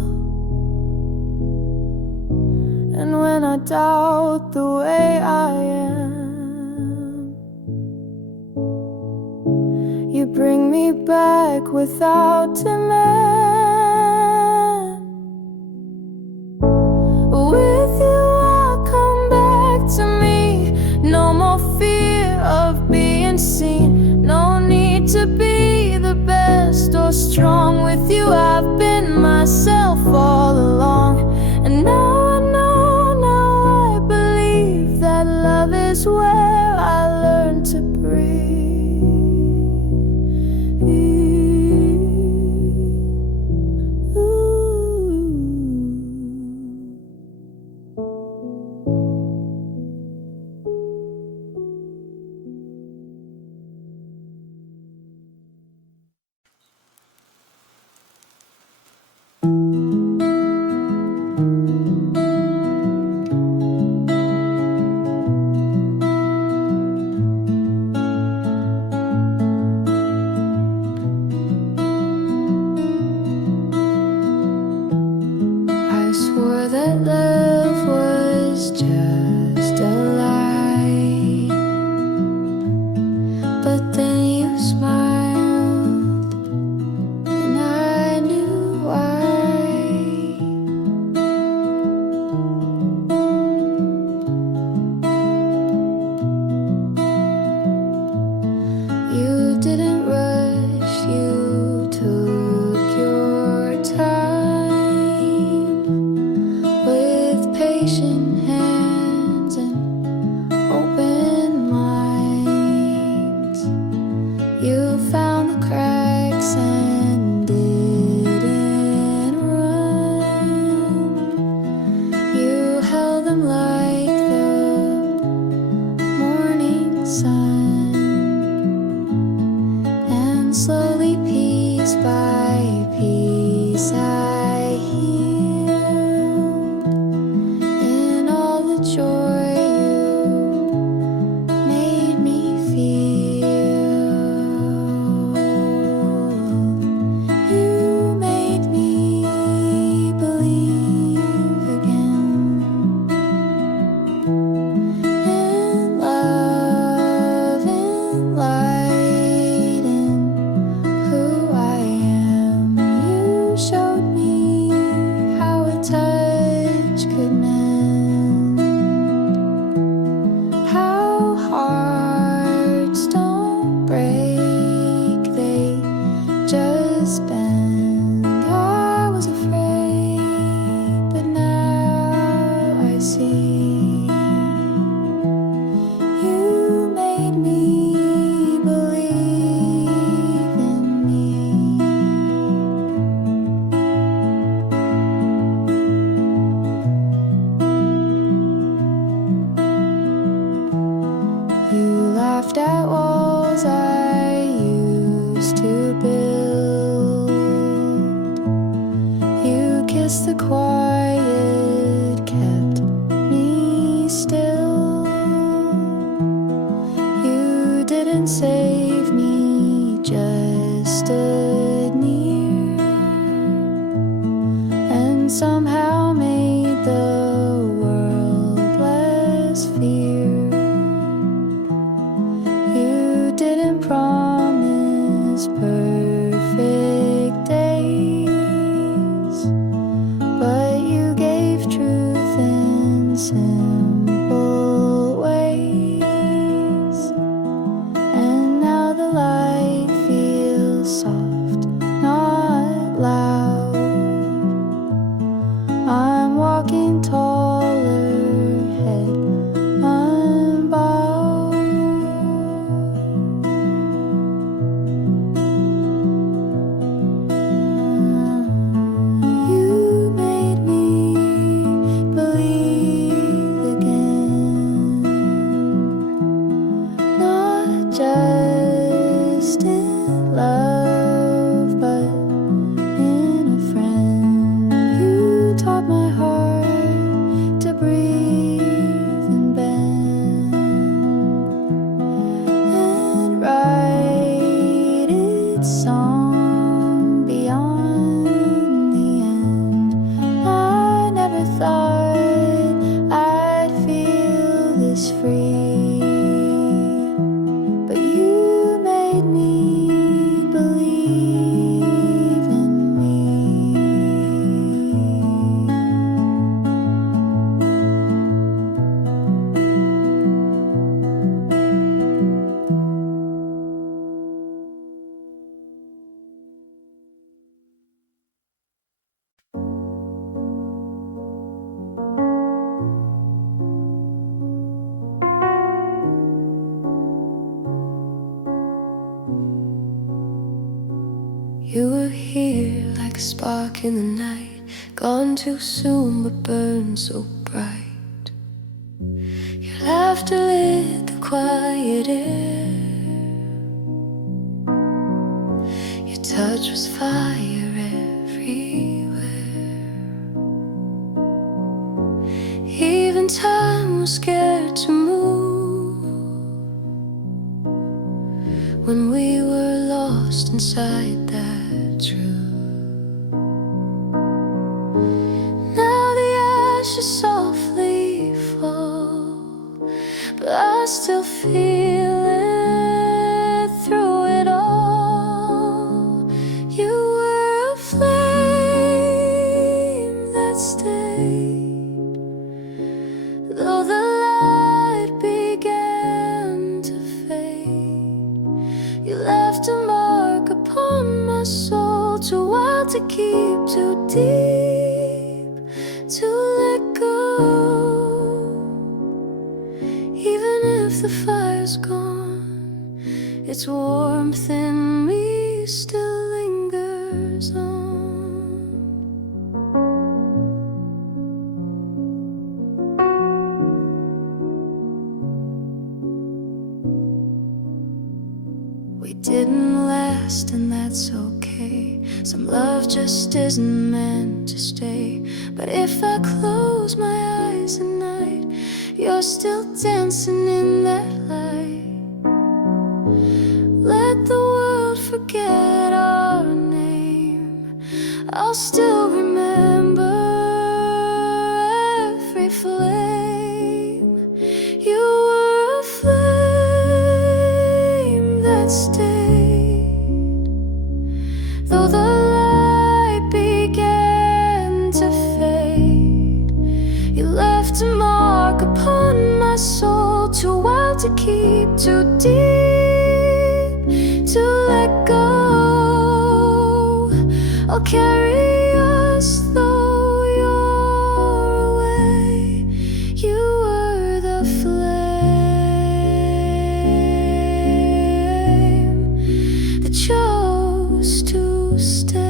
doubt the way I am. You bring me back without demand. With you I come back to me. No more fear of being seen. No need to be the best or strong. With you I've been myself all along. And now I know, now I believe that love is where I learn to breathe. Swore that love was just a lie, but then you smiled and I knew why. You didn't rush, you took your time with patient hands and open minds. You found the cracks and didn't run. You held them like the morning sun, and slowly, piece by piece, I healed in all the joy you made me feel. You made me believe again in love, in light, in who I am. You showed me how a touch could mend, how hearts don't break, they just bend. I was afraid, but now I see. You made me believe in me. You laughed at walls I used to build. You kissed the quiet, kept me still. You didn't save me, just stood near, and somehow made the world less fear. You didn't promise perfect days, but you gave truth in simple ways. And now the light feels soft, not loud. I'm walking taller, head unbowed. You were here like a spark in the night, gone too soon but burned so bright. Your laughter lit the quiet air. Your touch was fire everywhere. Even time was scared to move when we were lost inside that truth. Now the ashes softly fall, but I still feel it through it all. You were a flame that stayed, though the light began to fade. You left a mark upon my soul, too wild to keep, too deep to let go. Even if the fire's gone, its warmth in me still lingers on. We didn't last, and that's okay. Some love just isn't meant to stay. But if I close my eyes at night, you're still dancing in that light. Let the world forget our name, I'll still remember every flame. You were a flame that stayed, though the light began to fade. You left a mark upon my soul, too wild to keep, too deep to let go. I'll carry us though you're away. You were the flame that chose to stay.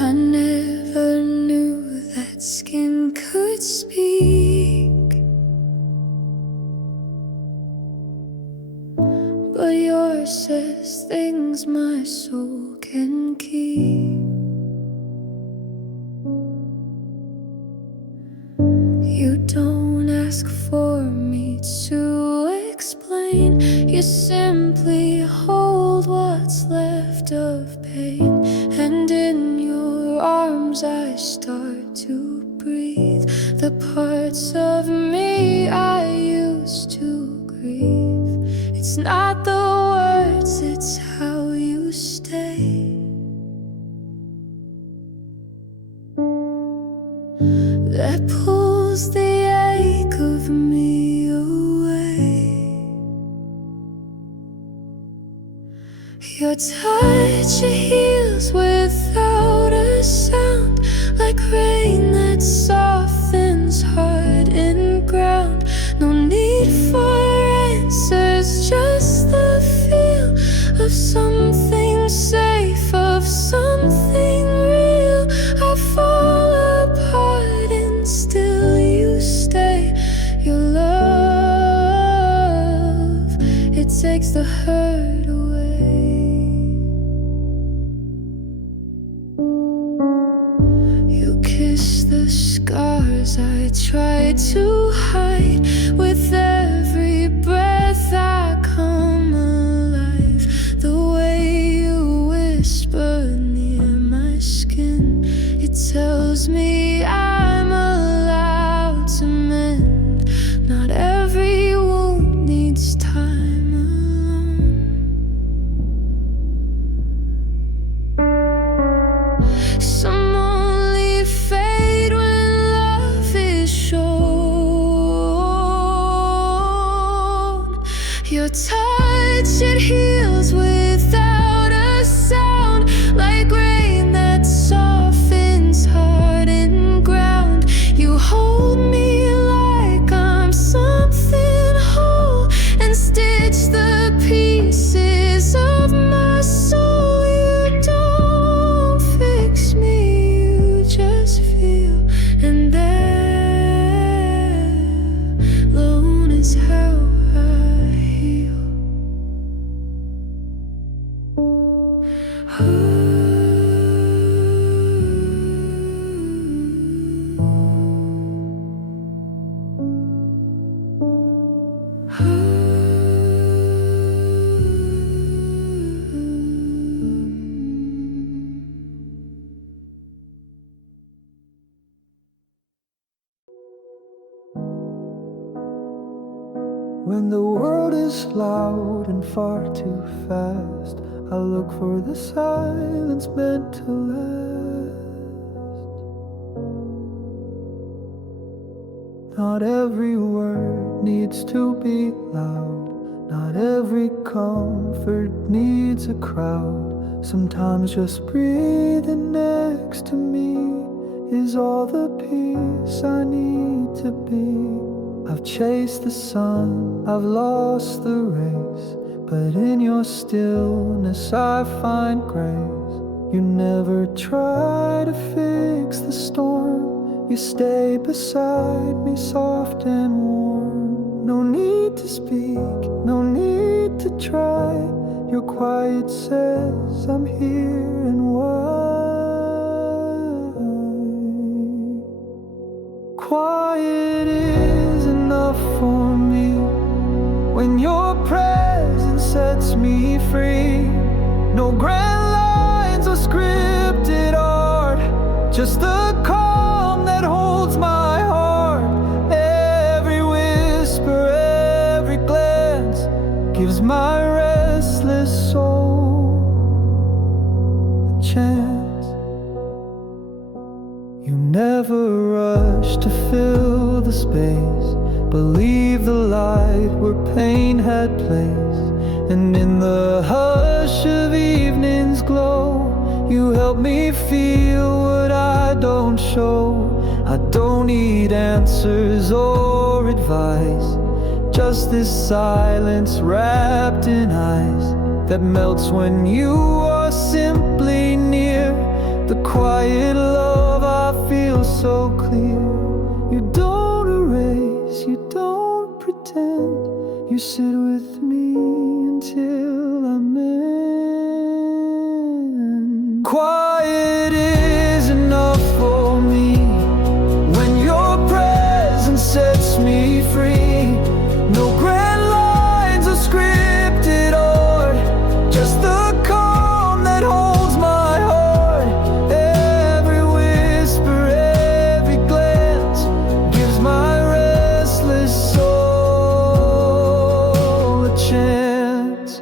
I never knew that skin could speak, but yours says things my soul can keep. You don't ask for me to explain, you simply hold what's left of pain. And in your arms I start to breathe the parts of me I used to grieve. It's not the words, it's how you stay that pulls the ache of me away. Your touch, it heals without a sound, like rain that softens hardened ground. No need for answers, just the feel of something safe, of something real. I fall apart and still you stay. Your love, it takes the hurt away. You kiss the scars I tried to hide. With every breath I come alive. The way you whisper near my skin, it tells me I'm allowed to mend. Not every wound needs time alone. Some only fade when love is When the world is loud and far too fast, I look for the silence meant to last. Not every word needs to be loud. Not every comfort needs a crowd. Sometimes just breathing next to me is all the peace I need to be. I've chased the sun, I've lost the race, but in your stillness I find grace. You never try to fix the storm, you stay beside me soft and warm. No need to speak, no need to try. Your quiet says I'm here and why. Quiet is enough for me. When your presence sets me free. No grand lines or scripted art, just the calm that holds my heart. Every whisper, every glance gives my restless soul a chance. You never rush to fill the space, but leave the light where pain had place. And in the hush of evening's glow, you help me feel what I don't show. I don't need answers or advice, just this silence wrapped in ice that melts when you are simply near. The quiet love I feel so clear. You don't erase, you don't pretend. You sit with me until I'm in. Quiet is enough for me. When your presence sets me free. No grand lines or scripted art, just the calm that holds my heart. Every whisper, every glance gives my restless soul a chance.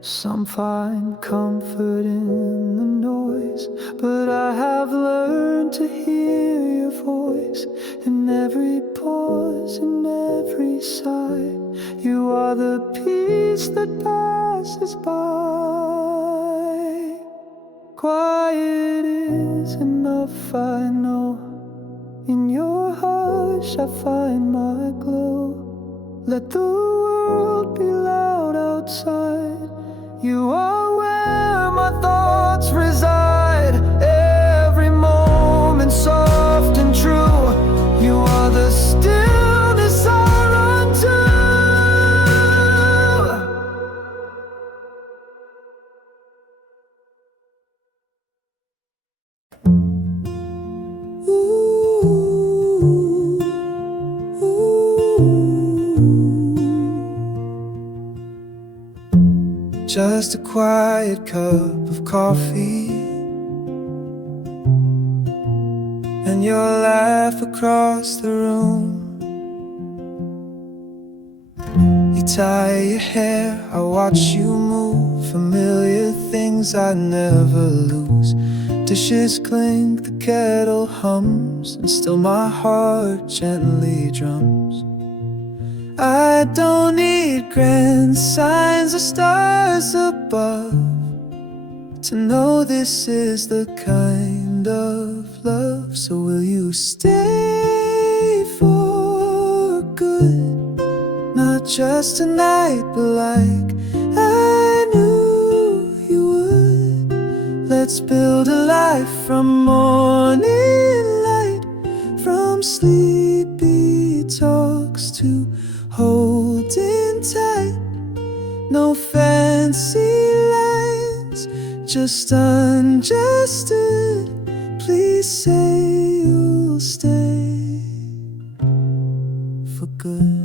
Some find comfort in the noise, but I have learned to hear your voice in every pause, in every sigh. You are the peace that passes by. Quiet is enough, I know. In your hush I find my glow. Let the world be loud outside. You are where my thoughts reside. Every moment soft and true. You are the stillness I run to. Just a quiet cup of coffee and your laugh across the room. You tie your hair, I watch you move. Familiar things I never lose. Dishes clink, the kettle hums, and still my heart gently drums. I don't need grand signs or stars above to know this is the kind of love. So will you stay for good? Not just tonight, but like I knew you would. Let's build a life from morning light, from sleepy talks to holding tight. No fancy lines, just understood. Please say you'll stay for good.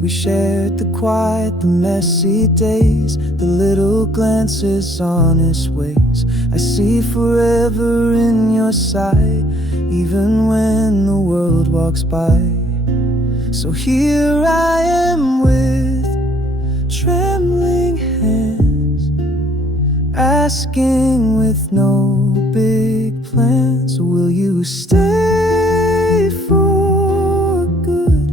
We shared the quiet, the messy days, the little glances, honest ways. I see forever in your sight, even when the world walks by. So here I am with trembling hands, asking with no big plans, will you stay for good?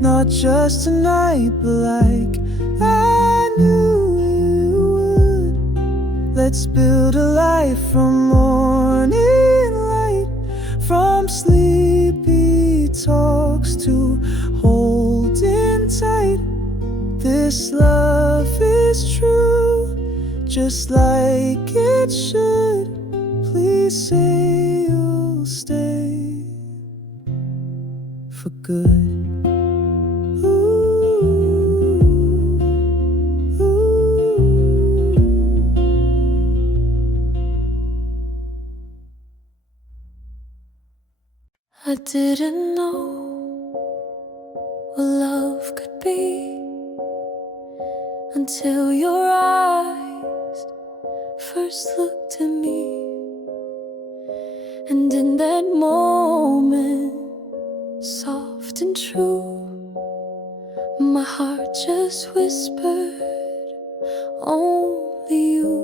Not just tonight, but like I knew you would. Let's build a life from morning light, from sleepy talks to holding tight. This love is true, just like it should. Please say you'll stay for good. I didn't know what love could be until your eyes first looked at me. And in that moment, soft and true, my heart just whispered, only you.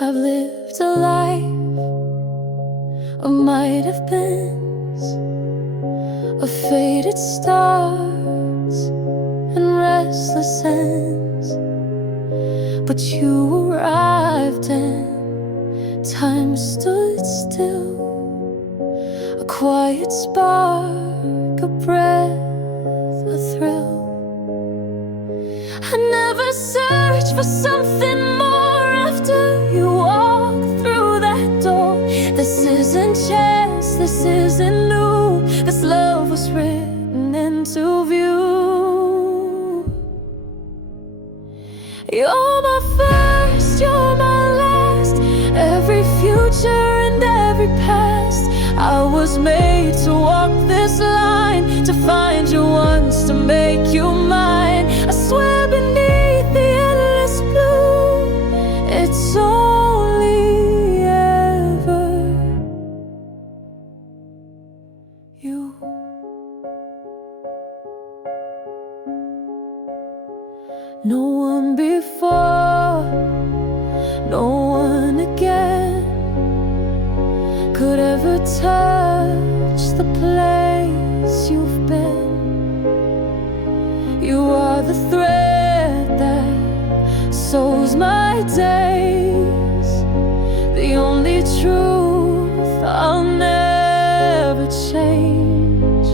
I've lived a life of might have beens, of faded stars and restless ends. But you arrived and time stood still, a quiet spark, a breath, a thrill. I never searched for something more after you walked through that door. This isn't chance, this isn't new. This love was written into view. You're my first, you're my last, every future and every past. I was made to walk this line, to find you once, to make you mine. I swear beneath the endless blue, it's only ever you. No one before, no one again could ever touch the place you've been. You are the thread that sews my days, the only truth I'll never change.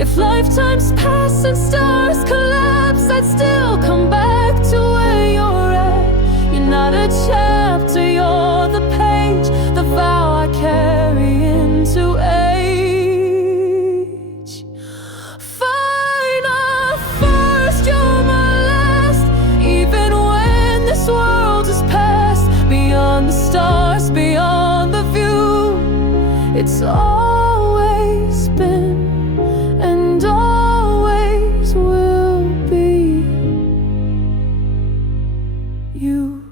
If lifetimes pass and stars collapse, I'd still come back to where you're at. You're not a chapter, you're the page, the vow I carry into age. Final first, you're my last, even when this world is past. Beyond the stars, beyond the view, it's always been and always will be you.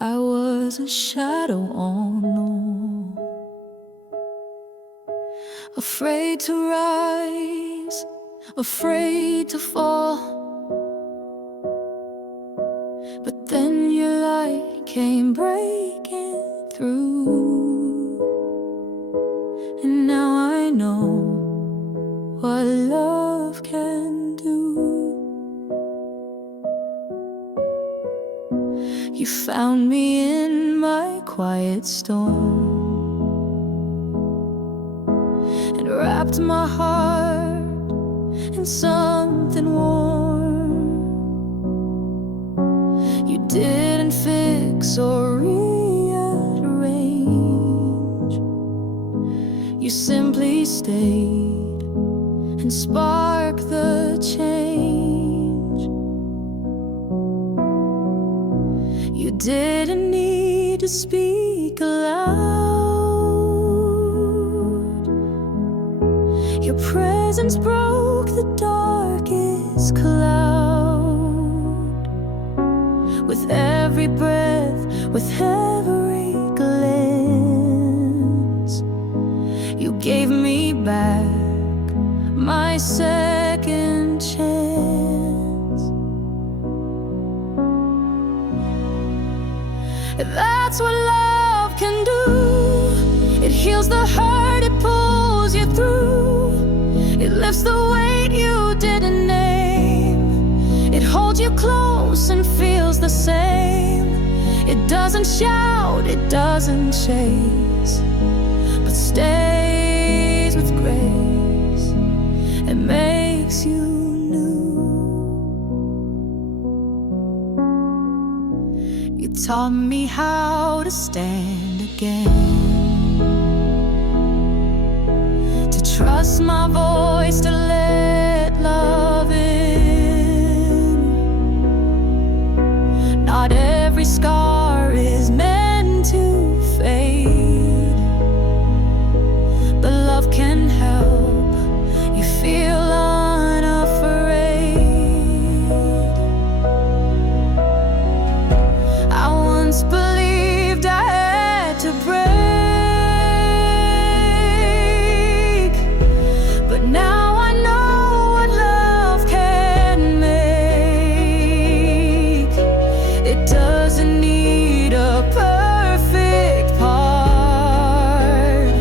I was a shadow on the wall, afraid to rise, afraid to fall. But then your light came breaking through, and now I know what love can do. You found me in my quiet storm and wrapped my heart in something warm. You didn't fix or rearrange, You simply stayed and sparked the change. You didn't need to speak aloud. Your presence broke the darkest cloud. With every breath, with every glance, you gave me back my second chance. That's what love can do. It heals the hurt, it pulls you through. It lifts the weight you didn't name. It holds you close and feels the same. It doesn't shout, it doesn't chase, but stays with grace and makes you new. You taught me how to stand again, to trust my voice, to let love in. Not every scar is meant to fade, but love can help you feel unafraid. I once believed I had to break, but now I know what love can make. It doesn't need a perfect part,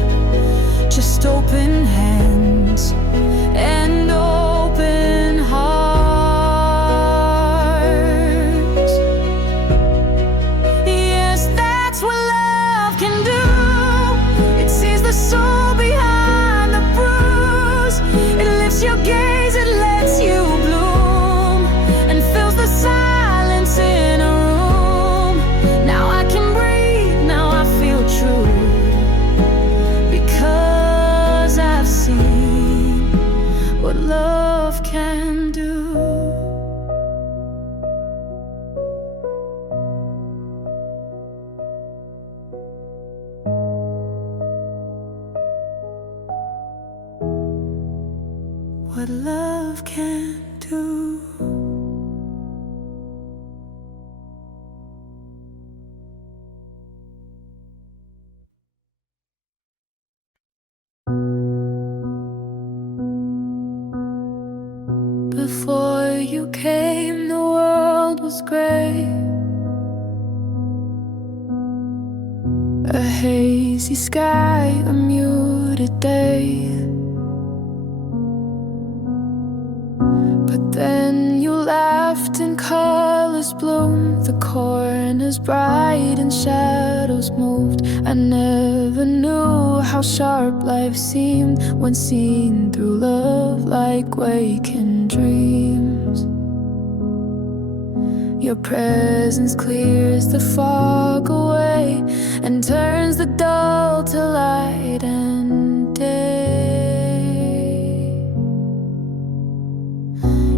just open hands and open hearts. Yes, that's what love can do. It sees the soul behind the bruise. It lifts your gaze, it lets you bloom, and fills the silence in a room. Now I can breathe, now I feel true, because I've seen what love can do. What love can do. Before you came, the world was gray, a hazy sky, a muted day. But then you laughed and colors bloomed, the corners bright and shadows moved. I never knew how sharp life seemed when seen through love, like waking dreams. Your presence clears the fog away and turns the dull to light and day.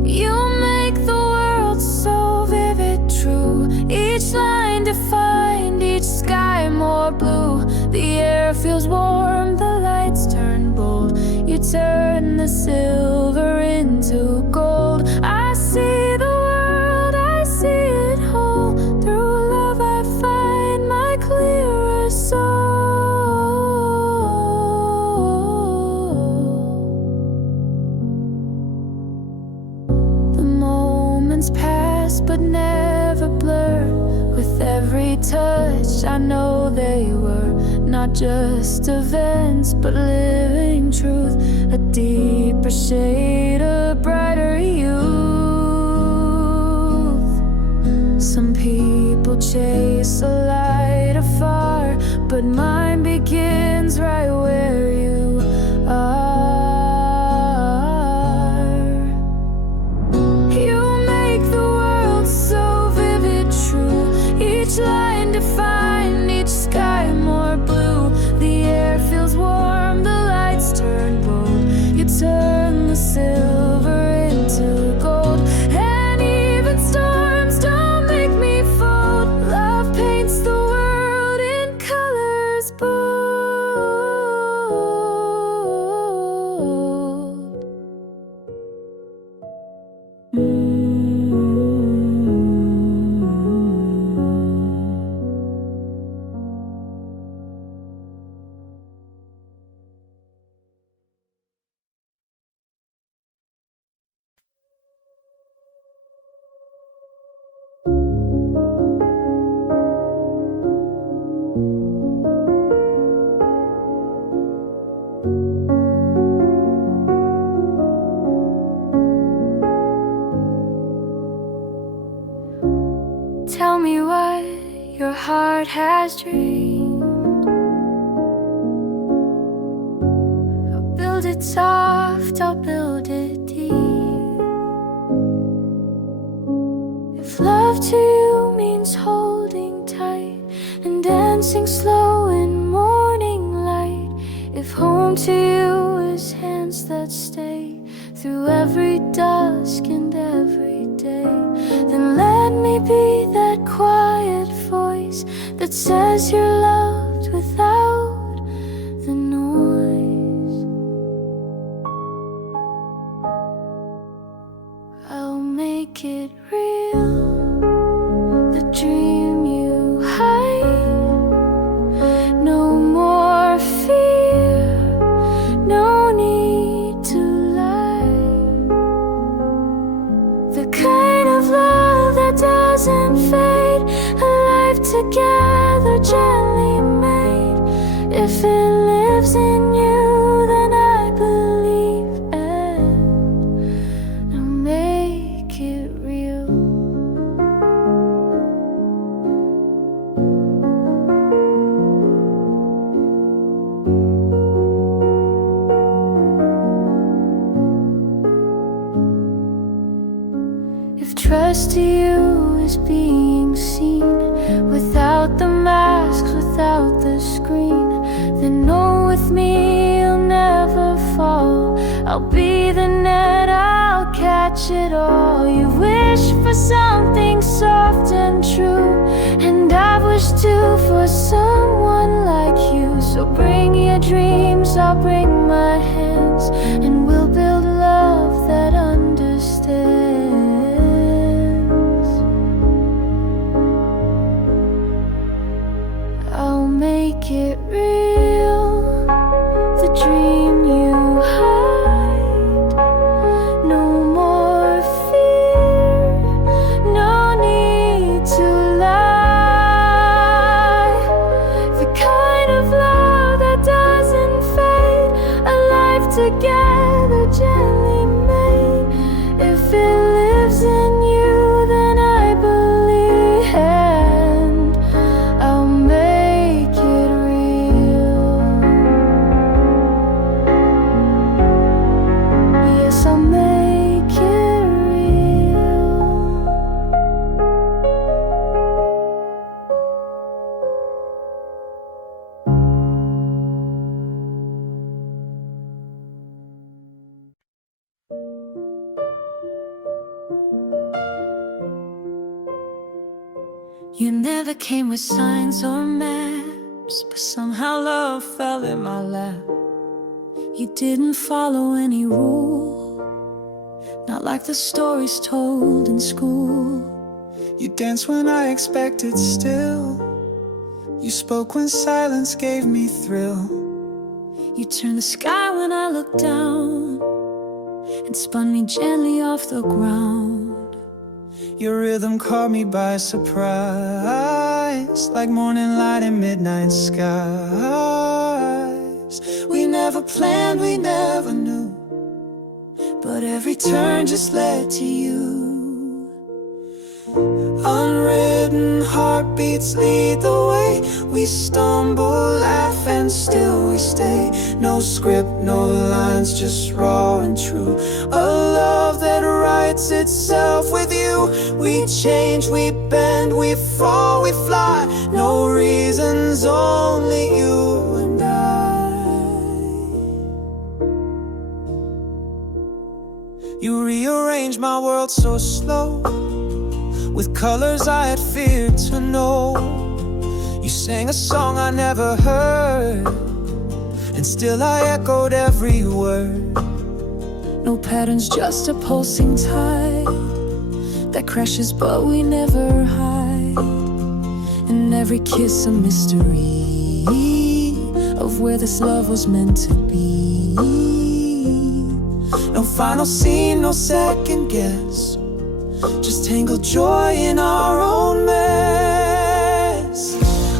You make the world so vivid, true, each line defined, each sky more blue. The air feels warm, the lights turn bold. You turn the silver into gold. I see the world, I see it whole. Through love I find my clearer soul. The moments pass but never blur. With every touch I know they were not just events but living truth, a deeper shade, a brighter youth. Some people chase a light afar, but mine begins right where you are. You make the world so vivid, true, each line defined, each sky more blue. The air feels warm, the light has dreamed. I'll build it soft, I'll build it deep. If love to you means holding tight and dancing slow in morning light, if home to you is hands that stay through every dusk and every day, then let me be that quiet voice that says you're loved without the noise. I'll make it real, the dream you hide. No more fear, no need to lie. The kind of love that doesn't fade, alive together, gently made. If it lives in you, then I believe, and I'll make it real. If trust to you is being seen, without the masks, without the screen, then know with me you'll never fall. I'll be the net, I'll catch it all. You wish for something soft and true, and I've wished too for someone like you. So bring your dreams, I'll bring my hands, and we'll build love that understands. I'll make it real, the dream you hide. No more fear, no need to lie. The kind of love that doesn't fade, alive together, gently made. If it lives in you, then I believe, and I'll make it real. Yes, I'll make it real. You never came with signs or maps, but somehow love fell in my lap. You didn't follow any rule, not like the stories told in school. You danced when I expected still. You spoke when silence gave me thrill. You turned the sky when I looked down, and spun me gently off the ground. Your rhythm caught me by surprise, like morning light in midnight skies. We never planned, we never knew, but every turn just led to you. Unwritten heartbeats lead the way. We stumble, laugh, and still we stay. No script, no lines, just raw and true. A love that writes itself with you. We change, we bend, we fall, we fly. No reasons, only you and I. You rearranged my world so slow, with colors I had feared to know. You sang a song I never heard, and still I echoed every word. No patterns, just a pulsing tide that crashes but we never hide. And every kiss a mystery of where this love was meant to be. No final scene, no second guess, just tangled joy in our own mess.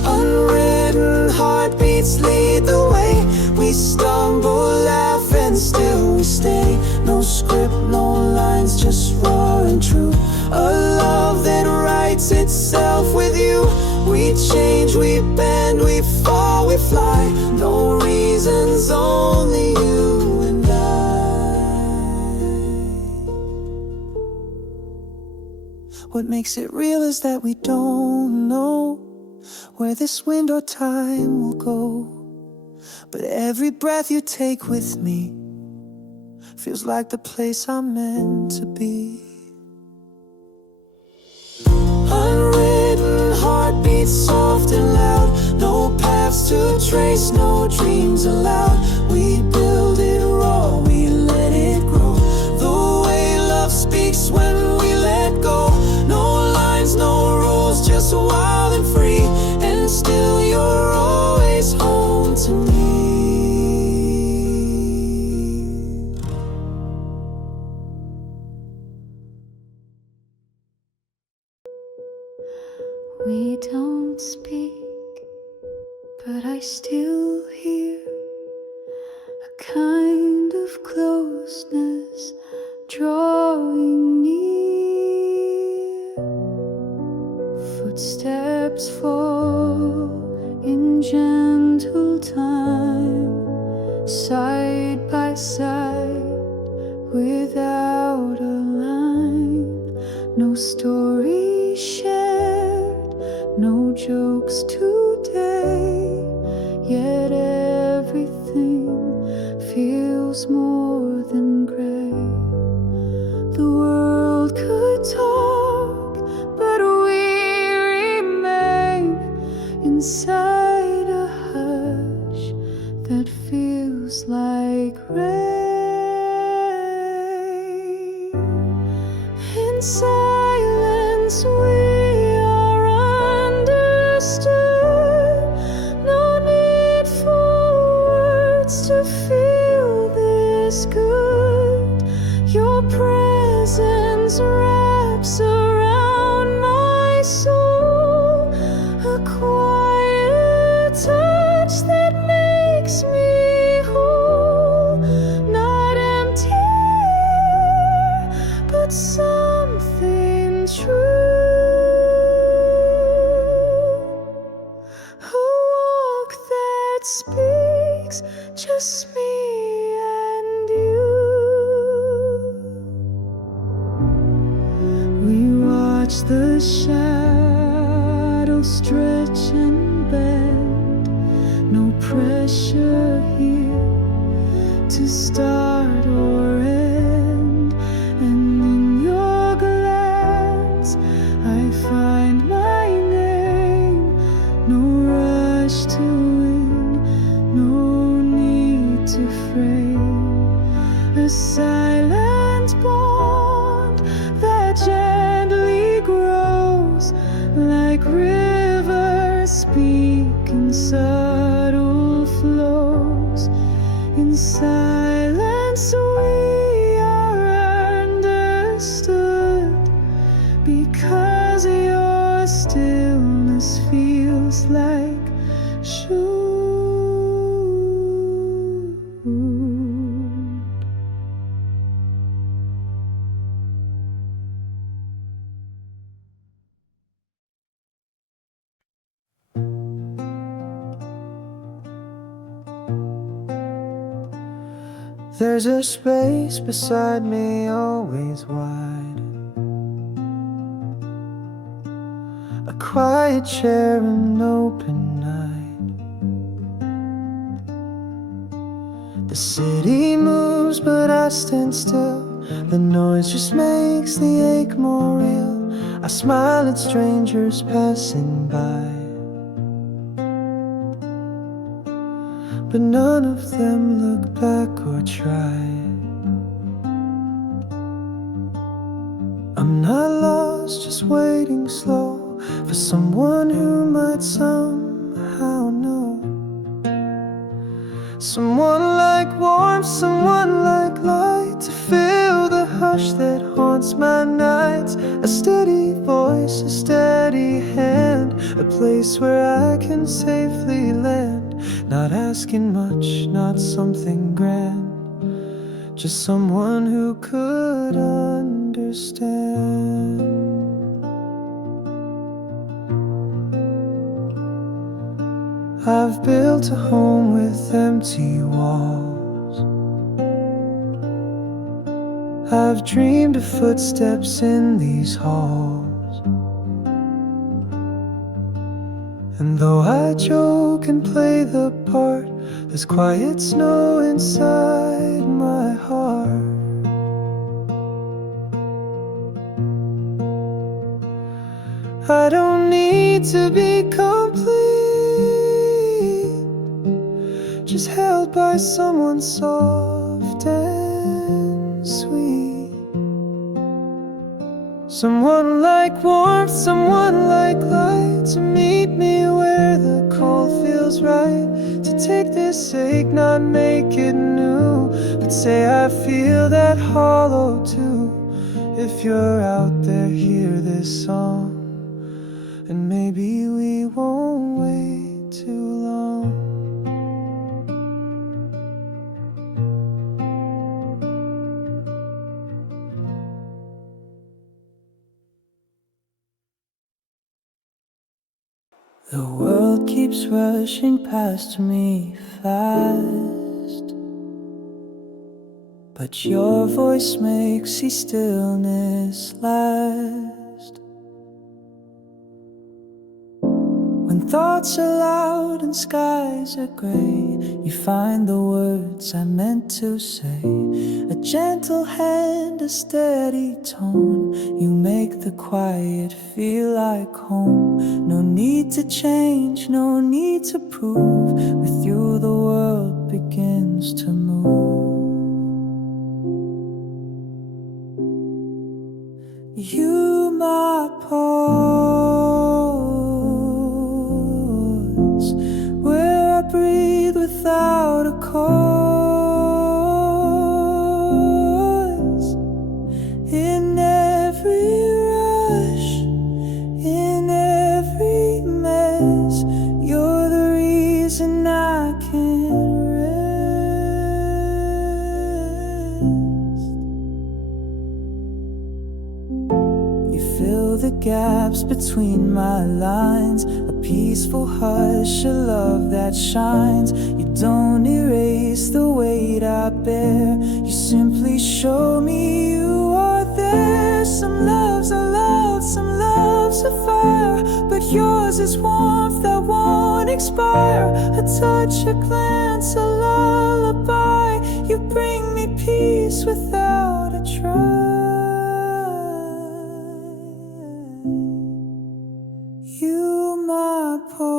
Unwritten heartbeats lead the way. We stumble, laugh, and still we stay. No script, no lines, just raw and true. A love that writes itself with you. We change, we bend, we fall, we fly. No reasons, only you and I. What makes it real is that we don't know where this wind or time will go. But every breath you take with me feels like the place I'm meant to be. Unwritten heartbeats, soft and loud. No paths to trace, no dreams allowed. We build it raw, we let it grow. The way love speaks when we let go. No lines, no rules, just wild and free. And still you're always home to me. We don't speak, but I still hear a kind of closeness drawing near. Footsteps fall in gentle time, side by side, without a line. No story shared, no jokes today, yet everything feels more than gray. The world could talk, but we remain inside a hush that feels like rain. In silence we are understood. No need for words to feel this good. Your presence wraps around my soul, a quiet touch that makes me whole. Not empty air, but something true. A walk that speaks, just me and you. We watch the shadows stretch and bend. No pressure here to start or end. And in your glance I find my name. No rush to win, no need to frame. A silent bond that gently grows, like rivers speak in subtle flows. In silence we are understood, because your stillness feels like should. There's a space beside me, always wide. A quiet chair, an open night. The city moves, but I stand still. The noise just makes the ache more real. I smile at strangers passing by, but none of them look back or try. I'm not lost, just waiting slow for someone who might somehow know. Someone like warmth, someone like light, to fill the hush that haunts my nights. A steady voice, a steady hand, a place where I can safely land. Not asking much, not something grand, just someone who could understand. I've built a home with empty walls. I've dreamed of footsteps in these halls. And though I joke and play the part, there's quiet snow inside my heart. I don't need to be complete, just held by someone soft and sweet. Someone like warmth, someone like light, to meet me where the cold feels right. To take this ache, not make it new, but say I feel that hollow too. If you're out there, hear this song, and maybe we won't wait too long. The world keeps rushing past me fast, but your voice makes the stillness last. When thoughts are loud and skies are gray, you find the words I meant to say. A gentle hand, a steady tone, you make the quiet feel like home. No need to change, no need to prove, with you the world begins to move. You my pause, where I breathe without a cause. In every rush, in every mess, you're the reason I can rest. You fill the gaps between my lines, a peaceful hush, a love that shines. You don't erase the weight I bear, you simply show me you are there. Some loves are loud, some loves are fire, but yours is warmth that won't expire. A touch, a glance, a lullaby, you bring me peace without a try. You my pause,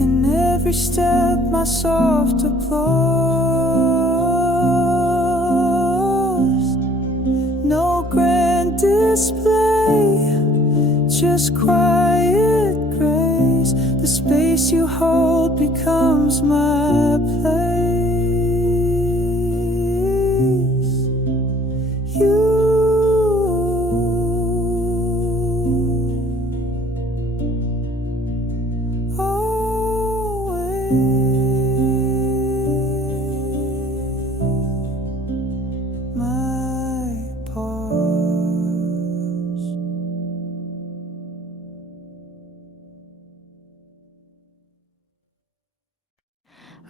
in every step my soft applause. No grand display, just quiet grace. The space you hold becomes my place. You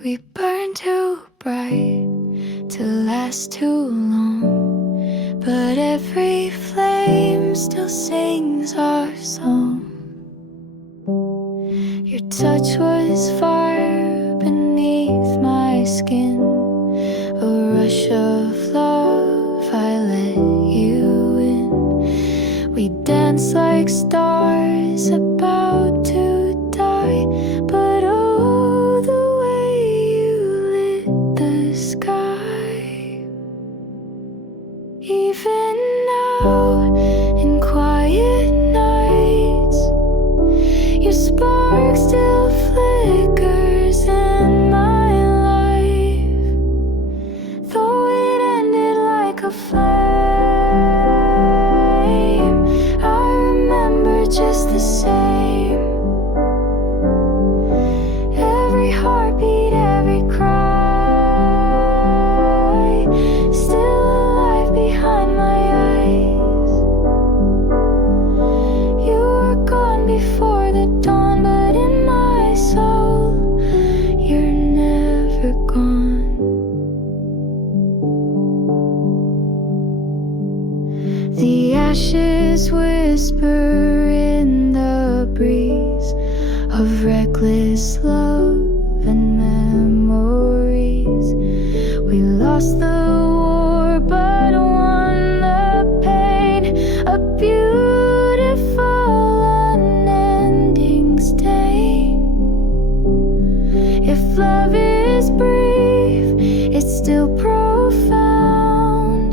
We burn too bright to last too long, but every flame still sings our song. Your touch was fire beneath my skin, a rush of love, I let you in. We danced like stars about to die, but oh, the sky. Even now, in quiet nights, your spark still flickers in my life. Though lost the war but won the pain. A beautiful unending stain. If love is brief, it's still profound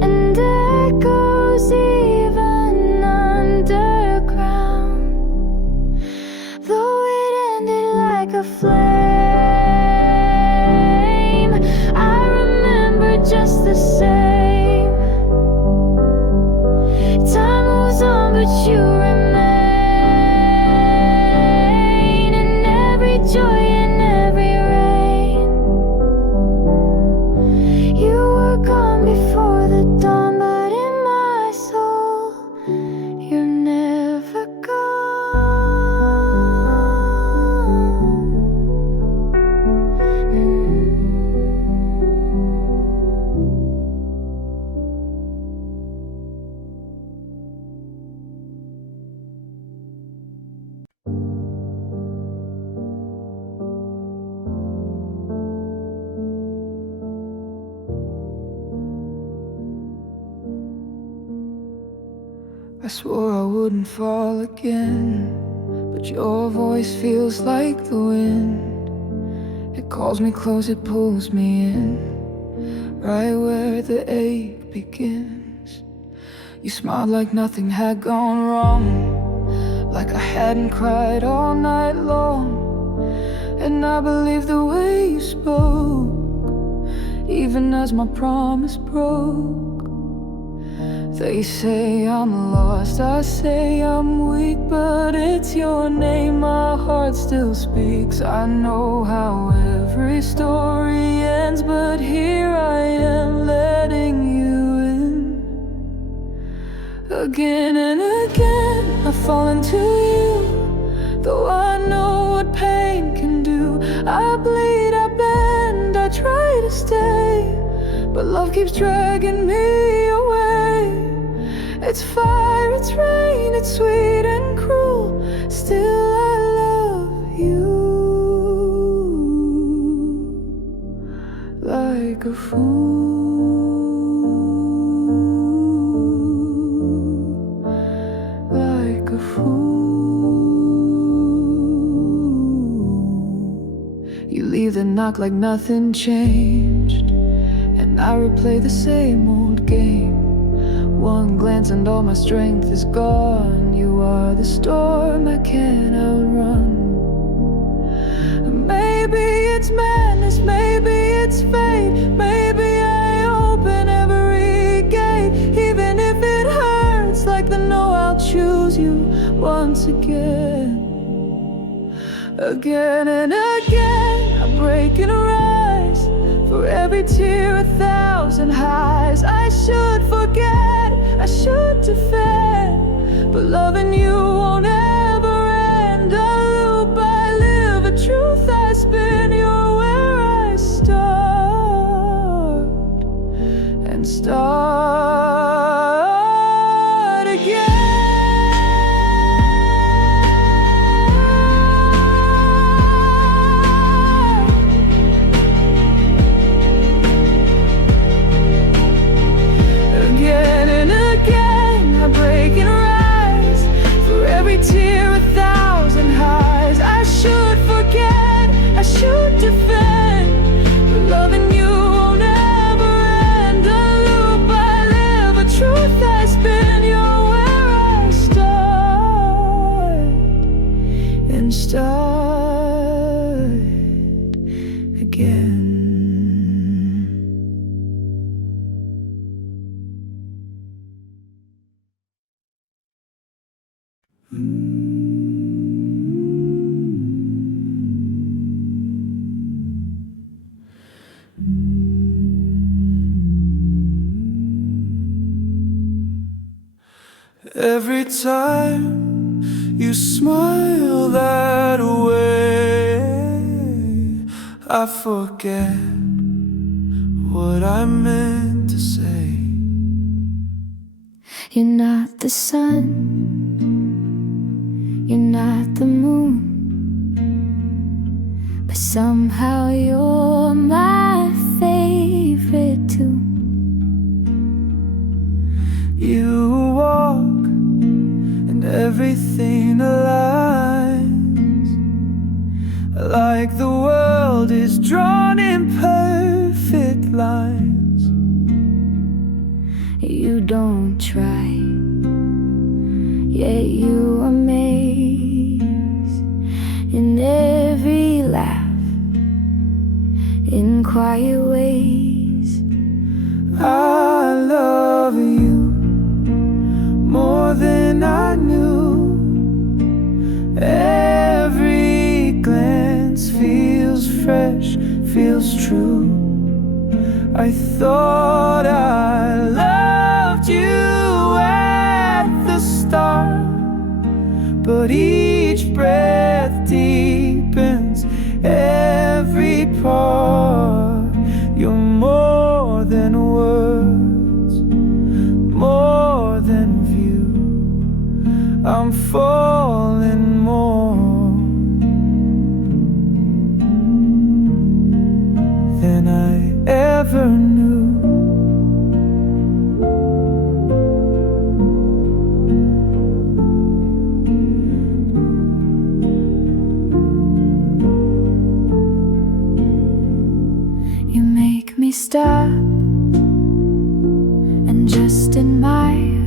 and echoes even underground. Though it ended like a flame, I remember just the same. Time moves on, but you remain in every joy, in every rain. You were gone before the dawn, but in my soul, you're never I swore I wouldn't fall again, but your voice feels like the wind. It calls me close, it pulls me in, right where the ache begins. You smiled like nothing had gone wrong, like I hadn't cried all night long. And I believed the way you spoke, even as my promise broke. They say I'm lost, I say I'm weak, but it's your name my heart still speaks. I know how every story ends, but here I am letting you in. Again and again I fall into you, though I know what pain can do. I bleed, I bend, I try to stay, but love keeps dragging me away. It's fire, it's rain, it's sweet and cruel, still I love you. Like a fool, like a fool. You leave the knock like nothing changed, and I replay the same old game. One glance and all my strength is gone. You are the storm I can't outrun. Maybe it's madness, maybe it's fate, maybe I open every gate. Even if it hurts like the no, I'll choose you once again. Again and again I break and rise, for every tear 1,000 highs. I should forget, I should defend, but loving you won't ever end. A loop I live, a truth I spin. You're where I start and start again. Again and again I break and rise, for every tear 1,000 highs. I should forget, I should defend, but loving you won't ever end. A loop I live, a truth I spin. You're where I start and start again. Every time you smile that way, I forget what I meant to say. You're not the sun, you're not the moon, but somehow you're my fate. like the world is drawn in perfect lines. You don't try, yet you amaze in every laugh, in quiet ways. I love you more than I knew. Every glance feels fresh, feels true. I thought I loved you at the start, but each breath deepens every part. You're more than words, more than view. I'm falling more than I ever knew. You make me stop and just admire,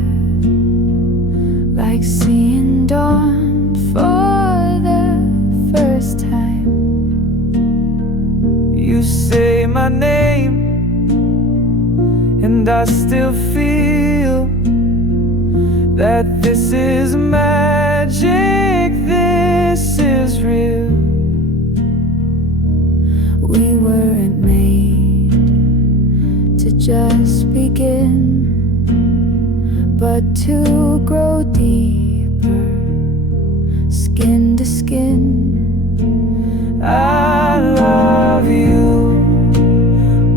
like seeing dawn for the first time. You say my name and I still feel that this is magic, this is real. We weren't made to just begin, but to grow deeper, skin to skin. I love you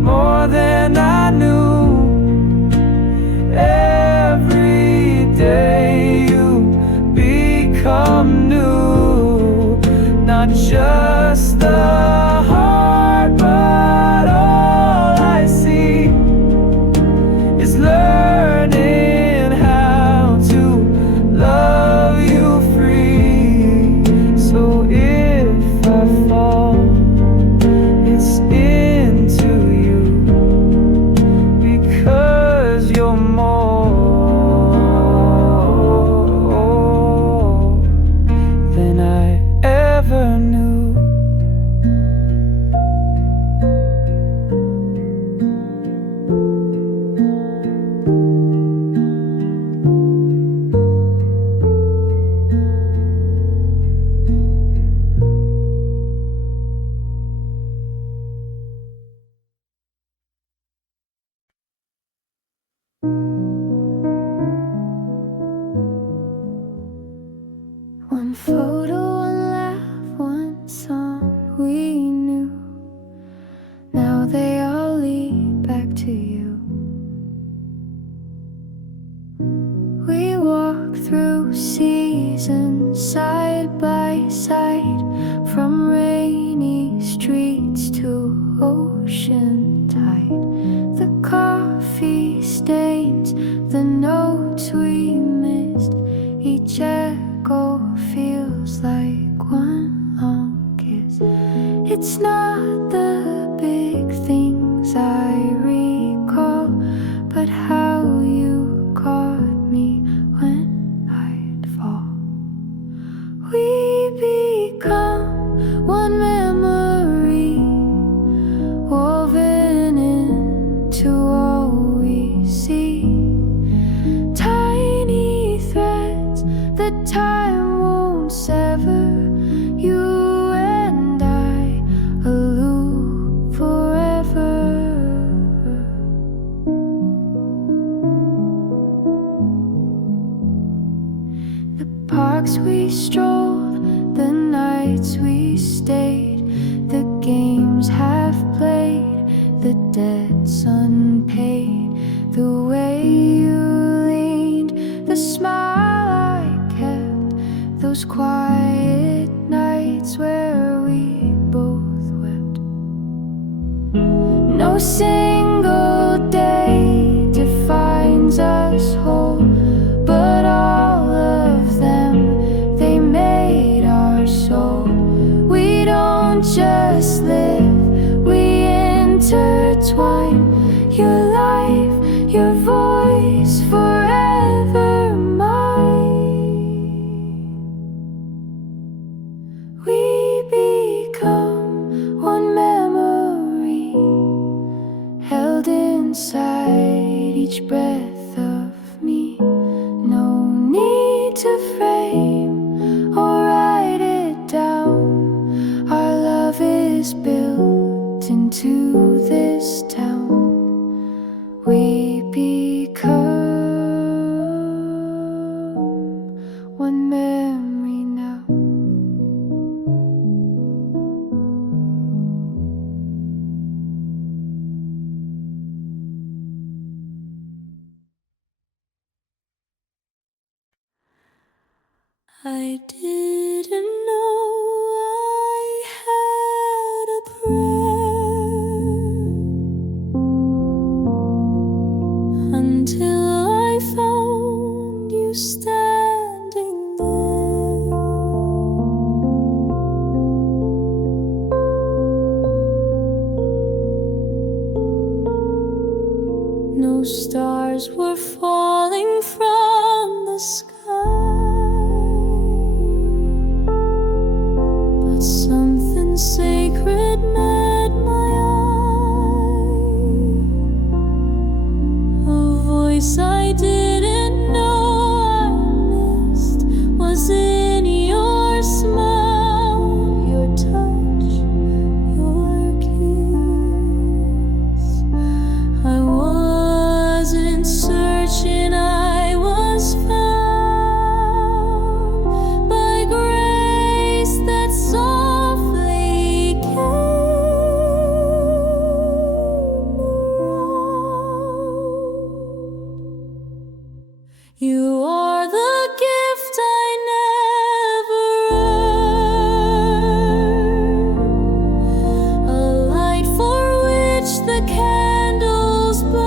more than I knew. Every day you become new, not just the heart, but all I see is learning how to love you free. So if I fall, it's into you, because you're more than I ever knew. One photo, one laugh, one song we knew. Now they all lead back to you. We walk through seasons side by side, from rainy streets to ocean tide. The coffee stains, the notes we missed, each echo feels like one long kiss. It's not the big things I recall, but how you caught me when I'd fall. We become one memory, woven into all we see. Tiny threads that time won't sever, you and I, a loop forever. The parks we strolled, the nights we stayed, the games half played, the debts unpaid, the way you leaned, the smile I kept, those quiet nights where we both wept. No single day defines us whole, but all of them, they made our soul. We don't just live. We intertwine. Your life, your voice, forever mine. We become one memory, held inside each breath of me. No need to frame or write it down. Our love is built into this town. We become one memory now. I didn't know I had a prayer until I found you standing there. No stars were falling from the sky, but something sacred met my eye. A voice I didn't know I missed was in your smile, your touch, your kiss. I wasn't searching, I was found by grace that softly came around. You are the gift I never earned, a light for which the candles burn,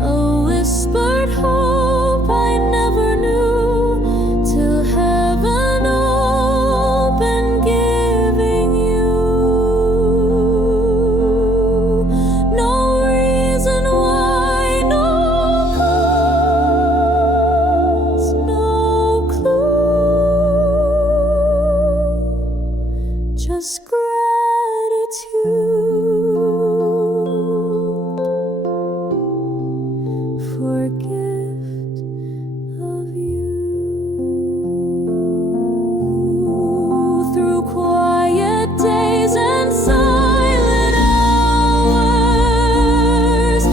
a whispered hope I never knew till heaven opened, giving you no reason why, no cause, no clue, just gratitude for a gift of you. Through quiet days and silent hours,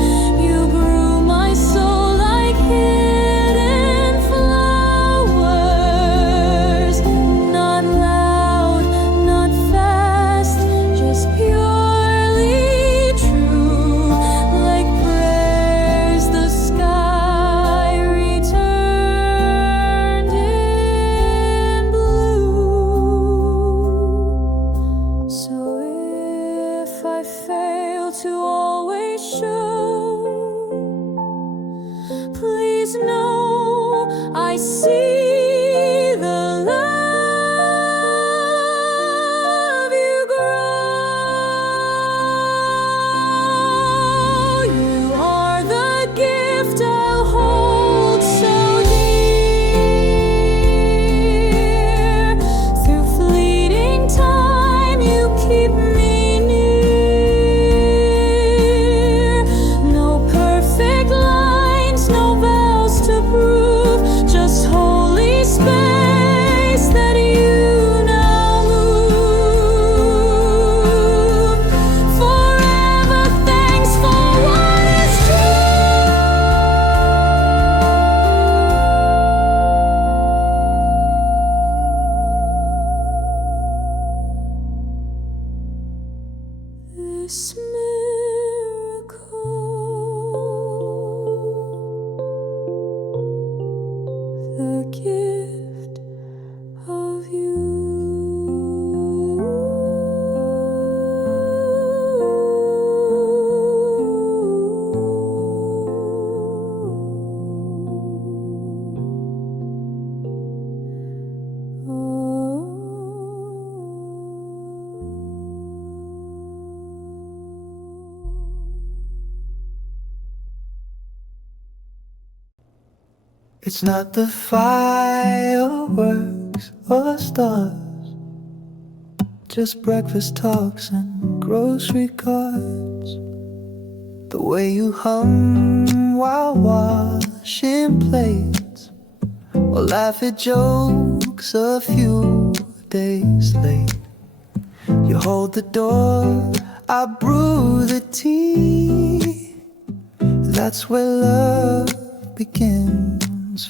you grew my soul like hidden flowers. Not loud, not fast, just purely true, like prayers the sky returned in blue. So if I fail to always show, please know I see the love you grow. You are the gift I'll hold so dear. Through fleeting time, you keep me near. No perfect lines, no vows to prove, just holy space that you now move. Forever thanks for what is true. This miracle, the gift of you. Oh. It's not the fireworks or stars, just breakfast talks and grocery cards. The way you hum while washing plates, or laugh at jokes a few days late. You hold the door, I brew the tea. That's where love begins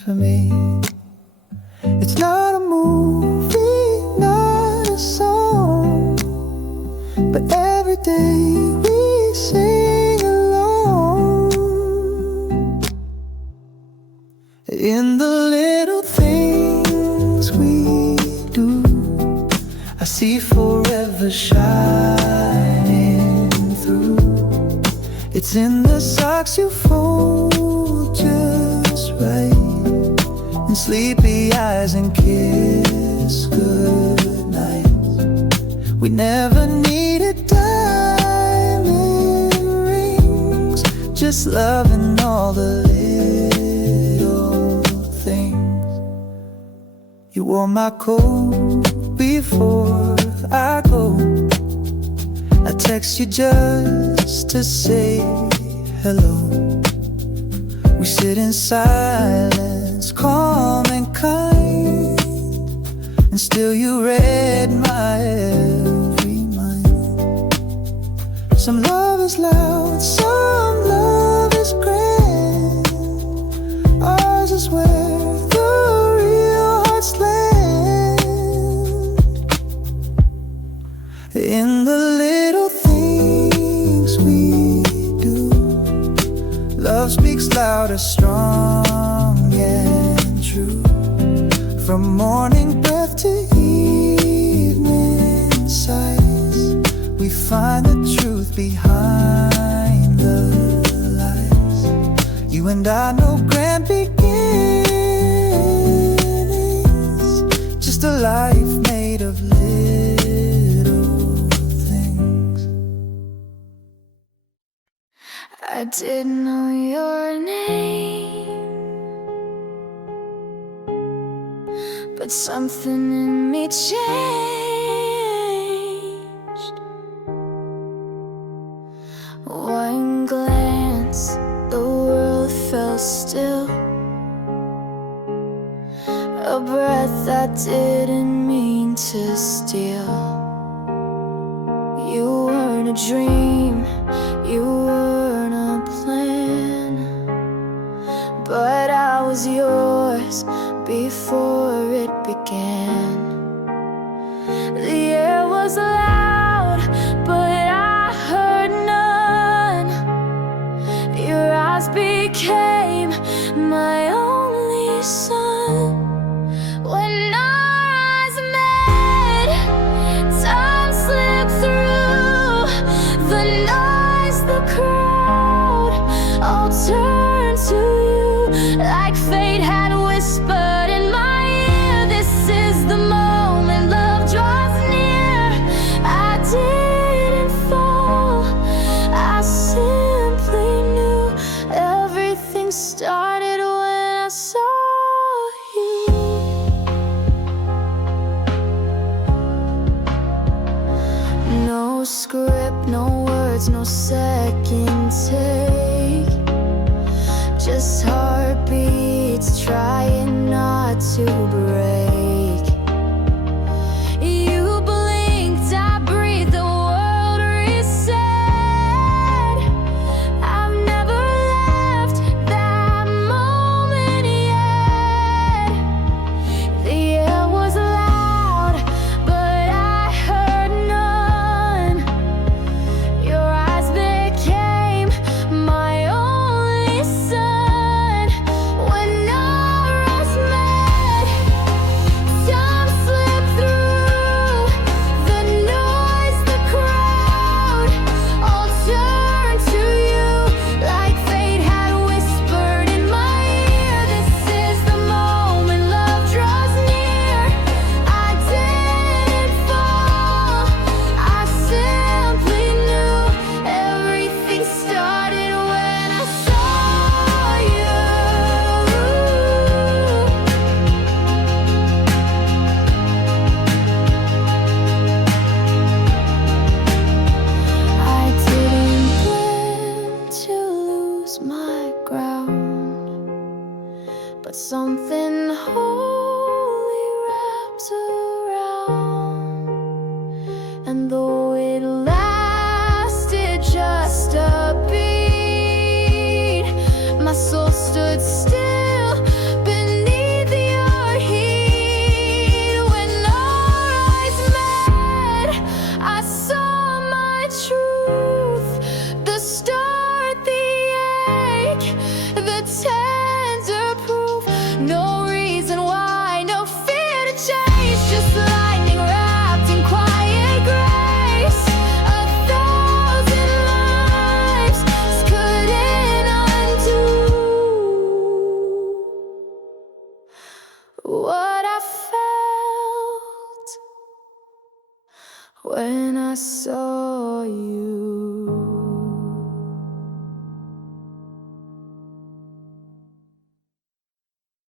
for me. It's not a movie, not a song, but every day we sing along. In the little things we do, I see forever shining through. It's in the socks you fold just right, and sleepy eyes and kiss goodnight. We never needed diamond rings, just loving all the little things. You wore my coat before I go. I text you just to say hello. We sit in silence, calm and kind, and still you read my every mind. Some love is loud, some love is grand. Ours is where the real hearts land. In the little things we do, love speaks louder, strong and true. From morning breath to evening sighs, we find the truth behind the lies. You and I know grand beginnings, just a life made of little things. I didn't know your name, but something in me changed. One glance, the world fell still. A breath I didn't mean to steal. You weren't a dream, you weren't a plan, but I was yours before it began. The air was loud, but I heard none. Your eyes became my only sun. When our eyes met, time slipped through the noise, the crowd all turned to you, like fate had whispered in my ear. This is the moment love draws near. I didn't fall, I simply knew. Everything started when I saw you. No script, no words, no second take, just heartbeats trying not to break. You blinked, I breathed, the world reset. I've never left that moment yet. The air was loud, but I heard none. Your eyes became my only sun. And though it lasted just a beat, my soul stood still beneath your heat. When our eyes met, I saw my truth, the start, the ache, the tender proof. No reason why, no fear to change, just lightning wrapped in quiet grace. 1,000 lives couldn't undo what I felt when I saw you.